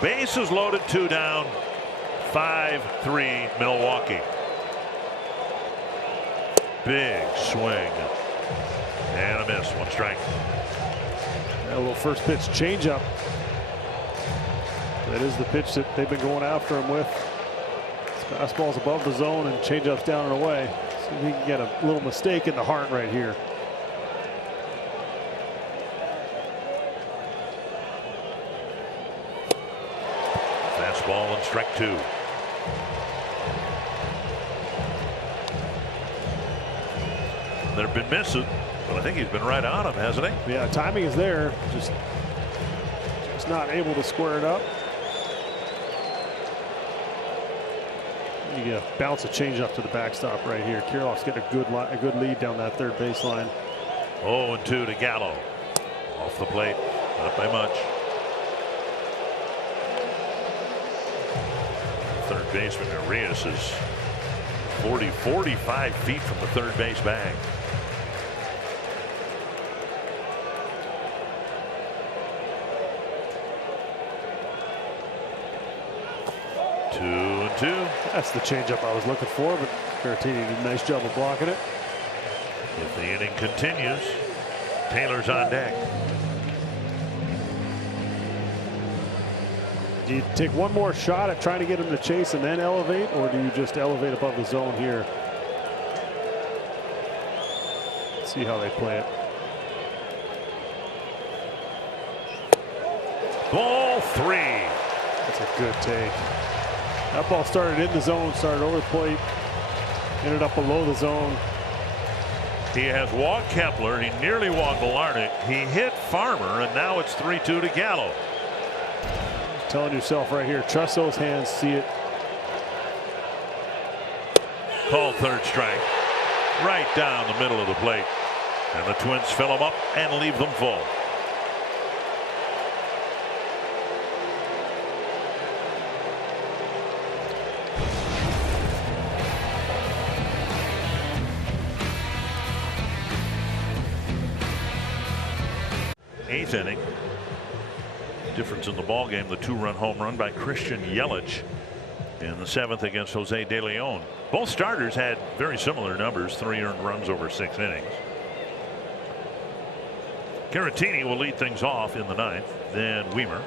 Bases loaded, 2 down, 5-3 Milwaukee. Big swing and a miss, 1 strike. A little first pitch changeup. That is the pitch that they've been going after him with. Fastball's above the zone and changeup's down and away. See if he can get a little mistake in the heart right here. Fastball and strike 2. There've been misses, but I think he's been right on him, hasn't he? Yeah, timing is there. Just not able to square it up. You get a bounce of change up to the backstop right here. Kirilloff's getting a good lead down that third baseline. 0-2 to Gallo. Off the plate, not by much. Third baseman Arias is 45 feet from the third base bag. 2-2. That's the changeup I was looking for, but Caratini did a nice job of blocking it. If the inning continues, Taylor's on deck. Do you take one more shot at trying to get him to chase and then elevate, or do you just elevate above the zone here? See how they play it. Ball 3. That's a good take. That ball started in the zone, started over the plate, ended up below the zone. He has walked Kepler. He nearly walked Larnach. He hit Farmer, and now it's 3-2 to Gallo. Telling yourself right here, trust those hands, see it. Called third strike. Right down the middle of the plate. And the Twins fill them up and leave them full. Eighth inning. Difference in the ball game, the 2-run home run by Christian Yelich in the 7th against Jose De Leon. Both starters had very similar numbers, 3 earned runs over 6 innings. Caratini will lead things off in the 9th, then Weimer,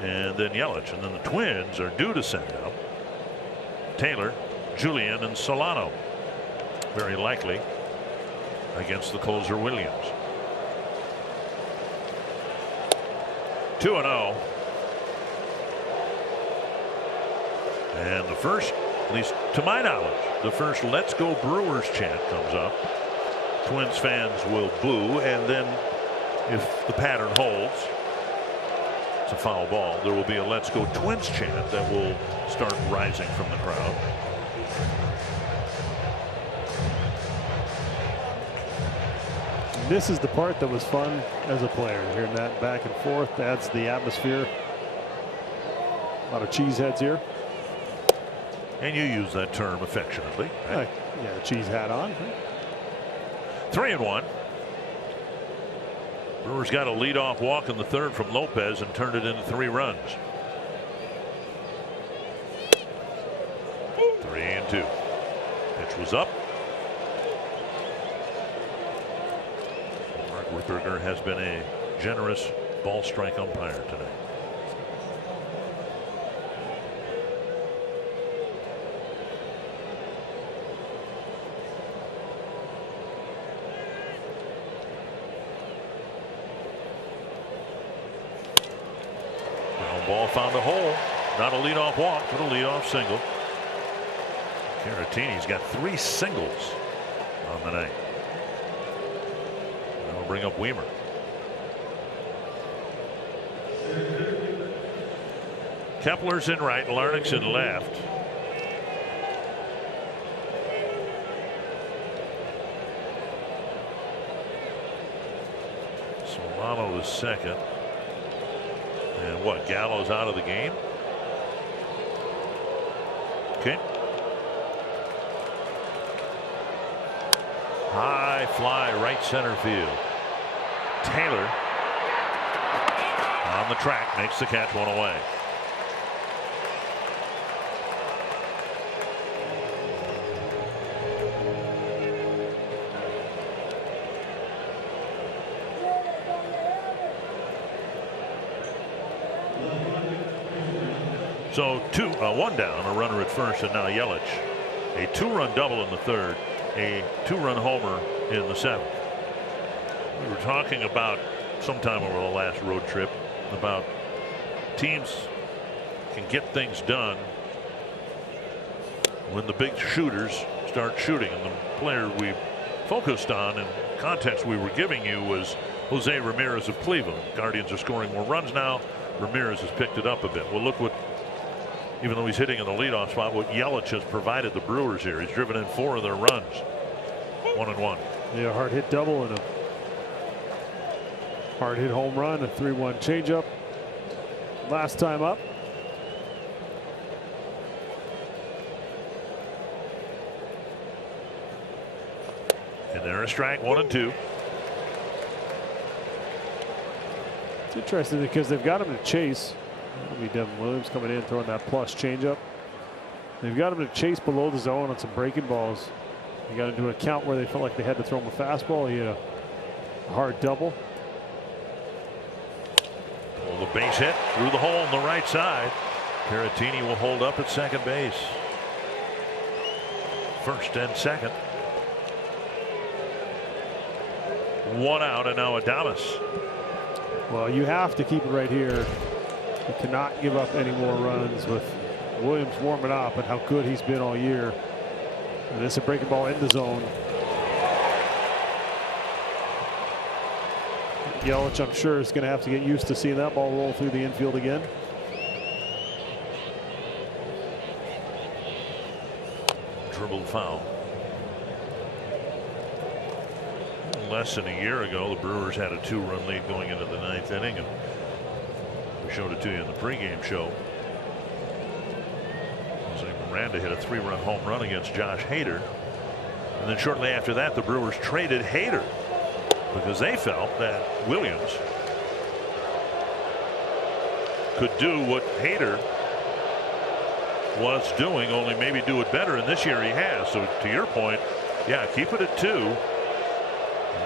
and then Yelich, and then the Twins are due to send out Taylor, Julian, and Solano, very likely against the closer Williams. 2-0. And the first, at least to my knowledge, the first "Let's Go Brewers" chant comes up. Twins fans will boo, and then if the pattern holds, it's a foul ball, there will be a "Let's Go Twins" chant that will start rising from the crowd. This is the part that was fun as a player. Hearing that back and forth adds the atmosphere. A lot of cheeseheads here. And you use that term affectionately. Right? Yeah, the cheese hat on. 3-1. Brewers got a leadoff walk in the 3rd from Lopez and turned it into 3 runs. 3-2. Pitch was up. Mark Rutherford has been a generous ball strike umpire tonight. Ball found a hole. Not a leadoff walk, but a leadoff single. Caratini's got 3 singles on the night. That'll bring up Weimer. Kepler's in right, Larnach's in left. Solano is second. And what, Gallo's out of the game? Okay. High fly right center field. Taylor on the track makes the catch, 1 away. So 1 down, a runner at first, and now Yelich. A 2-run double in the 3rd, a 2-run homer in the 7th. We were talking about sometime over the last road trip about teams can get things done when the big shooters start shooting, and the player we focused on and context we were giving you was Jose Ramirez of Cleveland. Guardians are scoring more runs now. Ramirez has picked it up a bit. Well, look what, even though he's hitting in the leadoff spot, what Yelich has provided the Brewers here. He's driven in 4 of their runs. 1-1. Yeah, hard hit double and a hard hit home run, a 3-1 changeup. Last time up. And there a strike, 1-2. It's interesting because they've got him to chase. That'll be Devin Williams coming in, throwing that plus changeup. They've got him to chase below the zone on some breaking balls. You got into an account where they felt like they had to throw him a fastball. He had a hard double. Well, the base hit through the hole on the right side. Caratini will hold up at second base. First and second. One out, and now Adames. Well, you have to keep it right here. You cannot give up any more runs with Williams warming up and how good he's been all year. And this is a breaking ball in the zone. Yelich, I'm sure, is going to have to get used to seeing that ball roll through the infield again. Dribbled foul. Less than a year ago, the Brewers had a 2-run lead going into the 9th inning, and we showed it to you in the pregame show. Jose Miranda hit a 3-run home run against Josh Hader, and then shortly after that, the Brewers traded Hader because they felt that Williams could do what Hader was doing, only maybe do it better, and this year he has. So to your point, yeah, keep it at 2.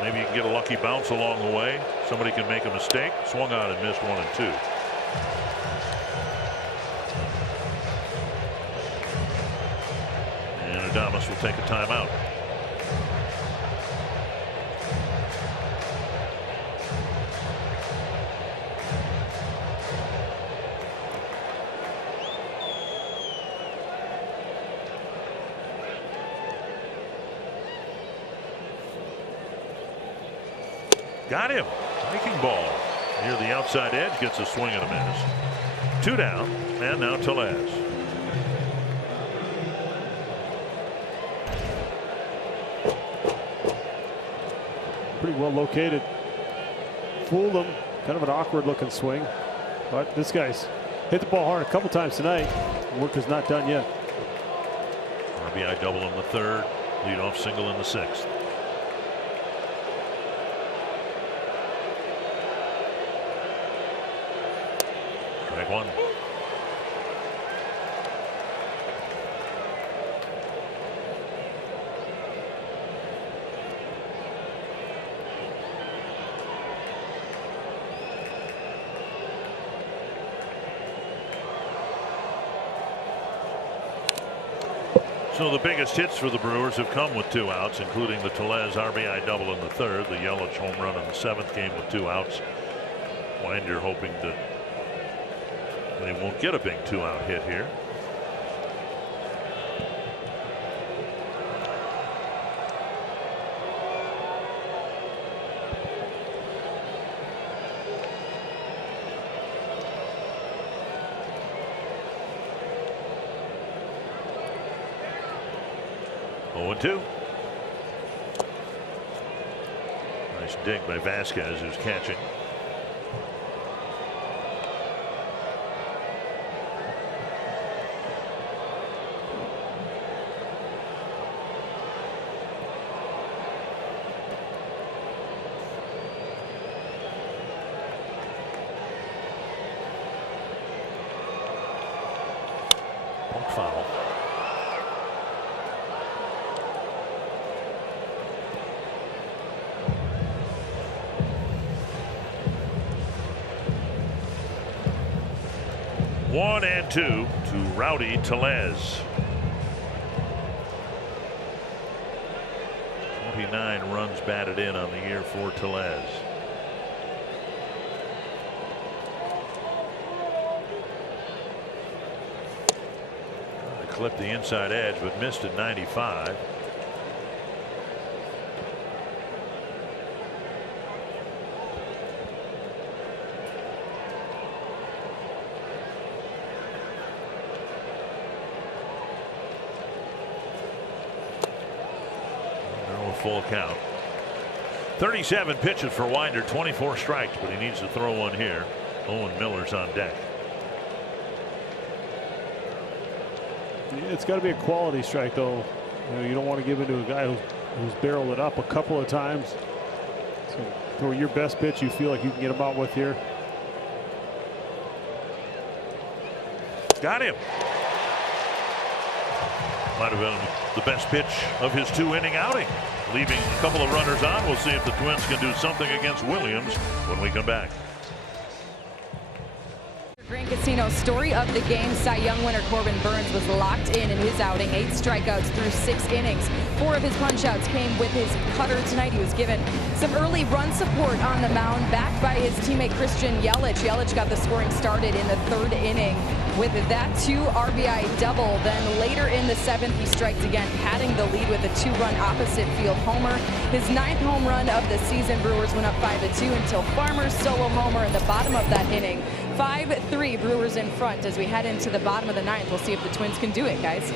Maybe you can get a lucky bounce along the way. Somebody can make a mistake. Swung on and missed 1 and 2. And Adames will take a timeout. Got him. Breaking ball near the outside edge, gets a swing and a miss. 2 down, and now Tellez. Pretty well located. Fooled him. Kind of an awkward looking swing. But this guy's hit the ball hard a couple times tonight. Work is not done yet. RBI double in the 3rd. Leadoff single in the 6th. Strike 1. So the biggest hits for the Brewers have come with 2 outs, including the Tellez RBI double in the 3rd, the Yelich home run in the 7th game with 2 outs. Winder hoping that they won't get a big 2-out hit here. Oh, 2. Nice dig by Vasquez, who's catching. Foul. One and 2 to Rowdy Tellez. 29 runs batted in on the year for Tellez. Clipped the inside edge, but missed at 95. A full count. 37 pitches for Winder, 24 strikes, but he needs to throw one here. Owen Miller's on deck. It's got to be a quality strike, though. You don't want to give it to a guy who's barreled it up a couple of times. So throw your best pitch you feel like you can get him out with here. Got him. Might have been the best pitch of his 2-inning outing. Leaving a couple of runners on. We'll see if the Twins can do something against Williams when we come back. Grand Casino story of the game. Cy Young winner Corbin Burnes was locked in his outing. 8 strikeouts through 6 innings. 4 of his punch-outs came with his cutter tonight. He was given some early run support on the mound, backed by his teammate Christian Yelich. Yelich got the scoring started in the 3rd inning with that 2 RBI double. Then later in the 7th, he strikes again, padding the lead with a 2-run opposite field homer. His 9th home run of the season. Brewers went up 5-2 until Farmer's solo homer in the bottom of that inning. 5-3 Brewers in front as we head into the bottom of the 9th. We'll see if the Twins can do it, guys.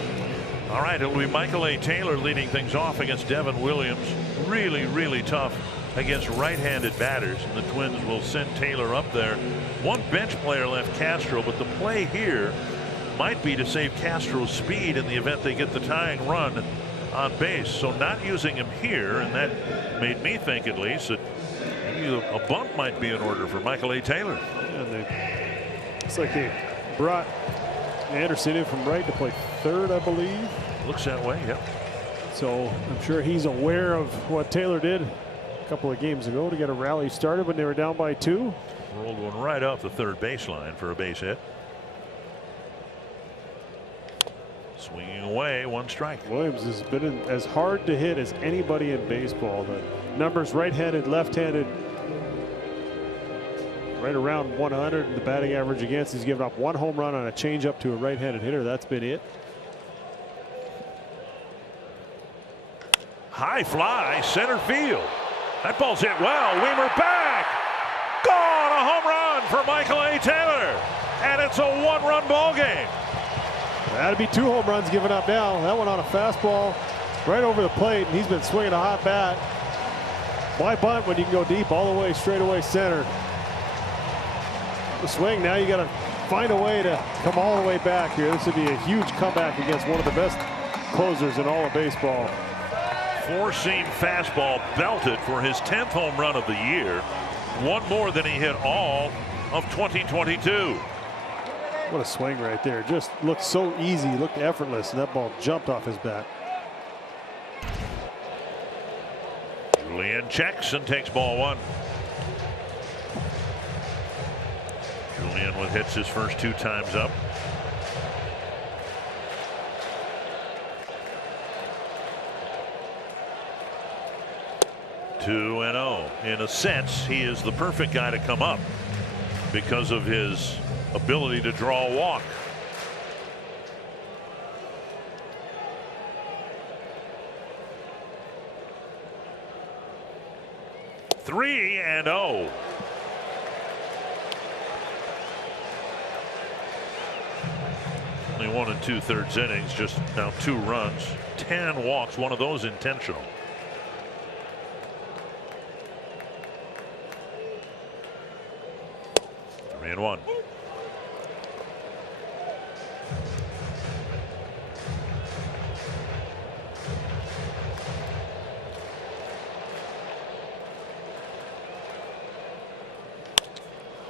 All right, it'll be Michael A. Taylor leading things off against Devin Williams. Really tough against right-handed batters, and the Twins will send Taylor up there. One bench player left, Castro, but the play here might be to save Castro's speed in the event they get the tying run on base. So not using him here, and that made me think at least that maybe a bunt might be in order for Michael A. Taylor. Yeah, it's like they brought Anderson in from right to play 3rd, I believe. Looks that way, yep. So I'm sure he's aware of what Taylor did a couple of games ago to get a rally started when they were down by 2. Rolled one right off the 3rd baseline for a base hit. Swinging away, 1 strike. Williams has been as hard to hit as anybody in baseball. The numbers right-handed, left-handed, right around 100. The batting average against, he's given up 1 home run on a changeup to a right-handed hitter. That's been it. High fly, center field. That ball's hit well. Weimer back. Gone. A home run for Michael A. Taylor. And it's a 1-run ball game. That'd be 2 home runs given up now. That one on a fastball right over the plate, and he's been swinging a hot bat. Why bunt when you can go deep all the way straight away center? The swing, now you got to find a way to come all the way back here. This would be a huge comeback against one of the best closers in all of baseball. 4-seam fastball belted for his 10th home run of the year. 1 more than he hit all of 2022. What a swing right there. Just looked so easy, looked effortless, and that ball jumped off his bat. Julian checks and takes ball 1. Julian with hits his first 2 times up. Two and 0. In a sense, he is the perfect guy to come up because of his ability to draw a walk. Three and 0. Only 1 2/3 innings, just now 2 runs, 10 walks, 1 of those intentional. And 1.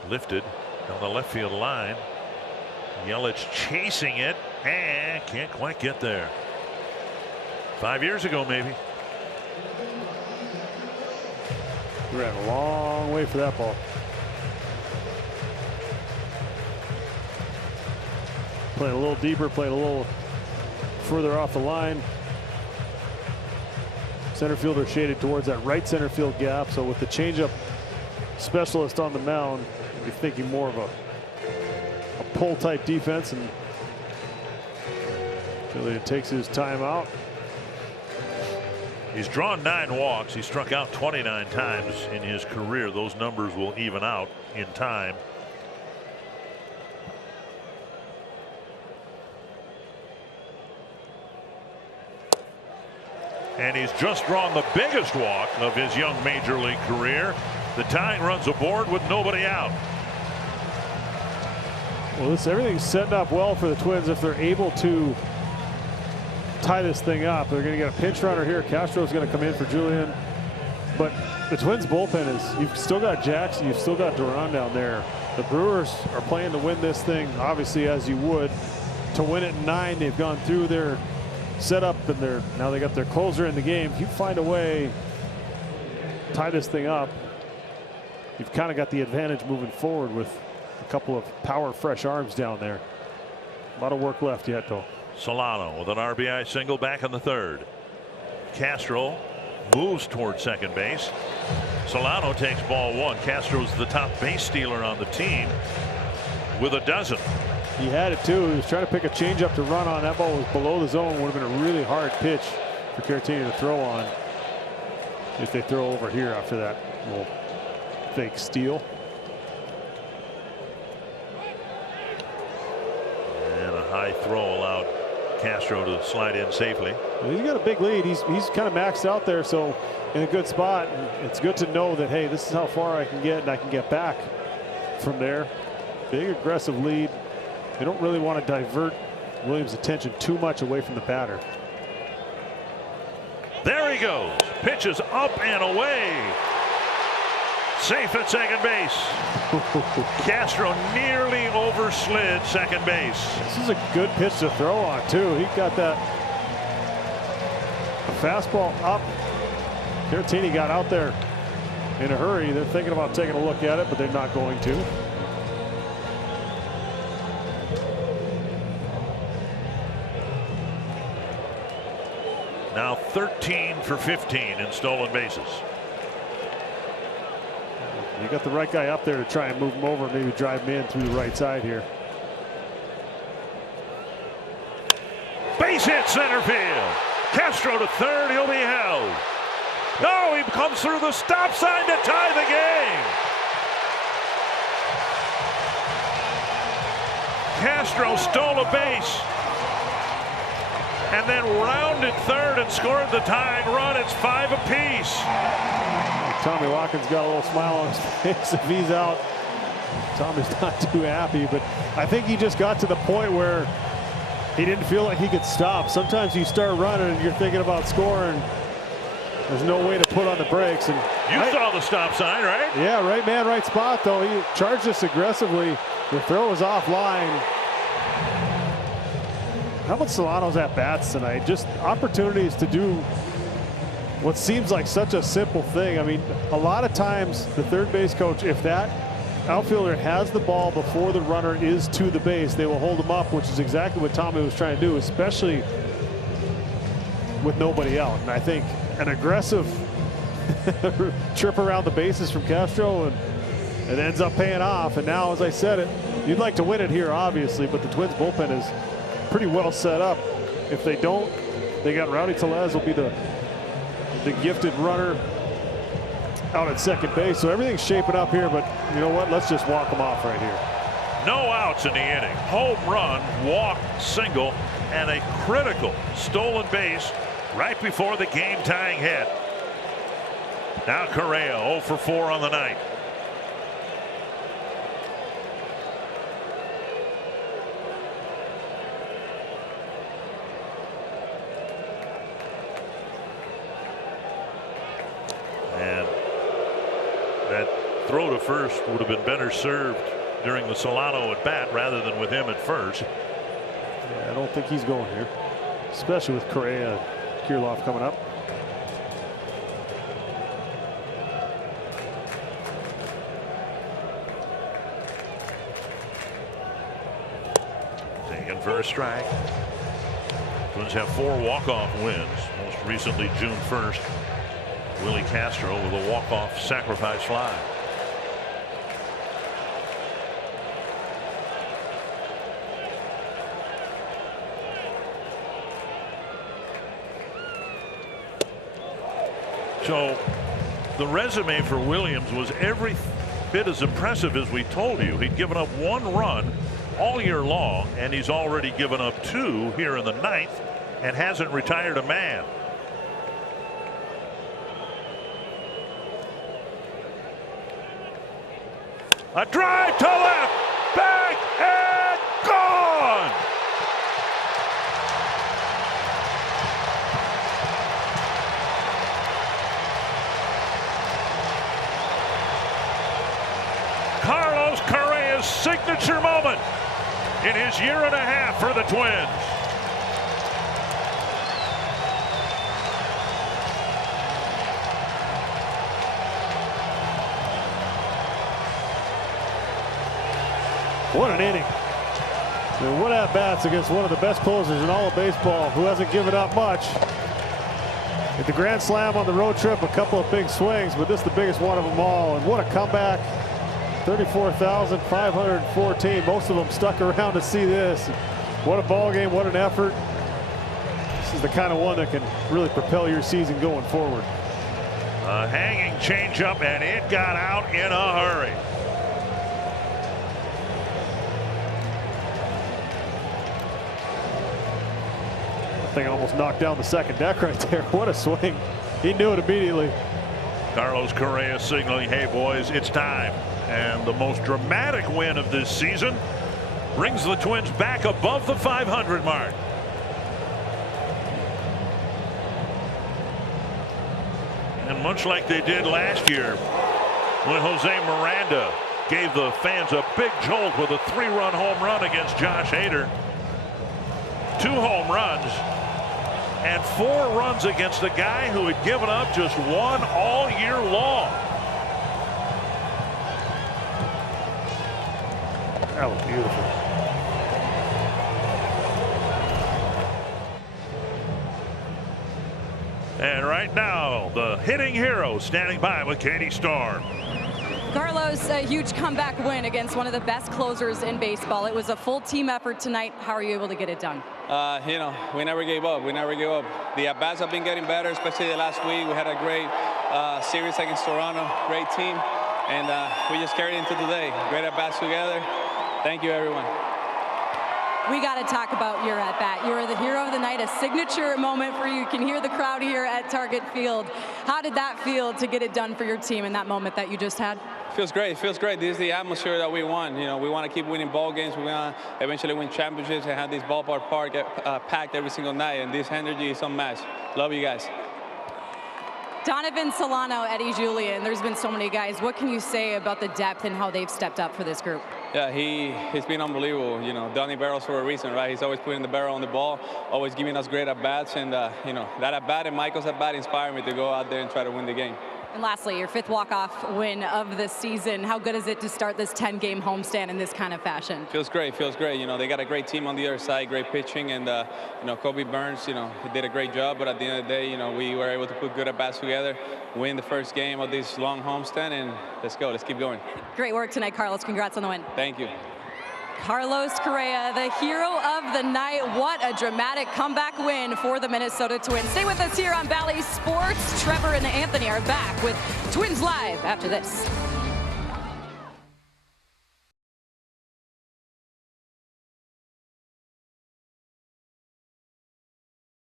Lifted on the left field line. Yelich chasing it and can't quite get there. 5 years ago, maybe. We ran a long way for that ball. Playing a little deeper, playing a little further off the line. Center fielder shaded towards that right center field gap. So with the changeup specialist on the mound, you're thinking more of a pull type defense, and Julian takes his time out. He's drawn 9 walks. He struck out 29 times in his career. Those numbers will even out in time. And he's just drawn the biggest walk of his young major league career. The tying runs aboard with nobody out. Well, everything's setting up well for the Twins if they're able to tie this thing up. They're going to get a pinch runner here. Castro's going to come in for Julian. But the Twins bullpen is, you've still got Jackson, you've still got Duran down there. The Brewers are playing to win this thing, obviously, as you would. To win it in 9, they've gone through their setup, and now they got their closer in the game. If you find a way to tie this thing up, you've kind of got the advantage moving forward with a couple of power fresh arms down there. A lot of work left yet, though. Solano with an RBI single back in the 3rd. Castro moves toward second base. Solano takes ball 1. Castro's the top base stealer on the team with a dozen. He had it too. He was trying to pick a changeup to run on. That ball was below the zone. Would have been a really hard pitch for Caratini to throw on if they throw over here after that little fake steal. And a high throw allowed Castro to slide in safely. Well, he's got a big lead. He's kind of maxed out there, so in a good spot. And it's good to know that, hey, this is how far I can get, and I can get back from there. Big aggressive lead. They don't really want to divert Williams' attention too much away from the batter. There he goes. Pitches up and away. Safe at second base. Castro nearly overslid second base. This is a good pitch to throw on, too. He got that fastball up. Caratini got out there in a hurry. They're thinking about taking a look at it, but they're not going to. Now 13 for 15 in stolen bases. You got the right guy up there to try and move him over, maybe drive him in through the right side here. Base hit center field. Castro to third. He'll be held. No, he comes through the stop sign to tie the game. Castro stole a base and then rounded third and scored the tying run. It's 5 apiece. Tommy Watkins got a little smile on his face if he's out. Tommy's not too happy, but I think he just got to the point where he didn't feel like he could stop. Sometimes you start running and you're thinking about scoring. There's no way to put on the brakes. And you saw the stop sign, right? Yeah, right man, right spot, though. He charged this aggressively. The throw was offline. How about Solano's at-bats tonight? Just opportunities to do what seems like such a simple thing. I mean, a lot of times the third base coach, if that outfielder has the ball before the runner is to the base, they will hold him up, which is exactly what Tommy was trying to do, especially with nobody out. And I think an aggressive trip around the bases from Castro, and it ends up paying off. And now, as I said, you'd like to win it here, obviously, but the Twins bullpen is pretty well set up. If they don't, they got Rowdy Tellez will be the gifted runner out at second base. So everything's shaping up here, but you know what? Let's just walk them off right here. No outs in the inning. Home run, walk, single, and a critical stolen base right before the game-tying hit. Now Correa 0 for 4 on the night. And that throw to first would have been better served during the Solano at bat rather than with him at first. Yeah, I don't think he's going here, especially with Correa and Kirilloff coming up. Taken for a strike. Twins have 4 walk-off wins, most recently June 1st. Willie Castro with a walk-off sacrifice fly. So the resume for Williams was every bit as impressive as we told you. He'd given up 1 run all year long, and he's already given up 2 here in the 9th and hasn't retired a man. A drive to left, back, and gone. Carlos Correa signature moment in his year and a half for the Twins. What an inning. I mean, what at-bats against one of the best closers in all of baseball, who hasn't given up much. At the grand slam on the road trip, a couple of big swings, but this is the biggest one of them all. And what a comeback. 34,514. Most of them stuck around to see this. What a ball game, what an effort. This is the kind of one that can really propel your season going forward. A hanging changeup, and it got out in a hurry. I think I almost knocked down the second deck right there. What a swing. He knew it immediately. Carlos Correa signaling, hey boys, it's time. And the most dramatic win of this season brings the Twins back above the 500 mark. And much like they did last year when Jose Miranda gave the fans a big jolt with a 3-run home run against Josh Hader. 2 home runs and 4 runs against a guy who had given up just 1 all year long. That was beautiful. And right now, the hitting hero standing by with Katie Storm. Carlos, a huge comeback win against one of the best closers in baseball. It was a full team effort tonight. How are you able to get it done? You know, we never gave up. We never gave up. The at-bats have been getting better, especially the last week. We had a great series against Toronto, great team, and we just carried into today. Great at-bats together. Thank you, everyone. We got to talk about your at-bat. You are the hero of the night, a signature moment for you. You can hear the crowd here at Target Field. How did that feel to get it done for your team in that moment that you just had? Feels great. It feels great. This is the atmosphere that we want. You know, we want to keep winning ball games. We want to eventually win championships and have this ballpark park packed every single night. And this energy is unmatched. Love you guys. Donovan Solano, Eddie Julian, there's been so many guys. What can you say about the depth and how they've stepped up for this group? Yeah, he's been unbelievable. You know, Donnie barrels for a reason, right? He's always putting the barrel on the ball, always giving us great at-bats. And, you know, that at-bat and Michael's at-bat inspired me to go out there and try to win the game. And lastly, your 5th walk-off win of the season. How good is it to start this 10-game homestand in this kind of fashion? Feels great, feels great. You know, they got a great team on the other side, great pitching, and, you know, Kobe Burns, you know, he did a great job, but at the end of the day, you know, we were able to put good at-bats together, win the first game of this long homestand, and let's go, let's keep going. Great work tonight, Carlos. Congrats on the win. Thank you. Carlos Correa, the hero of the night. What a dramatic comeback win for the Minnesota Twins. Stay with us here on Bally Sports. Trevor and Anthony are back with Twins Live after this.